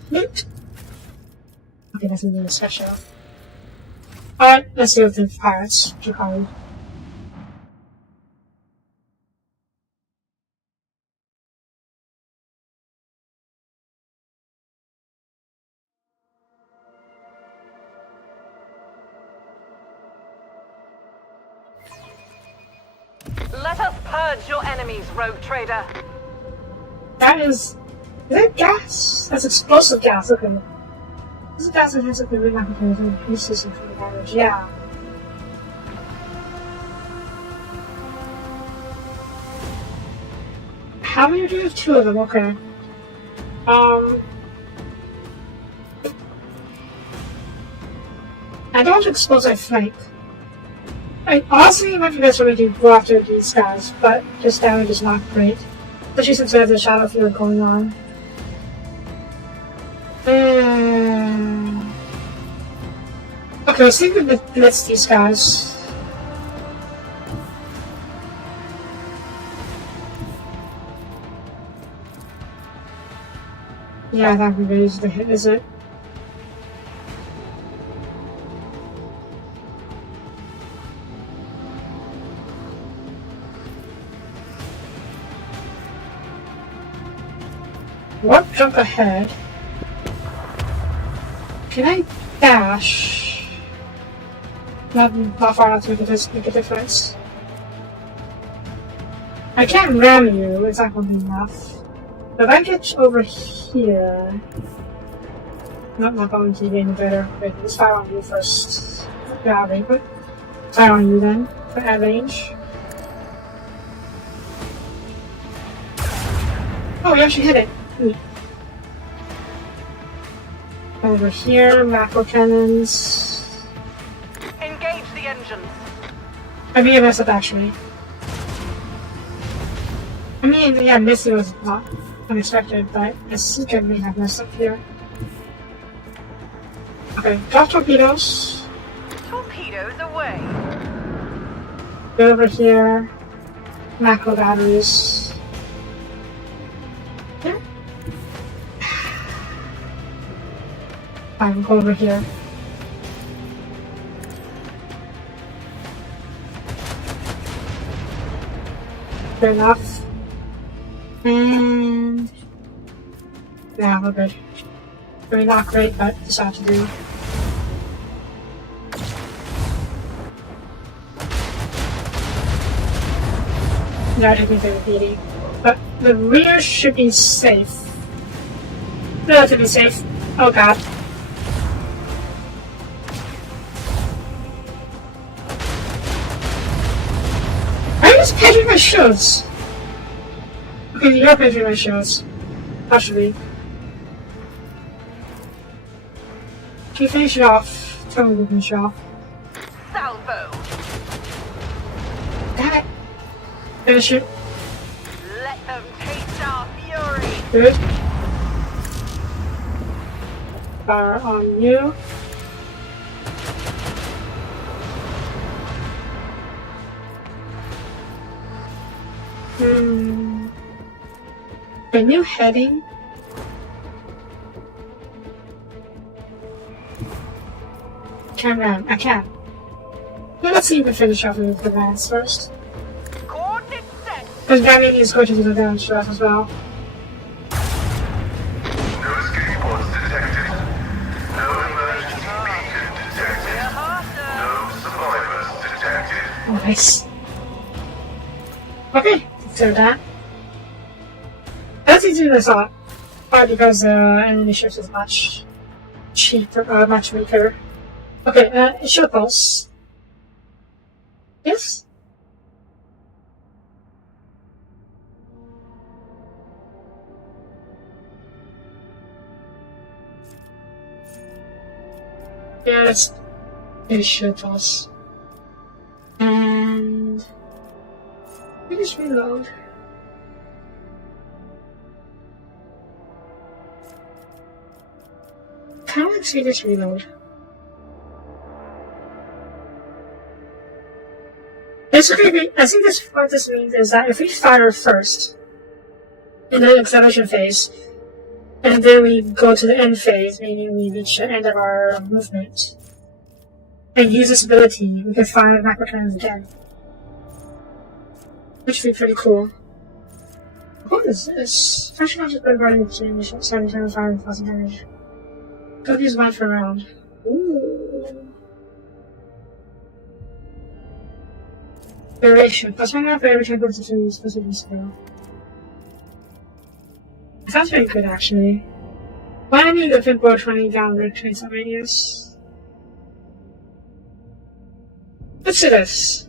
Loot. Okay, that's a little special. Alright, let's deal with the pirates. Jakari. Let us purge your enemies, rogue trader. That is that gas? That's explosive gas, okay. This is gas that has like the ring applicator to increase this and the damage, yeah. How many do you have? 2 of them, okay. I don't expose I flank. Honestly, it might be best for me to go after these guys, but this damage is not great. Especially since we have the shadow field going on. Okay, let's see if we can blitz these guys. Yeah, that would be easy to hit, is it? Warp jump ahead. Can I dash? Not far enough to make a difference. I can't ram you, it's not going to be enough. But if I get over here... Not going to be any better. Wait, let's fire on you first. Yeah, wait, but fire on you then, for add range. Oh, we actually hit it. Over here, macro cannons. Engage the engines. I may have messed up actually. I mean, yeah, missing was not unexpected, but I think I may have messed up here. Okay, drop torpedoes. Torpedoes away. Go over here. Macro batteries. Yeah. Fine, go over here. Fair enough. And yeah, we're good. Really not great, but just have to do. Yeah, I think they're beating. But the rear should be safe. Relatively safe. Oh god. I'm just patching my shields. Okay, you're patching my shields. Actually. Can you finish it off? Tell me to finish it off. Salvo. Damn it. Finish it. Let them taste our fury. Good. Fire on you. A new heading. Can ram. I can. Well, let's see if we finish off with the advance first. Coordinates set. Because ramming is going to do the damage to us as well. No escape pods detected. No emergency beacon detected. No survivors detected. Nice. Okay, so that. That's easier than I thought. Probably because enemy shift is much cheaper, much weaker. Okay, show pulse. Yes? Yes, it should pulse. And let me just reload. Kind of like see this reload. Basically, I think what this means is that if we fire first in the acceleration phase, and then we go to the end phase, meaning we reach the end of our movement, and use this ability, we can fire macro cannons again. Which would be pretty cool. What is this? Fashion object bombarding the initial 7,500 damage. Go use one per round. Ooh. Variation. Plus 1 for every time goes to 2 specific skill. Sounds pretty good actually. Why do I need the pinboard 20 downward 20 radius? Let's do this.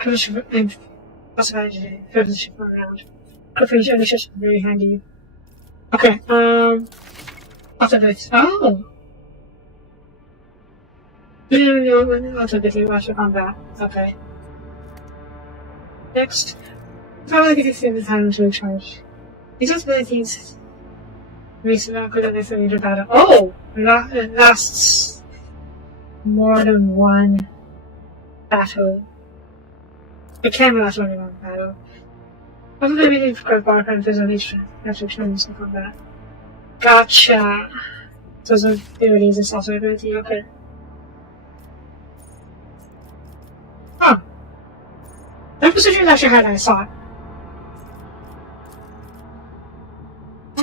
And plus energy. Position around. Hopefully only just very handy. Okay, after this. Oh! You didn't know when automatically watch it on that. Okay. Next. Probably get to the time to recharge. These abilities makes it not good enough for me to battle. Oh! It lasts more than one battle. It can last more than one battle. Probably we need to grab bar and preservation after turns in combat. Gotcha! Those abilities is also ability, okay. Huh. That position is actually harder than I thought.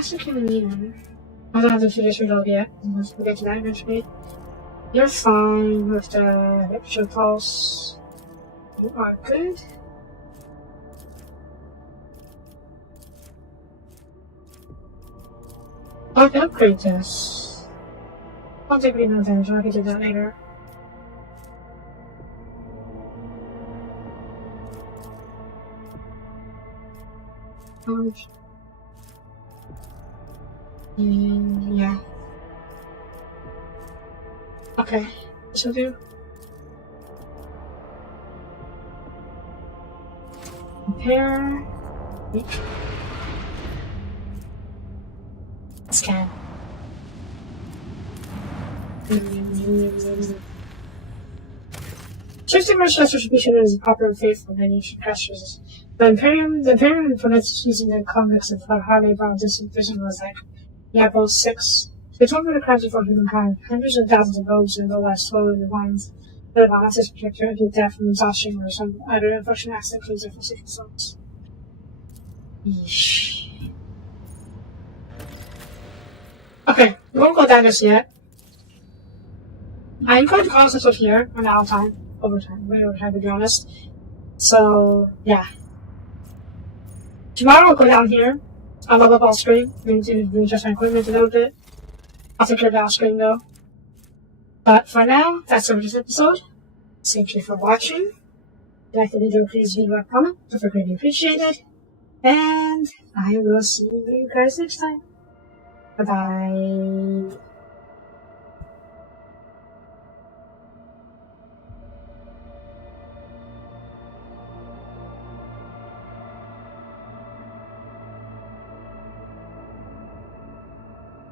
actually kind of mean. I don't have the finish reload yet. We'll get to that eventually. You're fine with the extra pulse. You are good. I can upgrade this. I'll take no damage, I can do that later. Yeah. Okay, this will do. Repair. Weak. Scan. Shifting much less distribution is proper and faithful than you should pressures. The Imperium implements using the convicts of Harley Brown distant vision was like, yeah, both 6. They told me to crash before humankind. Hundreds of thousands of rogues and no less slowly in the minds. But if I to protect her, get death from exhaustion or some other unfortunate accident comes in for 6 souls. Yeesh. Okay, we won't go down just yet. I'm going to call this episode here, on overtime, way overtime to be honest. So, yeah. Tomorrow I'll go down here. I'll level up off screen, readjust my equipment a little bit. I'll take care of that off screen though. But for now, that's it for this episode. Thank you for watching. If you like the video, please leave a comment. If it's greatly appreciated. And I will see you guys next time. Bye bye.